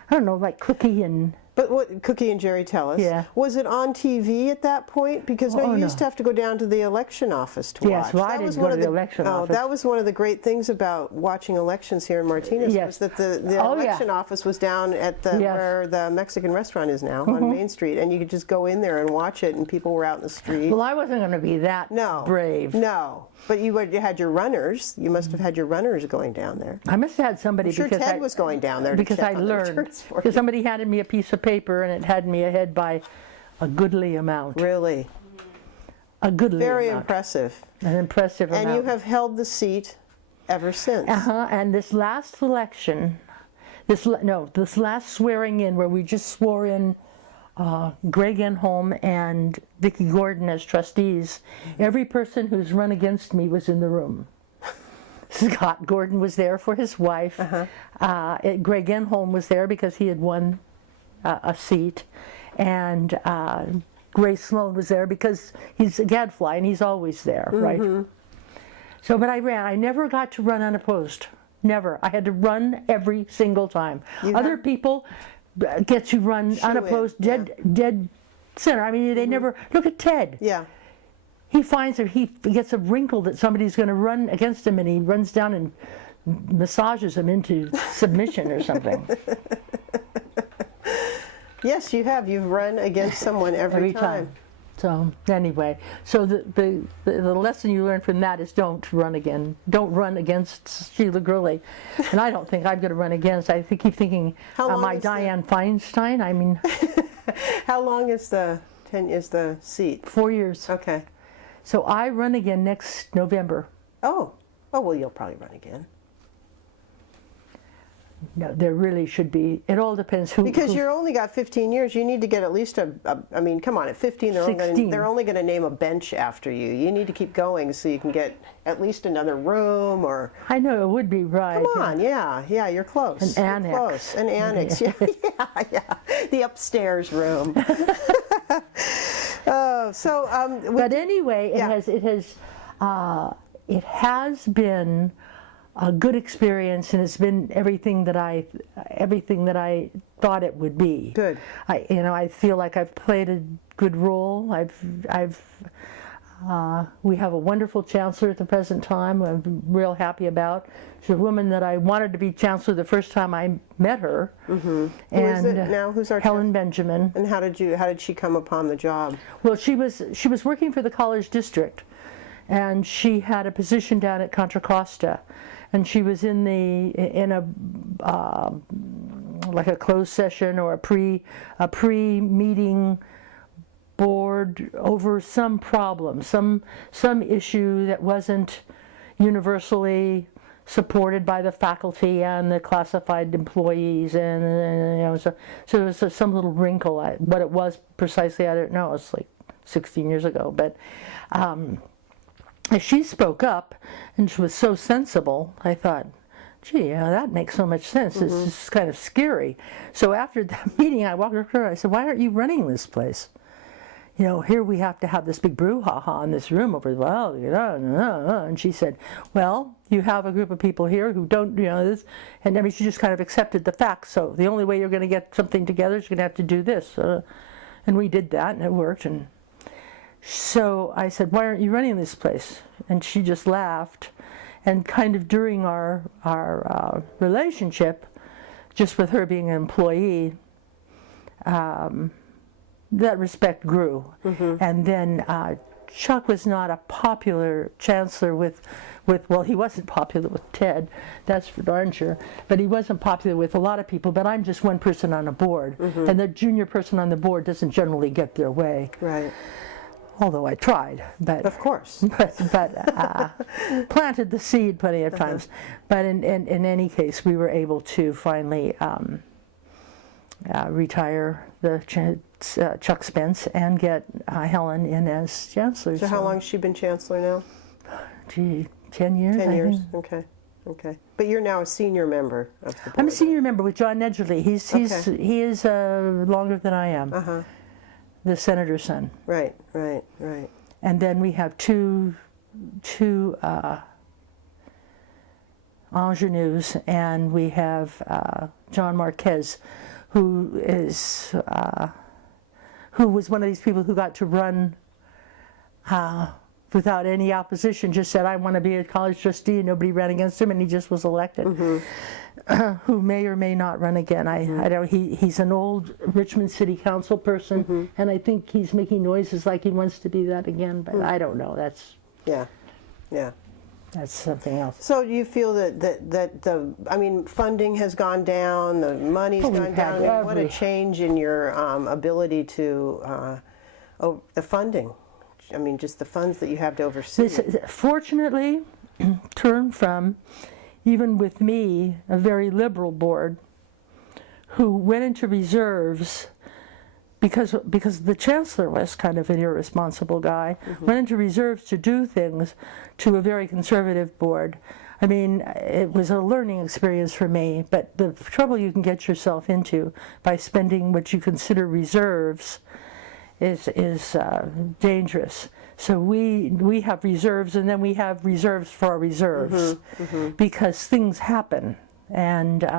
don't know, like Cookie and... But what Cookie and Jerry tell us? Yeah. Was it on TV at that point? Because you used to have to go down to the election office to watch. Yes, well, I didn't go to the election office. That was one of the great things about watching elections here in Martinez, Yes. was that the election office was down at where the Mexican restaurant is now on Main Street, and you could just go in there and watch it, and people were out in the street. Well, I wasn't going to be that brave. No, but you had your runners. You must have had your runners going down there. I must have had somebody I'm sure because Ted was going down there to because check I on the learned returns for because you. somebody handed me a piece of paper and it had me ahead by a goodly amount. Really? A goodly Very amount. impressive. An impressive amount. And you have held the seat ever since. And this last election, this last swearing in where we just swore in Greg Enholm and Vicki Gordon as trustees, every person who's run against me was in the room. Scott Gordon was there for his wife. Greg Enholm was there because he had won a seat, and Ray Sloan was there because he's a gadfly and he's always there, right? So, but I ran. I never got to run unopposed. Never. I had to run every single time. Other people get to run unopposed, dead center. I mean, they never. Look at Ted. Yeah. He finds that he gets a wrinkle that somebody's going to run against him, and he runs down and massages him into submission or something. Yes, you have. You've run against someone every time. So anyway, so the lesson you learn from that is don't run again. Don't run against Sheila Grilli. And I don't think I'm going to run against. I keep thinking, am I Dianne Feinstein? I mean, how long is the seat? 4 years. Okay. So I run again next November. Oh, well, you'll probably run again. No, there really should be. It all depends who. Because you're only got 15 years. You need to get at least I mean, come on, at 15, they're only going to name a bench after you. You need to keep going so you can get at least another room or. I know, it would be right. Come on, yeah, you're close. An annex. You're close. An annex, yeah. The upstairs room. But anyway, it has been a good experience, and it's been everything that I thought it would be. Good. I feel like I've played a good role. We have a wonderful chancellor at the present time. I'm real happy about. She's a woman that I wanted to be chancellor the first time I met her. Mm-hmm. And Who is it now? Who's our Helen Benjamin. And how did she come upon the job? Well, she was working for the college district, and she had a position down at Contra Costa, and she was in a like a closed session or a pre-meeting board over some problem, some issue that wasn't universally supported by the faculty and the classified employees, and so there was some little wrinkle. What it was precisely, I don't know. It's like 16 years ago, but she spoke up, and she was so sensible. I thought, gee, that makes so much sense. Mm-hmm. It's just kind of scary. So after that meeting, I walked up to her. I said, "Why aren't you running this place? Here we have to have this big brouhaha in this room over, and she said, well, you have a group of people here who don't, this, and I mean, she just kind of accepted the facts. So the only way you're going to get something together is you're going to have to do this. And we did that, and it worked. And so I said, why aren't you running this place? And she just laughed. And kind of during our relationship, just with her being an employee, that respect grew. Mm-hmm. And then Chuck was not a popular chancellor with well, he wasn't popular with Ted, that's for darn sure, but he wasn't popular with a lot of people. But I'm just one person on a board, mm-hmm. and the junior person on the board doesn't generally get their way. Right. Although I tried, but of course, but planted the seed plenty of times. But in any case, we were able to finally retire Chuck Spence and get Helen in as chancellor. So how long has she been chancellor now? Gee, 10 years. 10 I years. think. Okay. But you're now a senior member of the board. I'm a senior member with John Nedgerly. He is longer than I am. Uh-huh. The senator's son. Right. And then we have two ingenues, and we have John Marquez, who was one of these people who got to run without any opposition, just said, I want to be a college trustee, and nobody ran against him, and he just was elected. Mm-hmm. Who may or may not run again. I don't. He's an old Richmond City Council person, mm-hmm. and I think he's making noises like he wants to be that again, but I don't know. That's that's something else. So do you feel that the funding has gone down, the money's gone down? What a change in your ability to the funding. I mean, just the funds that you have to oversee. Fortunately, turned from, even with me, a very liberal board, who went into reserves because the chancellor was kind of an irresponsible guy, mm-hmm. went into reserves to do things, to a very conservative board. I mean, it was a learning experience for me, but the trouble you can get yourself into by spending what you consider reserves is dangerous. So we have reserves, and then we have reserves for our reserves, mm-hmm, mm-hmm. because things happen. And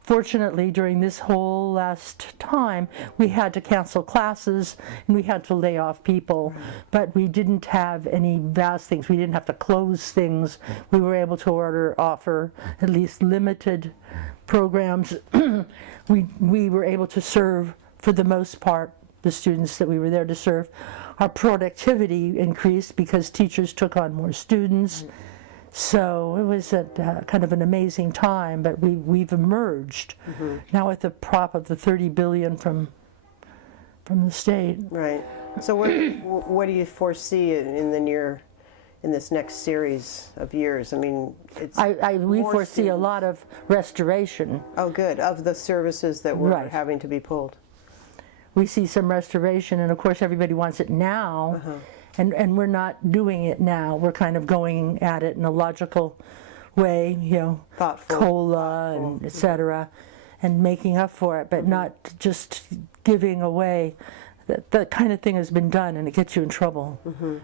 fortunately, during this whole last time, we had to cancel classes and we had to lay off people, but we didn't have any vast things. We didn't have to close things. We were able to offer at least limited programs. We were able to serve, for the most part, the students that we were there to serve. Our productivity increased because teachers took on more students. So it was kind of an amazing time, but we've emerged, mm-hmm. now with the prop of the $30 billion from the state. Right. So what do you foresee in this next series of years? I mean, we foresee a lot of restoration. Oh, good. Of the services that were right. having to be pulled. We see some restoration, and of course everybody wants it now. Uh-huh. And we're not doing it now. We're kind of going at it in a logical way, thoughtful, COLA and et cetera, and making up for it, but mm-hmm. not just giving away that kind of thing has been done, and it gets you in trouble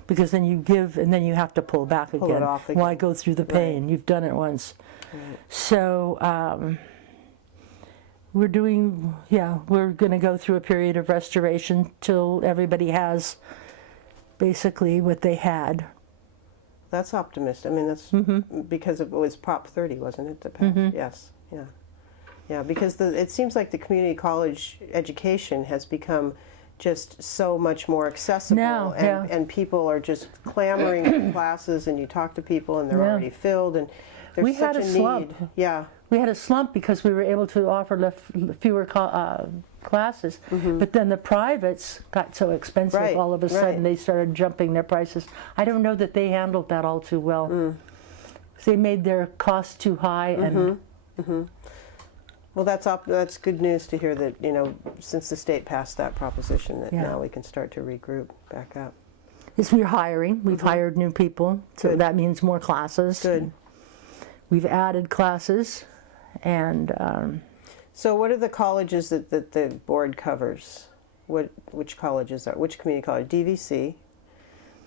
because then you give and then you have to pull back Pull again. it off again. Why go through the pain? You've done it once. So we're going to go through a period of restoration till everybody has basically what they had. That's optimistic. I mean, that's because it was Prop 30, wasn't it? The passed? Yes. Yeah. Yeah. Because it seems like the community college education has become just so much more accessible, Now, and people are just clamoring for classes, and you talk to people, and they're already filled, and there's We such had a need. slump. Yeah. We had a slump because we were able to offer fewer classes, but then the privates got so expensive Right, all of a sudden right. they started jumping their prices. I don't know that they handled that all too well. They made their costs too high, and Well, that's good news to hear that, since the state passed that proposition, that now we can start to regroup back up. as we're hiring, we've hired new people, so Good. that means more classes. Good. We've added classes, and So what are the colleges that the board covers? Which colleges are, which community college? DVC?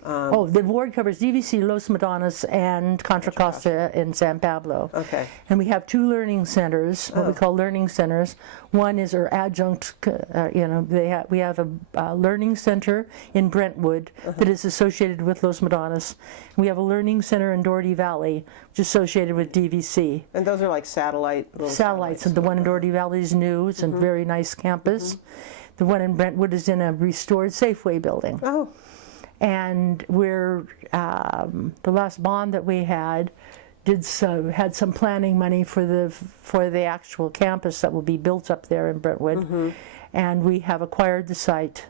the board covers DVC, Los Madonnas, and Contra Costa in San Pablo. Okay. And we have 2 learning centers, what we call learning centers. One is our adjunct, we have a learning center in Brentwood that is associated with Los Madonnas. We have a learning center in Doherty Valley, which is associated with DVC. And those are like little Satellites, and the one in Doherty Valley is new. It's a very nice campus. The one in Brentwood is in a restored Safeway building. Oh, And we're the last bond that we had had some planning money for the actual campus that will be built up there in Brentwood, and we have acquired the site,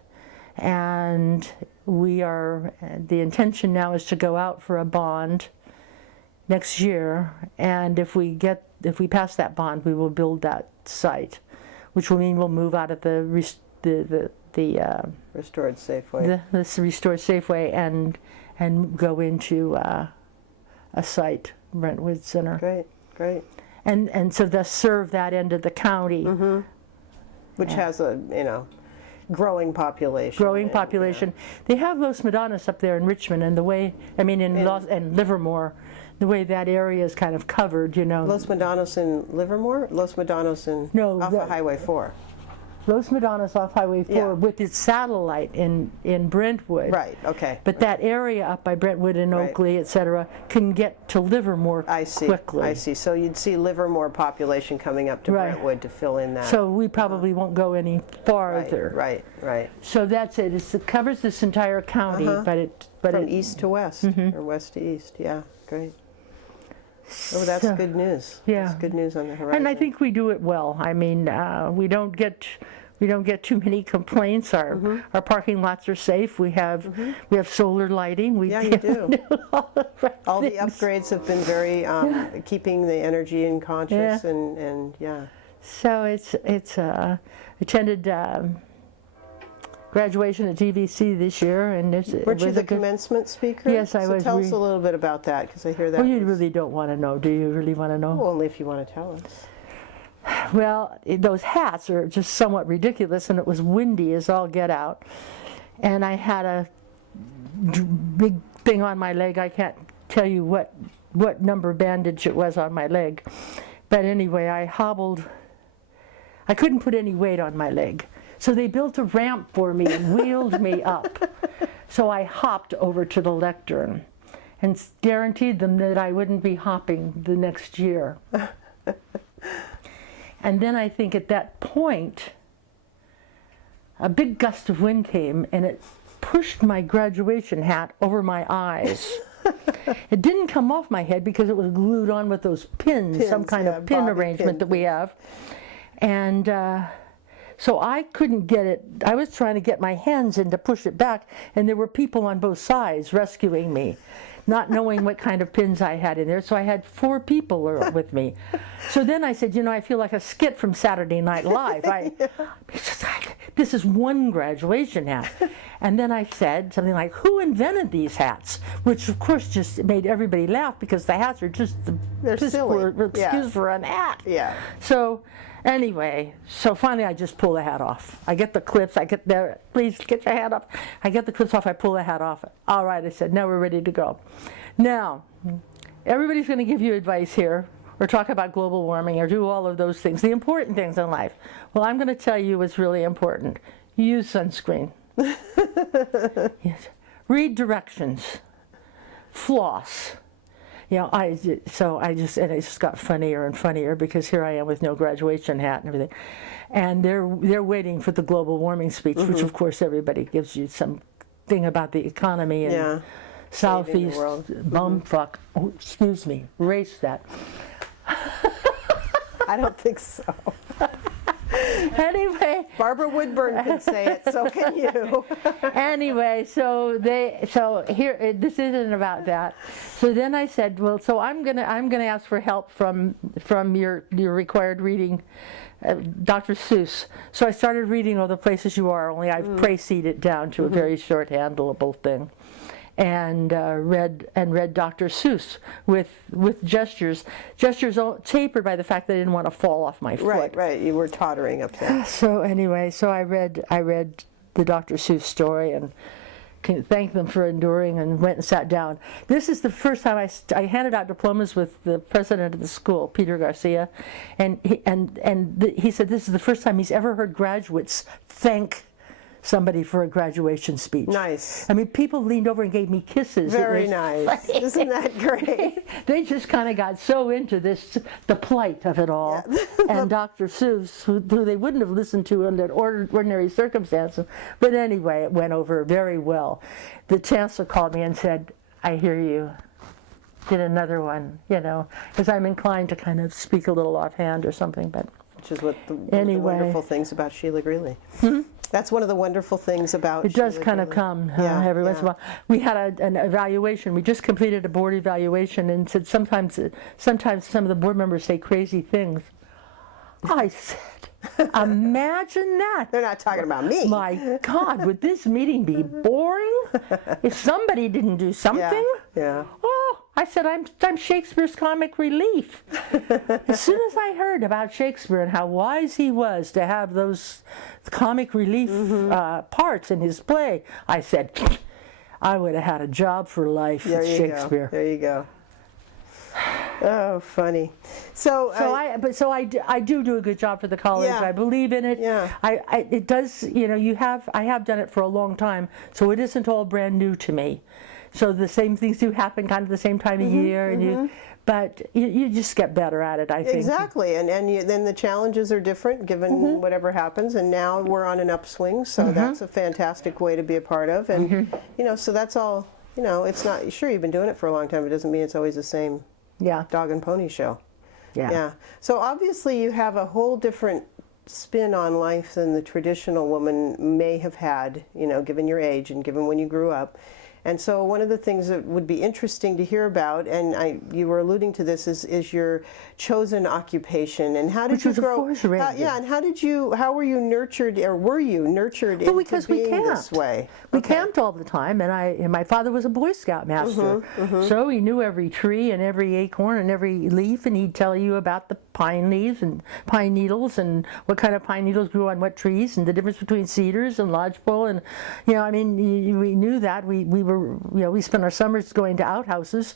and the intention now is to go out for a bond next year, and if we pass that bond, we will build that site, which will mean we'll move out of the restored Safeway. this restored Safeway and go into a site, Brentwood Center, Great, great. and so thus serve that end of the county. Which has a growing population. Growing and, population. They have Los Madonnas up there in Richmond, and and Livermore, the way that area is kind of covered, Los Madonnas in Livermore? Los Madonnas in off of Highway 4. Los Madonnas off Highway 4 Yeah. with its satellite in Brentwood. Right, okay. But that area up by Brentwood and Right. Oakley, etc., can get to Livermore I see. quickly. I see. So you'd see Livermore population coming up to Right. Brentwood to fill in that. So we probably won't go any farther. Right. So that's it. It covers this entire county, but From east to west or west to east. Yeah, great. Oh, that's So- good news. yeah. That's good news on the horizon. And I think we do it well. I mean, we don't get too many complaints. Our parking lots are safe. We have solar lighting. Yeah, you do. all the right All the things. upgrades have been very keeping the energy in conscious and yeah. So it's attended graduation at GVC this year, and it Weren't you was the a good. commencement speaker? Yes, I so was. Tell us a little bit about that, because I hear that. Well, you was- really don't want to know. Do you really want to know? Well, only if you want to tell us. Well, those hats are just somewhat ridiculous, and it was windy as all get out. And I had a big thing on my leg. I can't tell you what number bandage it was on my leg. But anyway, I hobbled. I couldn't put any weight on my leg. So they built a ramp for me and wheeled me up. So I hopped over to the lectern and guaranteed them that I wouldn't be hopping the next year. And then I think at that point, a big gust of wind came and it pushed my graduation hat over my eyes. It didn't come off my head because it was glued on with those pins, some kind of pin bobby arrangement pins. that we have. And so I couldn't get it. I was trying to get my hands in to push it back, and there were people on both sides rescuing me, not knowing what kind of pins I had in there. So I had 4 people with me. So then I said, I feel like a skit from Saturday Night Live. This is one graduation hat. And then I said something like, who invented these hats? Which of course just made everybody laugh because the hats are just the They're piss silly. poor excuse Yeah. for an hat. Yeah. So, Anyway, so finally I just pull the hat off. I get the clips, I get there, please get your hat off. I get the clips off, I pull the hat off. All right, I said, now we're ready to go. Now, everybody's going to give you advice here, or talk about global warming, or do all of those things, the important things in life. Well, I'm going to tell you what's really important. Use sunscreen. Yes. Read directions. Floss. You know, and it just got funnier and funnier because here I am with no graduation hat and everything. And they're waiting for the global warming speech, which of course everybody gives you some thing about the economy and Southeast bumfuck. Oh, excuse me, erase that. I don't think so. Anyway, Barbara Woodburn can say it, so can you. Anyway, so here this isn't about that. So then I said, well, so I'm gonna ask for help from your required reading, Dr. Seuss. So I started reading All the Places You Are, only I've précised it down to a very short handleable thing. And read Dr. Seuss with gestures all tapered by the fact that I didn't want to fall off my foot. Right. You were tottering up there. So anyway, I read the Dr. Seuss story and thanked them for enduring and went and sat down. This is the first time I handed out diplomas with the president of the school, Peter Garcia, and he said this is the first time he's ever heard graduates thank somebody for a graduation speech. Nice. I mean, people leaned over and gave me kisses. Very nice. Isn't that great? They just kind of got so into this, the plight of it all. Yeah. And Dr. Seuss, who they wouldn't have listened to under ordinary circumstances. But anyway, it went over very well. The chancellor called me and said, I hear you. Did another one, you know, because I'm inclined to kind of speak a little offhand or something. But which is one of the wonderful things about Sheila Grilli. That's one of the wonderful things about it. Does Sheila kind Grilli. Of come every once in a while. We had an evaluation. We just completed a board evaluation and said sometimes some of the board members say crazy things. I said, imagine that. They're not talking about me. My God, would this meeting be boring if somebody didn't do something? Yeah. Oh, I said, I'm Shakespeare's comic relief. As soon as I heard about Shakespeare and how wise he was to have those comic relief parts in his play, I said, I would have had a job for life with Shakespeare. There you go. Oh, funny. I do a good job for the college. Yeah. I believe in it. Yeah. It does. You know, I have done it for a long time, so it isn't all brand new to me. So the same things do happen kind of the same time of year, and but you just get better at it, I think. Exactly, and then the challenges are different given whatever happens, and now we're on an upswing, so that's a fantastic way to be a part of, and you know, so that's all. You know, it's not sure you've been doing it for a long time. It doesn't mean it's always the same. Dog and pony show. Yeah. So obviously you have a whole different spin on life than the traditional woman may have had, you know, given your age and given when you grew up. And so one of the things that would be interesting to hear about, and you were alluding to this, is your chosen occupation, and how did you grow? And how were you nurtured, or were you nurtured into being this way? We camped all the time, and my father was a Boy Scout master, so he knew every tree and every acorn and every leaf, and he'd tell you about the pine leaves and pine needles and what kind of pine needles grew on what trees and the difference between cedars and lodgepole, and you know, I mean, we knew that. We were, you know, we spent our summers going to outhouses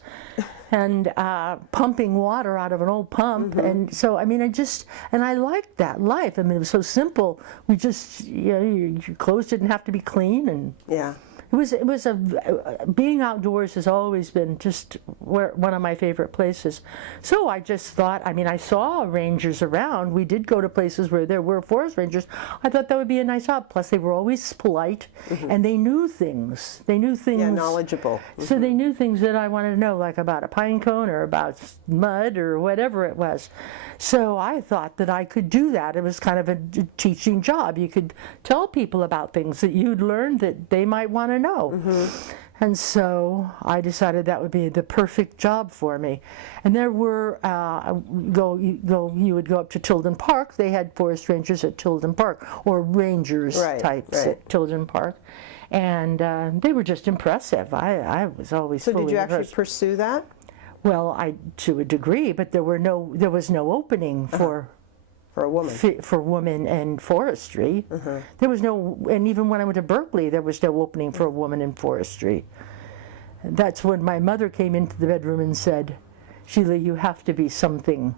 and pumping water out of an old pump, and so I mean, I liked that life. I mean, it was so simple. We just, you know, your clothes didn't have to be clean, and being outdoors has always been just one of my favorite places. So I just thought, I mean, I saw rangers around. We did go to places where there were forest rangers. I thought that would be a nice job. Plus, they were always polite, and they knew things. Yeah, knowledgeable. So they knew things that I wanted to know, like about a pine cone or about mud or whatever it was. So I thought that I could do that. It was kind of a teaching job. You could tell people about things that you'd learned that they might want to know. And so I decided that would be the perfect job for me. And there were, you would go up to Tilden Park. They had forest rangers at Tilden Park, or rangers types at Tilden Park. And they were just impressive. I was always fully did you actually impressed. Pursue that? Well, to a degree, but there was no opening for For a woman. for women in forestry. There was no, and even when I went to Berkeley, there was no opening for a woman in forestry. That's when my mother came into the bedroom and said, "Sheila, you have to be something."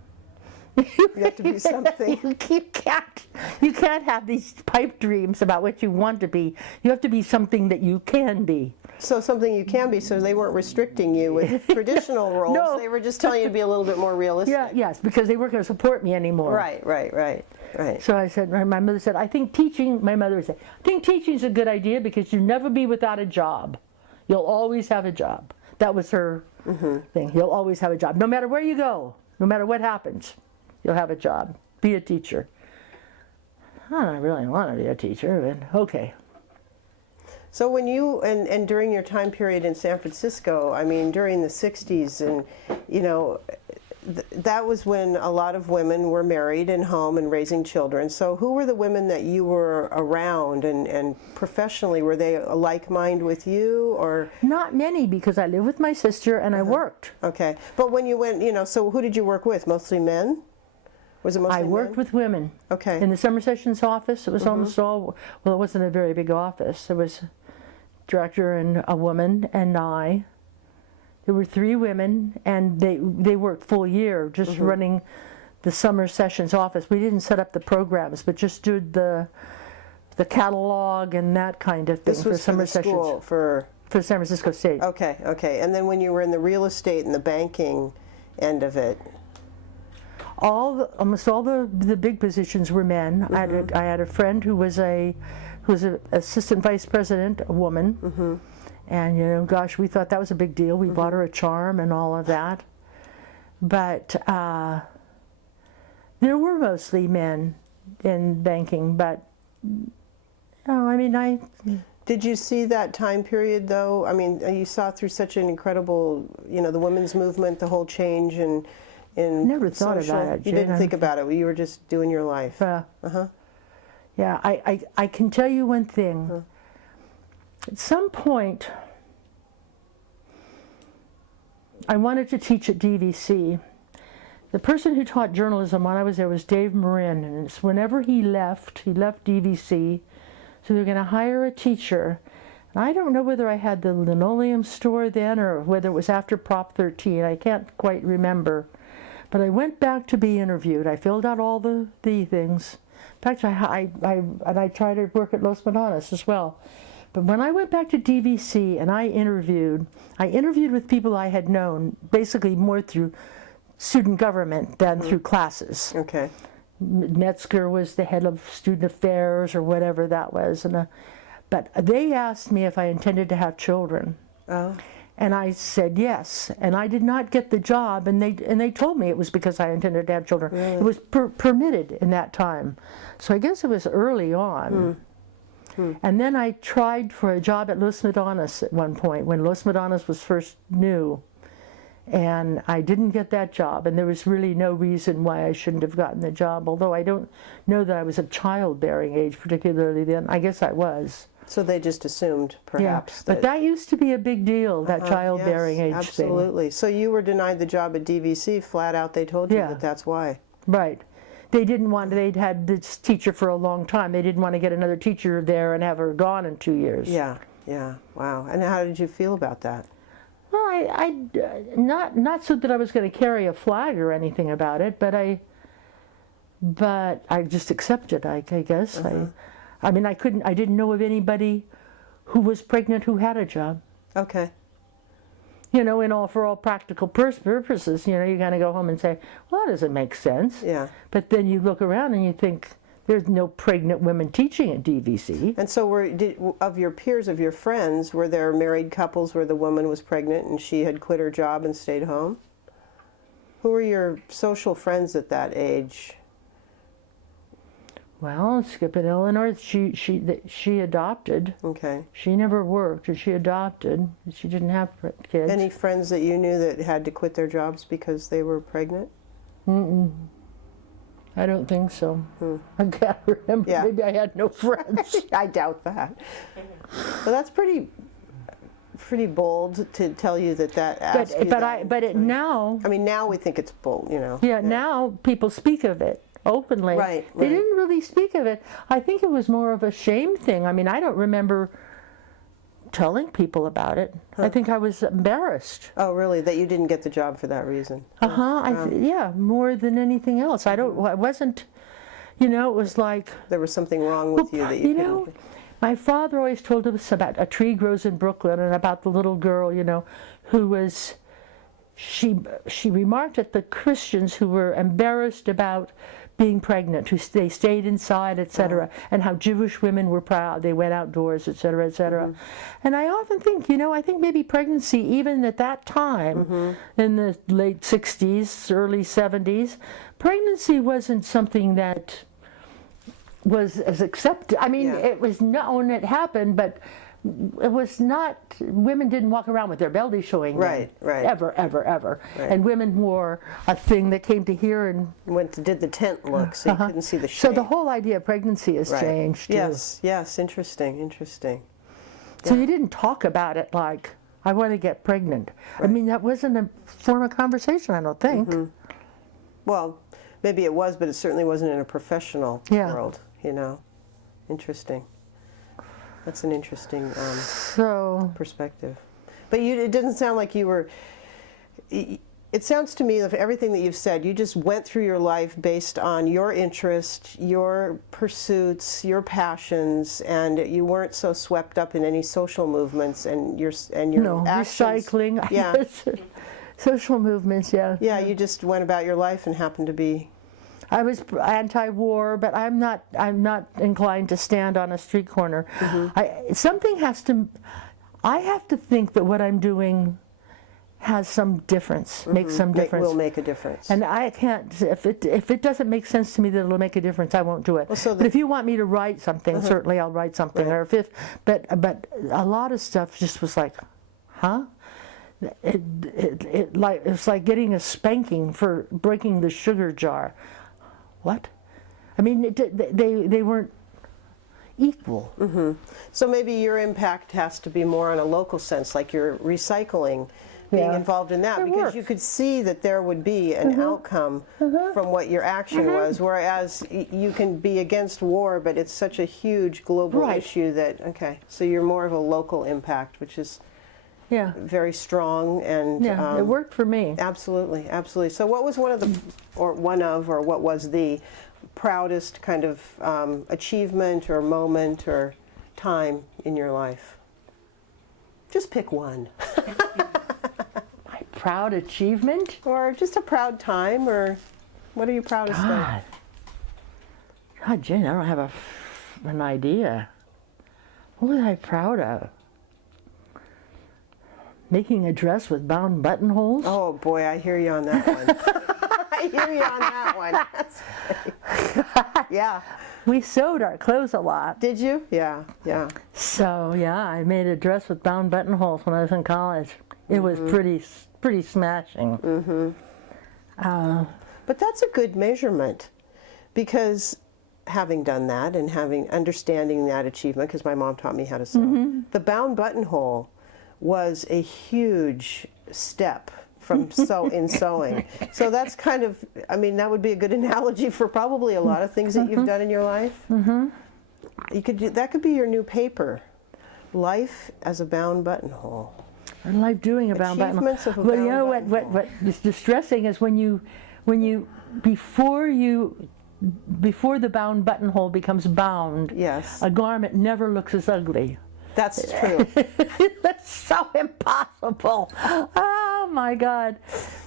You have to be something. You can't have these pipe dreams about what you want to be. You have to be something that you can be. So something you can be, so they weren't restricting you with traditional roles. No. They were just telling you to be a little bit more realistic. Yes, because they weren't going to support me anymore. Right. So I said, my mother said, I think teaching is a good idea because you'll never be without a job. You'll always have a job. That was her thing. You'll always have a job. No matter where you go, no matter what happens, you'll have a job. Be a teacher. I don't really want to be a teacher, but okay. So when you, and during your time period in San Francisco, I mean, during the 60s, and, you know, that was when a lot of women were married and home and raising children. So who were the women that you were around, and professionally, were they a like mind with you, or? Not many, because I lived with my sister and I worked. Okay. But when you went, you know, so who did you work with? Mostly men? Was it mostly I worked men? with women. Okay. In the summer sessions office, it was almost all, well, it wasn't a very big office. There was director and a woman and I. There were 3 women, and they worked full year just running the summer sessions office. We didn't set up the programs, but just did the catalog and that kind of thing. This was for summer for the school, sessions for San Francisco State. Okay. And then when you were in the real estate and the banking end of it, Almost all the big positions were men. I had a friend who was an assistant vice president, a woman, and you know, gosh, we thought that was a big deal. We bought her a charm and all of that, but there were mostly men in banking. But I mean, did you see that time period though? I mean, you saw through such an incredible, you know, the women's movement, the whole change in never thought social. about it. You didn't think about it. You were just doing your life. Yeah, I can tell you one thing. At some point, I wanted to teach at DVC. The person who taught journalism when I was there was Dave Marin, and it's whenever he left DVC, so they're going to hire a teacher. And I don't know whether I had the linoleum store then or whether it was after Prop 13. I can't quite remember. But I went back to be interviewed. I filled out all the things. In fact, I tried to work at Los Madonnas as well. But when I went back to DVC and I interviewed with people I had known, basically more through student government than through classes. Okay. Metzger was the head of student affairs or whatever that was. But they asked me if I intended to have children. Oh. And I said yes, and I did not get the job, and they told me it was because I intended to have children. Really? It was permitted in that time, so I guess it was early on. And then I tried for a job at Los Madonnas at one point when Los Madonnas was first new, and I didn't get that job, and there was really no reason why I shouldn't have gotten the job. Although I don't know that I was of childbearing age particularly then. I guess I was. So they just assumed, perhaps. Yeah, but that used to be a big deal, that childbearing yes, age absolutely. thing. So you were denied the job at DVC, flat out they told you that that's why. Right. They didn't want, they'd had this teacher for a long time. They didn't want to get another teacher there and have her gone in 2 years. Yeah, wow. And how did you feel about that? Well, I not so that I was going to carry a flag or anything about it, but I just accepted, I guess. I mean, I didn't know of anybody who was pregnant who had a job. Okay. You know, for all practical purposes, you know, you kind of go home and say, well, that doesn't make sense. Yeah. But then you look around and you think, there's no pregnant women teaching at DVC. And so of your peers, of your friends, were there married couples where the woman was pregnant and she had quit her job and stayed home? Who were your social friends at that age? Well, Skip and Eleanor, she adopted. Okay. She never worked, or she adopted. She didn't have kids. Any friends that you knew that had to quit their jobs because they were pregnant? I don't think so. I can't remember. Yeah. Maybe I had no friends. I doubt that. Well, that's pretty bold to tell you that. But now. I mean, now we think it's bold, you know. Yeah, now people speak of it. openly. Right, They right. didn't really speak of it. I think it was more of a shame thing. I mean, I don't remember telling people about it. I think I was embarrassed. Oh, really? That you didn't get the job for that reason? Yeah, more than anything else. I wasn't, you know, it was like, There was something wrong with you that you couldn't. know, my father always told us about A Tree Grows in Brooklyn and about the little girl, you know, who was, she remarked at the Christians who were embarrassed about being pregnant, they stayed inside, etc., and how Jewish women were proud, they went outdoors, etc., etc. And I often think, you know, I think maybe pregnancy, even at that time, in the late 60s, early 70s, pregnancy wasn't something that was as accepted. I mean, it was known it happened, but it was not, women didn't walk around with their belly showing then, Right. ever. Right. And women wore a thing that came to here and Did the tent look, so you couldn't see the shape. so the whole idea of pregnancy has changed too. Yes, interesting. So you didn't talk about it like, I want to get pregnant. I mean, that wasn't a form of conversation, I don't think. Well, maybe it was, but it certainly wasn't in a professional world, you know. Interesting. That's an interesting So, perspective. But it didn't sound like you were, it sounds to me of everything that you've said, you just went through your life based on your interest, your pursuits, your passions, and you weren't so swept up in any social movements and your actions. recycling. Yeah. Social movements, yeah. Yeah, you just went about your life and happened to be. I was anti-war, but I'm not inclined to stand on a street corner. I have to think that what I'm doing has some difference, makes some difference. Will make a difference. And I can't, if it doesn't make sense to me that it'll make a difference, I won't do it. Well, but if you want me to write something, certainly I'll write something. Right. Or but a lot of stuff just was like, huh? It's like getting a spanking for breaking the sugar jar. What? I mean, they weren't equal. So maybe your impact has to be more on a local sense, like you're recycling, being involved in that, It because works. you could see that there would be an outcome from what your action was, whereas you can be against war, but it's such a huge global issue that, so you're more of a local impact, which is very strong and it worked for me. Absolutely. So what was what was the proudest kind of achievement or moment or time in your life? Just pick one. My proud achievement? Or just a proud time, or what are you proudest of? God, Jen, I don't have an idea. What was I proud of? Making a dress with bound buttonholes? Oh boy, I hear you on that one. I hear you on that one. That's funny. Yeah. We sewed our clothes a lot. Did you? Yeah. So yeah, I made a dress with bound buttonholes when I was in college. It was pretty smashing. But that's a good measurement, because having done that and understanding that achievement, because my mom taught me how to sew, the bound buttonhole was a huge step from sewing. So that's kind of, I mean, that would be a good analogy for probably a lot of things that you've done in your life. You could that could be your new paper, Life as a Bound Buttonhole. I like doing a bound buttonhole. Achievements of a Well, you bound know buttonhole. what is distressing is when you before the bound buttonhole becomes bound. Yes. A garment never looks as ugly. That's true. That's so impossible. Oh my God!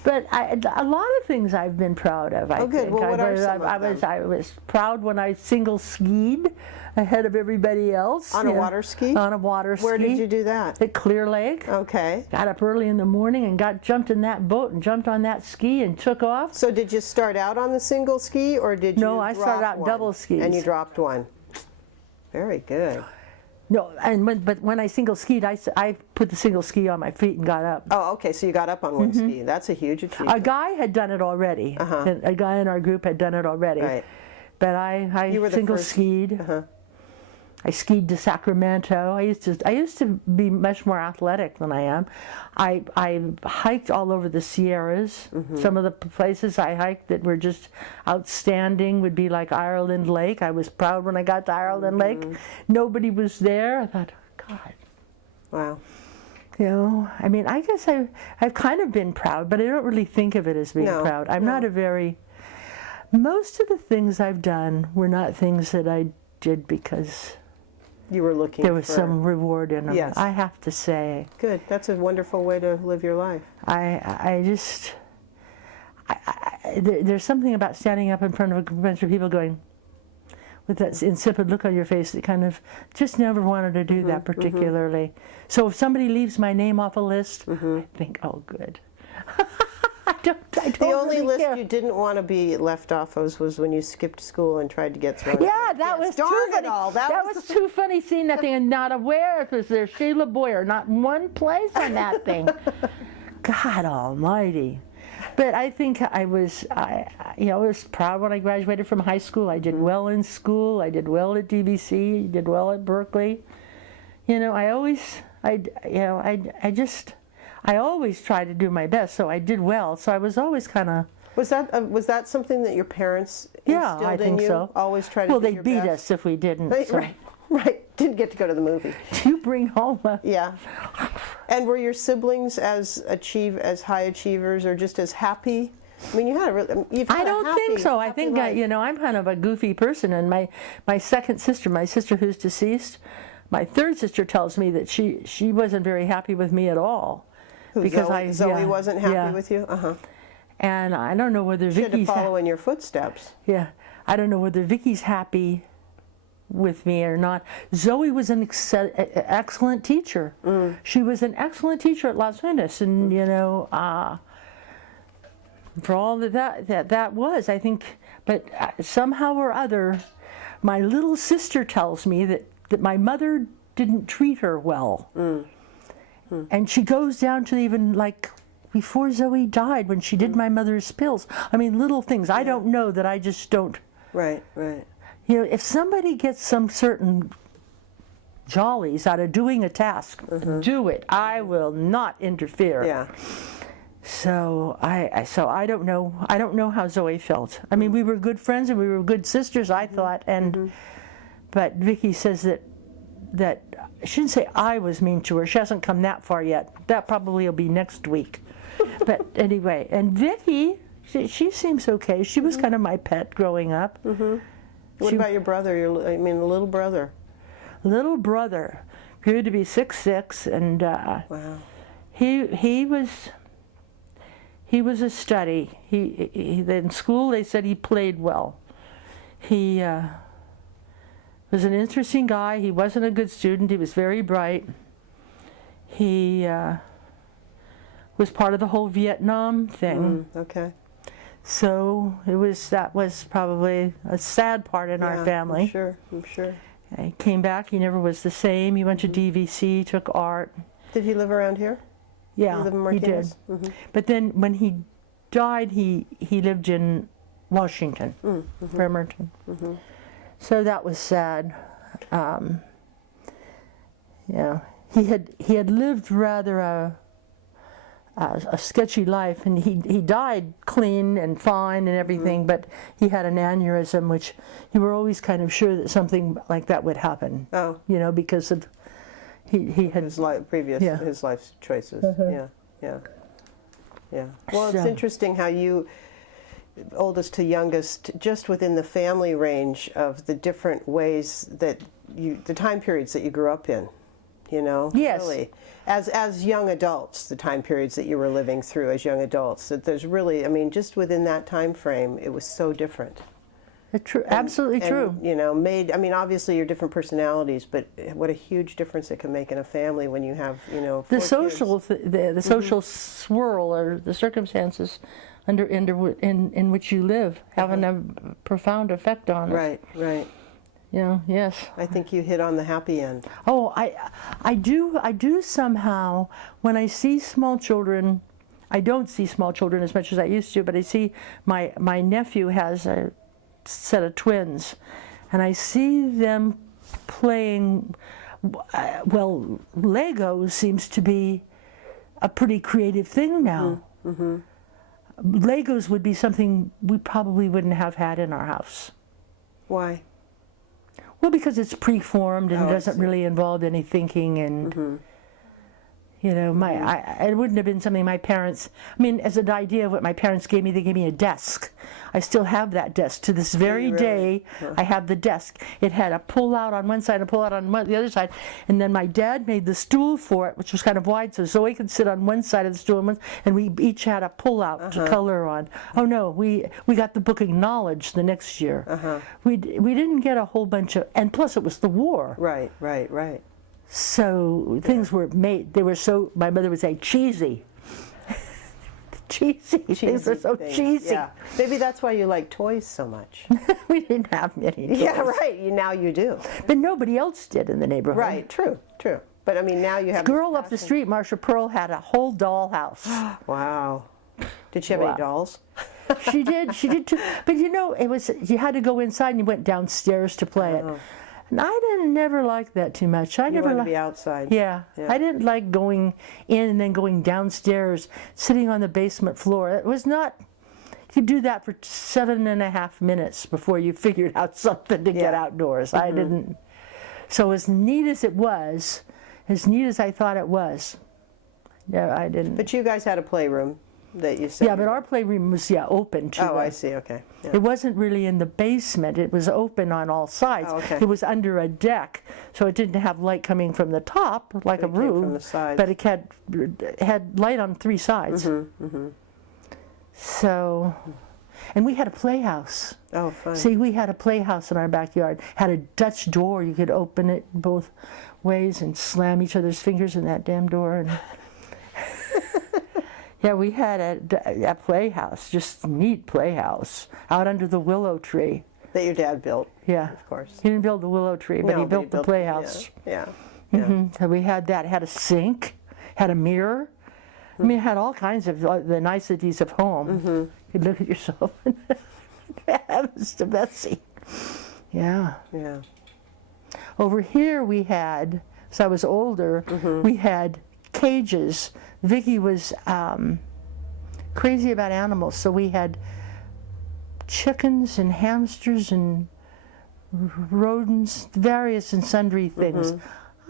But a lot of things I've been proud of. I Oh, good. think. Well, what are some of them? I was proud when I single skied ahead of everybody else. On a water ski? On a water ski. Where did you do that? At Clear Lake. Okay. Got up early in the morning and jumped in that boat and jumped on that ski and took off. So did you start out on the single ski, or did you No, I started drop out one? double skis. And you dropped one. Very good. No, but when I single skied, I put the single ski on my feet and got up. Oh, okay. So you got up on one ski. That's a huge achievement. A guy had done it already. A guy in our group had done it already. Right. But I You were the single first. skied. I skied to Sacramento. I used to be much more athletic than I am. I hiked all over the Sierras. Some of the places I hiked that were just outstanding would be like Ireland Lake. I was proud when I got to Ireland Lake. Nobody was there. I thought, God. Wow. You know, I mean, I guess I've kind of been proud, but I don't really think of it as being proud. I'm not a very... Most of the things I've done were not things that I did because You were looking there was for... some reward in them. Yes. I have to say. Good. That's a wonderful way to live your life. There's something about standing up in front of a bunch of people going, with that insipid look on your face that kind of just never wanted to do that particularly. So if somebody leaves my name off a list, I think, oh, good. I don't The only really list care. you didn't want to be left off of was when you skipped school and tried to get thrown. Yeah, that was darn too it funny. all. That was too funny seeing that thing and not aware if was there Sheila Boyer, not one place on that thing. God almighty. But I think I was proud when I graduated from high school. I did well in school. I did well at DVC. Did well at Berkeley. You know, I always try to do my best. So I did well. So I was always kind of. Was that something that your parents Yeah, instilled I in think you? so. Always try to Well, do they your beat best? us if we didn't. Right, So. right. Didn't get to go to the movie. You bring home a. Yeah. And were your siblings as high achievers or just as happy? I mean, you've had I don't think so. I think life. I'm kind of a goofy person, and my second sister, my sister who's deceased, my third sister tells me that she wasn't very happy with me at all. Because Zoe wasn't happy with you? Uh-huh. And I don't know whether She had to Vicky's follow in your footsteps. Yeah, I don't know whether Vicky's happy with me or not. Zoe was an excellent teacher. She was an excellent teacher at Las Vegas, and for all that was, I think. But somehow or other, my little sister tells me that my mother didn't treat her well, and she goes down to even like before Zoe died when she did my mother's pills. I mean, little things. I don't know that I just don't. Right, right. You know, if somebody gets some certain jollies out of doing a task, do it. I will not interfere. Yeah. So I don't know. I don't know how Zoe felt. I mean, we were good friends and we were good sisters, I thought. And but Vicky says that I shouldn't say I was mean to her. She hasn't come that far yet. That probably will be next week. But anyway, and Vicky, she seems okay. She was kind of my pet growing up. What about your brother? The little brother. Little brother grew to be 6'6", and Wow. he was a study. He in school they said he played well. He was an interesting guy. He wasn't a good student. He was very bright. He was part of the whole Vietnam thing. Okay. So that was probably a sad part in our family. I'm sure. He came back. He never was the same. He went to DVC, took art. Did he live around here? Yeah, Live in he did. Martinez? But then when he died, he lived in Washington, Bremerton. So that was sad. Yeah, he had lived rather a sketchy life, and he died clean and fine and everything. But he had an aneurysm, which you were always kind of sure that something like that would happen. Oh. You know, because of he had His life choices. Yeah. Well, it's So- interesting how you, oldest to youngest, just within the family range of the different ways that the time periods that you grew up in, Yes. really, as young adults, the time periods that you were living through as young adults, that there's really, just within that time frame, it was so different. Absolutely true. Obviously you're different personalities, but what a huge difference it can make in a family when you have, The 4 social, kids. the social swirl or the circumstances in which you live having a profound effect on us. Right. Yes. I think you hit on the happy end. Oh, I do somehow, when I see small children, I don't see small children as much as I used to, but I see my nephew has a set of twins, and I see them playing, well, Lego seems to be a pretty creative thing now. Mm-hmm. Legos would be something we probably wouldn't have had in our house. Why? Well, because it's preformed and Oh, I doesn't see. really involve any thinking, and you know, it wouldn't have been something my parents. I mean, as an idea of what my parents gave me, they gave me a desk. I still have that desk to this very really? day. I have the desk. It had a pull out on one side and a pull out on the other side, and then my dad made the stool for it, which was kind of wide, so Zoe could sit on one side of the stool, and we each had a pull out to color on. Oh no, we got the book Acknowledged the next year. We didn't get a whole bunch of, and plus it was the war. Right. So things were made, they were so, my mother would say, cheesy. Cheesy. Things were so things. cheesy. Yeah. Maybe that's why you like toys so much. We didn't have many toys. Yeah, right. Now you do. But nobody else did in the neighborhood. Right. True. But I mean, now you have. Girl this up the passion. street, Marsha Pearl, had a whole doll house. Wow. Did she have Wow. any dolls? She did too. But you know, it was, you had to go inside and you went downstairs to play it. And I didn't never like that too much. I You never wanted to liked. be outside. Yeah. I didn't like going in and then going downstairs, sitting on the basement floor. It was not, you do that for 7.5 minutes before you figured out something to get outdoors. I didn't. So as neat as it was, as neat as I thought it was, yeah, I didn't. But you guys had a playroom that you said. Yeah, but our playroom was, open to Oh, the- I see. Okay. Yeah. It wasn't really in the basement. It was open on all sides. Oh, okay. It was under a deck, so it didn't have light coming from the top like But a it came roof. from the sides. But it had light on 3 sides. So, and we had a playhouse. Oh, fun. See, we had a playhouse in our backyard. Had a Dutch door. You could open it both ways and slam each other's fingers in that damn door. And yeah, we had a playhouse, just neat playhouse, out under the willow tree. That your dad built, Yeah. of course. He didn't build the willow tree, but No, he built the playhouse. Yeah. So we had that. It had a sink, had a mirror. I mean, it had all kinds of the niceties of home. You'd look at yourself and heavens to Betsy. Yeah. Yeah. Over here we had, as I was older, we had cages. Vicky was crazy about animals, so we had chickens and hamsters and rodents, various and sundry things.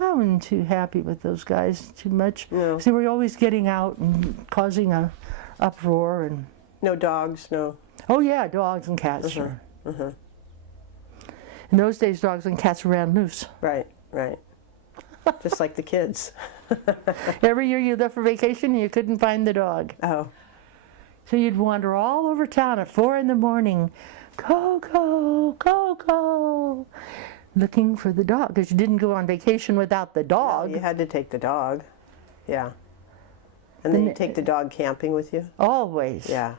I wasn't too happy with those guys too much. No. They were always getting out and causing a uproar. And No dogs, no. oh yeah, dogs and cats. Sure. In those days, dogs and cats ran loose. Right. Just like the kids. Every year you left for vacation and you couldn't find the dog. Oh. So you'd wander all over town at 4 in the morning, go, looking for the dog, because you didn't go on vacation without the No, dog. you had to take the dog. Yeah. And then you take the dog camping with you? Always. Yeah.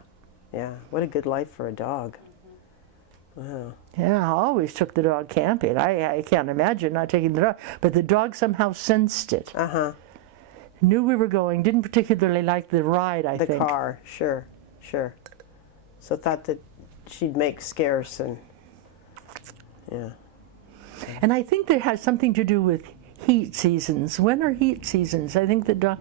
What a good life for a dog. Wow. Yeah, I always took the dog camping. I can't imagine not taking the dog. But the dog somehow sensed it. Knew we were going, didn't particularly like the ride, I The think. car, sure. So thought that she'd make scarce and, yeah. And I think that has something to do with heat seasons. When are heat seasons? I think the dog,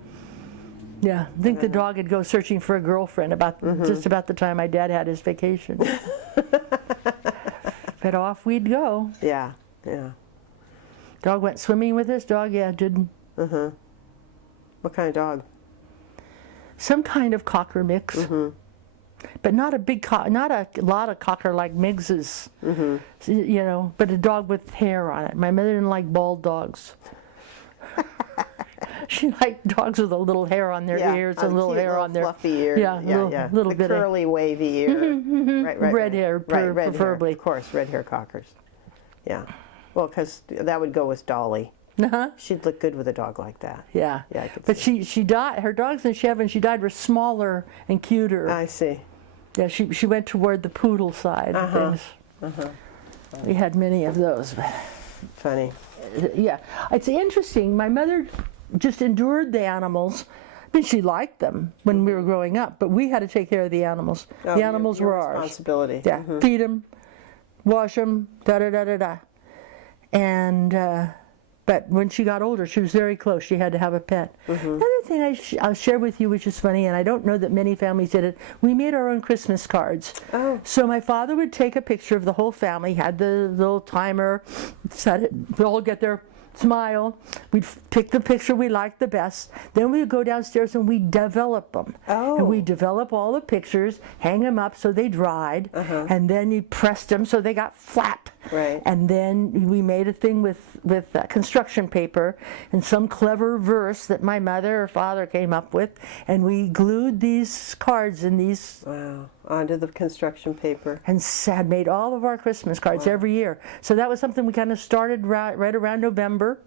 yeah, I think the dog would go searching for a girlfriend about just about the time my dad had his vacation. But off we'd go. Yeah. Dog went swimming with us. Dog, yeah, did What kind of dog? some kind of cocker mix. But not a big not a lot of cocker like Miggs's, you know, but a dog with hair on it. My mother didn't like bald dogs. She liked dogs with a little hair on their ears and a little cute hair on their fluffy ear. Yeah, little the bit of curly, wavy ear. Right. red hair, red preferably. hair. Of course, red hair cockers. Yeah. Well, because that would go with Dolly. She'd look good with a dog like that. Yeah. Yeah, I could But see. she died. Her dogs that she had when she died were smaller and cuter. I see. Yeah, she went toward the poodle side of things. We had many of those. Funny. Yeah, it's interesting. My mother just endured the animals. I mean, she liked them when we were growing up, but we had to take care of the animals. Oh, The animals your were ours. responsibility. Yeah, feed them, wash them, da da da da da. and but when she got older, she was very close. She had to have a pet. Another thing I'll share with you, which is funny, and I don't know that many families did it, we made our own Christmas cards. Oh. So my father would take a picture of the whole family, had the little timer, set it, we'd all get their smile. We'd pick the picture we liked the best. Then we'd go downstairs and we'd develop them. Oh. And we'd develop all the pictures, hang them up so they dried, and then you pressed them so they got flat. Right. And then we made a thing with construction paper and some clever verse that my mother or father came up with, and we glued these cards in these. Wow. Onto the construction paper. And had made all of our Christmas cards every year. So that was something we kind of started right around November.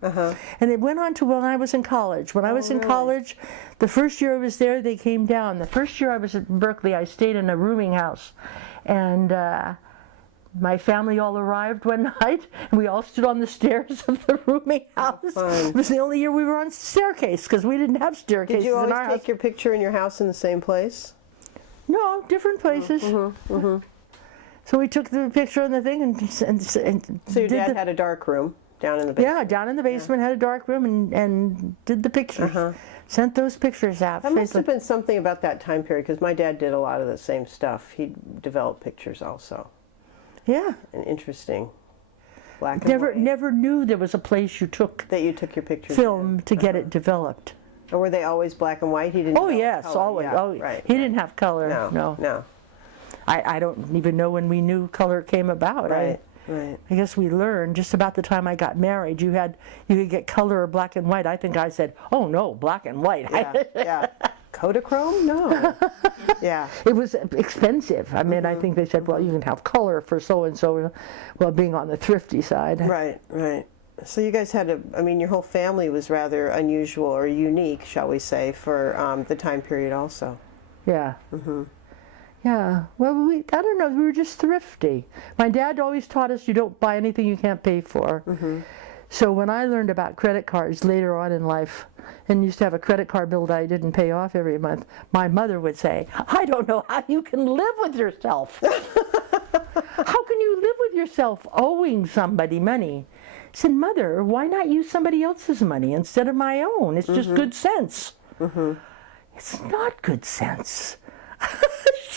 And it went on to when I was in college. When I was in college, the first year I was there, they came down. The first year I was at Berkeley, I stayed in a rooming house. And my family all arrived one night, and we all stood on the stairs of the rooming house. Fun. It was the only year we were on staircase, because we didn't have staircases Did you in always our house. take your picture in your house in the same place? No, different places. So we took the picture and the thing, and So your dad had a dark room down in the basement? Yeah, down in the basement, had a dark room, and did the pictures. Sent those pictures out. That must have been something about that time period, because my dad did a lot of the same stuff. He developed pictures also. Yeah. And interesting. Black and white. Never knew there was a place you took That you took your pictures film in. to get it developed. Or were they always black and white? He didn't. Oh develop yes, color. always. Yeah, Oh, right. he didn't have color. No. I don't even know when we knew color came about. Right. I guess we learned just about the time I got married. You could get color or black and white. I think I said, "Oh no, black and white." Yeah. Kodachrome? No. Yeah. It was expensive. I mean, I think they said, well, you can have color for so and so, well, being on the thrifty side. Right. So you guys had your whole family was rather unusual or unique, shall we say, for the time period also. Yeah. Yeah. Well, I don't know. We were just thrifty. My dad always taught us you don't buy anything you can't pay for. So when I learned about credit cards later on in life, and used to have a credit card bill that I didn't pay off every month, my mother would say, "I don't know how you can live with yourself. How can you live with yourself owing somebody money?" I said, "Mother, why not use somebody else's money instead of my own? It's just good sense." It's not good sense.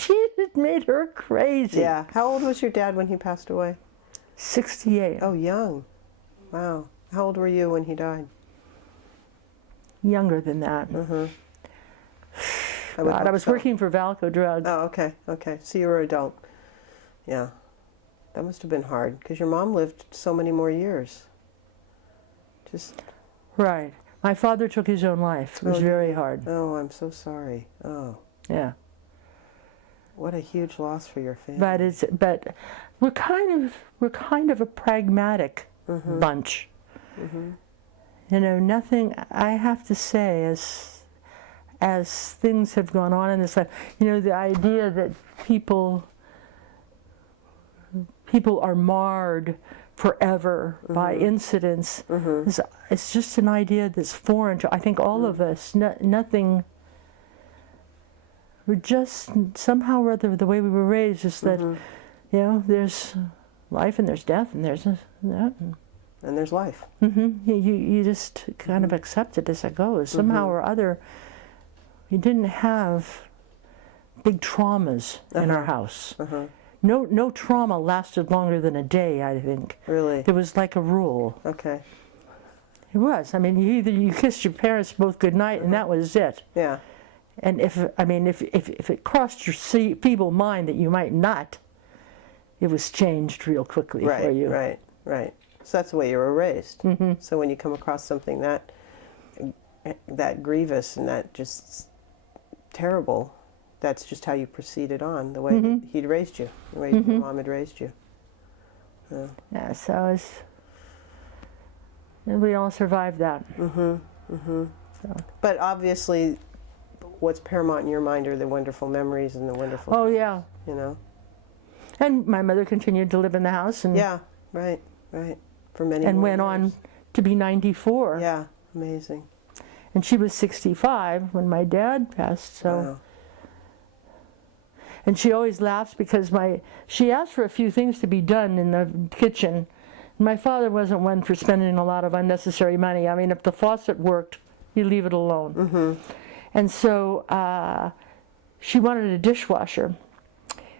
It made her crazy. Yeah. How old was your dad when he passed away? 68. Oh, young. Wow. How old were you when he died? Younger than that. God, I was working for Valco Drug. Oh, okay. So you were an adult. Yeah. That must have been hard, because your mom lived so many more years. Just. Right. My father took his own life. It was very hard. Oh, I'm so sorry. Oh. Yeah. What a huge loss for your family. But we're kind of a pragmatic bunch. You know, nothing, I have to say, as things have gone on in this life, you know, the idea that people are marred forever by incidents, it's just an idea that's foreign to, I think, all of us. Nothing, we're just, somehow or other, the way we were raised is that, you know, there's life and there's death and there's that. And there's life. You just kind of accept it as it goes. Somehow or other, we didn't have big traumas in our house. No trauma lasted longer than a day, I think. Really? It was like a rule. Okay. It was. I mean, you kissed your parents both goodnight, and that was it. Yeah. And if it crossed your feeble mind that you might not, it was changed real quickly for you. Right. So that's the way you were raised. So when you come across something that grievous and that just terrible, that's just how you proceeded on, the way that he'd raised you, the way your mom had raised you. Yeah, so and we all survived that. But obviously, what's paramount in your mind are the wonderful memories and the wonderful. Oh yeah. You know. And my mother continued to live in the house, and Yeah. Right. For many. and more went years. on to be 94. Yeah. Amazing. And she was 65 when my dad passed. So. Wow. And she always laughs because she asked for a few things to be done in the kitchen. My father wasn't one for spending a lot of unnecessary money. I mean, if the faucet worked, you leave it alone. Mm-hmm. And so she wanted a dishwasher.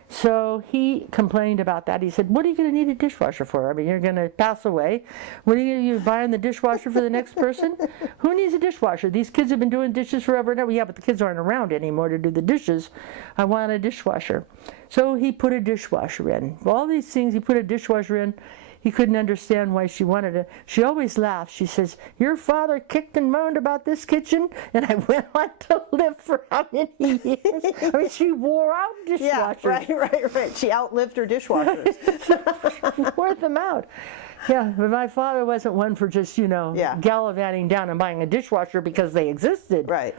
So he complained about that. He said, "What are you going to need a dishwasher for? I mean, you're going to pass away. What are you buying the dishwasher for the next person? Who needs a dishwasher? These kids have been doing dishes forever and ever." "Yeah, but the kids aren't around anymore to do the dishes. I want a dishwasher." So he put a dishwasher in. All these things, he put a dishwasher in. He couldn't understand why she wanted it. She always laughs. She says, "Your father kicked and moaned about this kitchen, and I went on to live for how many years?" I mean, she wore out Yeah, dishwashers. right. She outlived her dishwashers. Wore them out. Yeah, but my father wasn't one for just, Yeah. gallivanting down and buying a dishwasher because they existed. Right,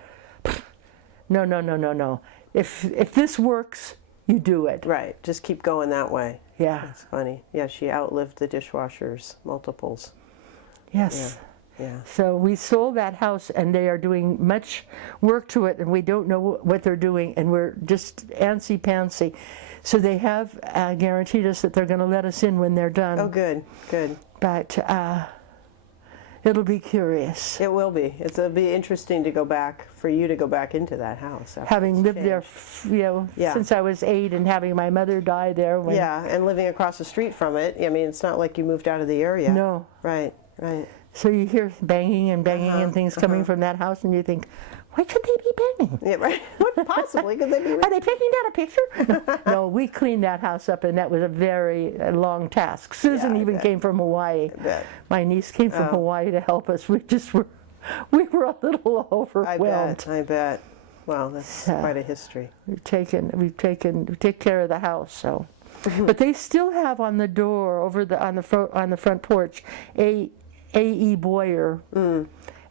No. If this works, you do it. right. Just keep going that way. Yeah. That's funny. Yeah, she outlived the dishwashers, multiples. Yes. Yeah. So we sold that house, and they are doing much work to it, and we don't know what they're doing, and we're just antsy-pantsy. So they have guaranteed us that they're going to let us in when they're done. Oh, good. But it'll be curious. It will be. It'll be interesting to go back, for you to go back into that house. after Having it's lived there, changed. Yeah. since I was 8, and having my mother die there. When, Yeah, and living across the street from it. I mean, it's not like you moved out of the area. No. Right. So you hear banging and and things coming from that house, and you think, why could they be banging? Yeah, right. What possibly could they be? Are they taking down a picture? No, we cleaned that house up, and that was a very long task. Susan I even bet. came from Hawaii. I bet. My niece came from Hawaii to help us. We were a little overwhelmed. I bet. Well, that's quite a history. We take care of the house. So, but they still have on the door on the front porch A.E. Boyer.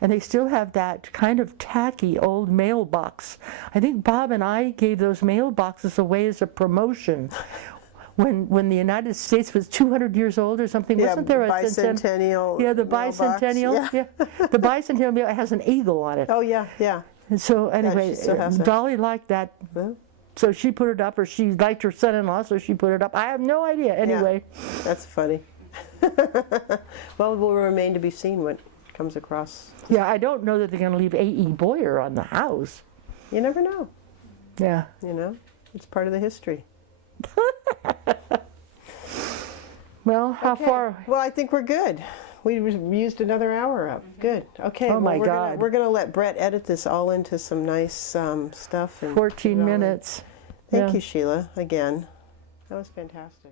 And they still have that kind of tacky old mailbox. I think Bob and I gave those mailboxes away as a promotion. When the United States was 200 years old or something, wasn't there a bicentennial? Yeah, the mailbox? bicentennial. Yeah. The bicentennial mail has an eagle on it. Oh yeah. And so anyway, she still has that. Dolly liked that. Well, So she put it up, or she liked her son-in-law, so she put it up. I have no idea. Anyway. that's funny. Well, it will remain to be seen what comes across. Yeah, I don't know that they're going to leave A.E. Boyer on the house. You never know. Yeah. It's part of the history. Well, how Okay. far? Well, I think we're good. We used another hour up. Good. Okay. Oh, my we're God. We're gonna let Brett edit this all into some nice stuff. And 14 put it all in. minutes. Thank Yeah. you, Sheila. Again, that was fantastic.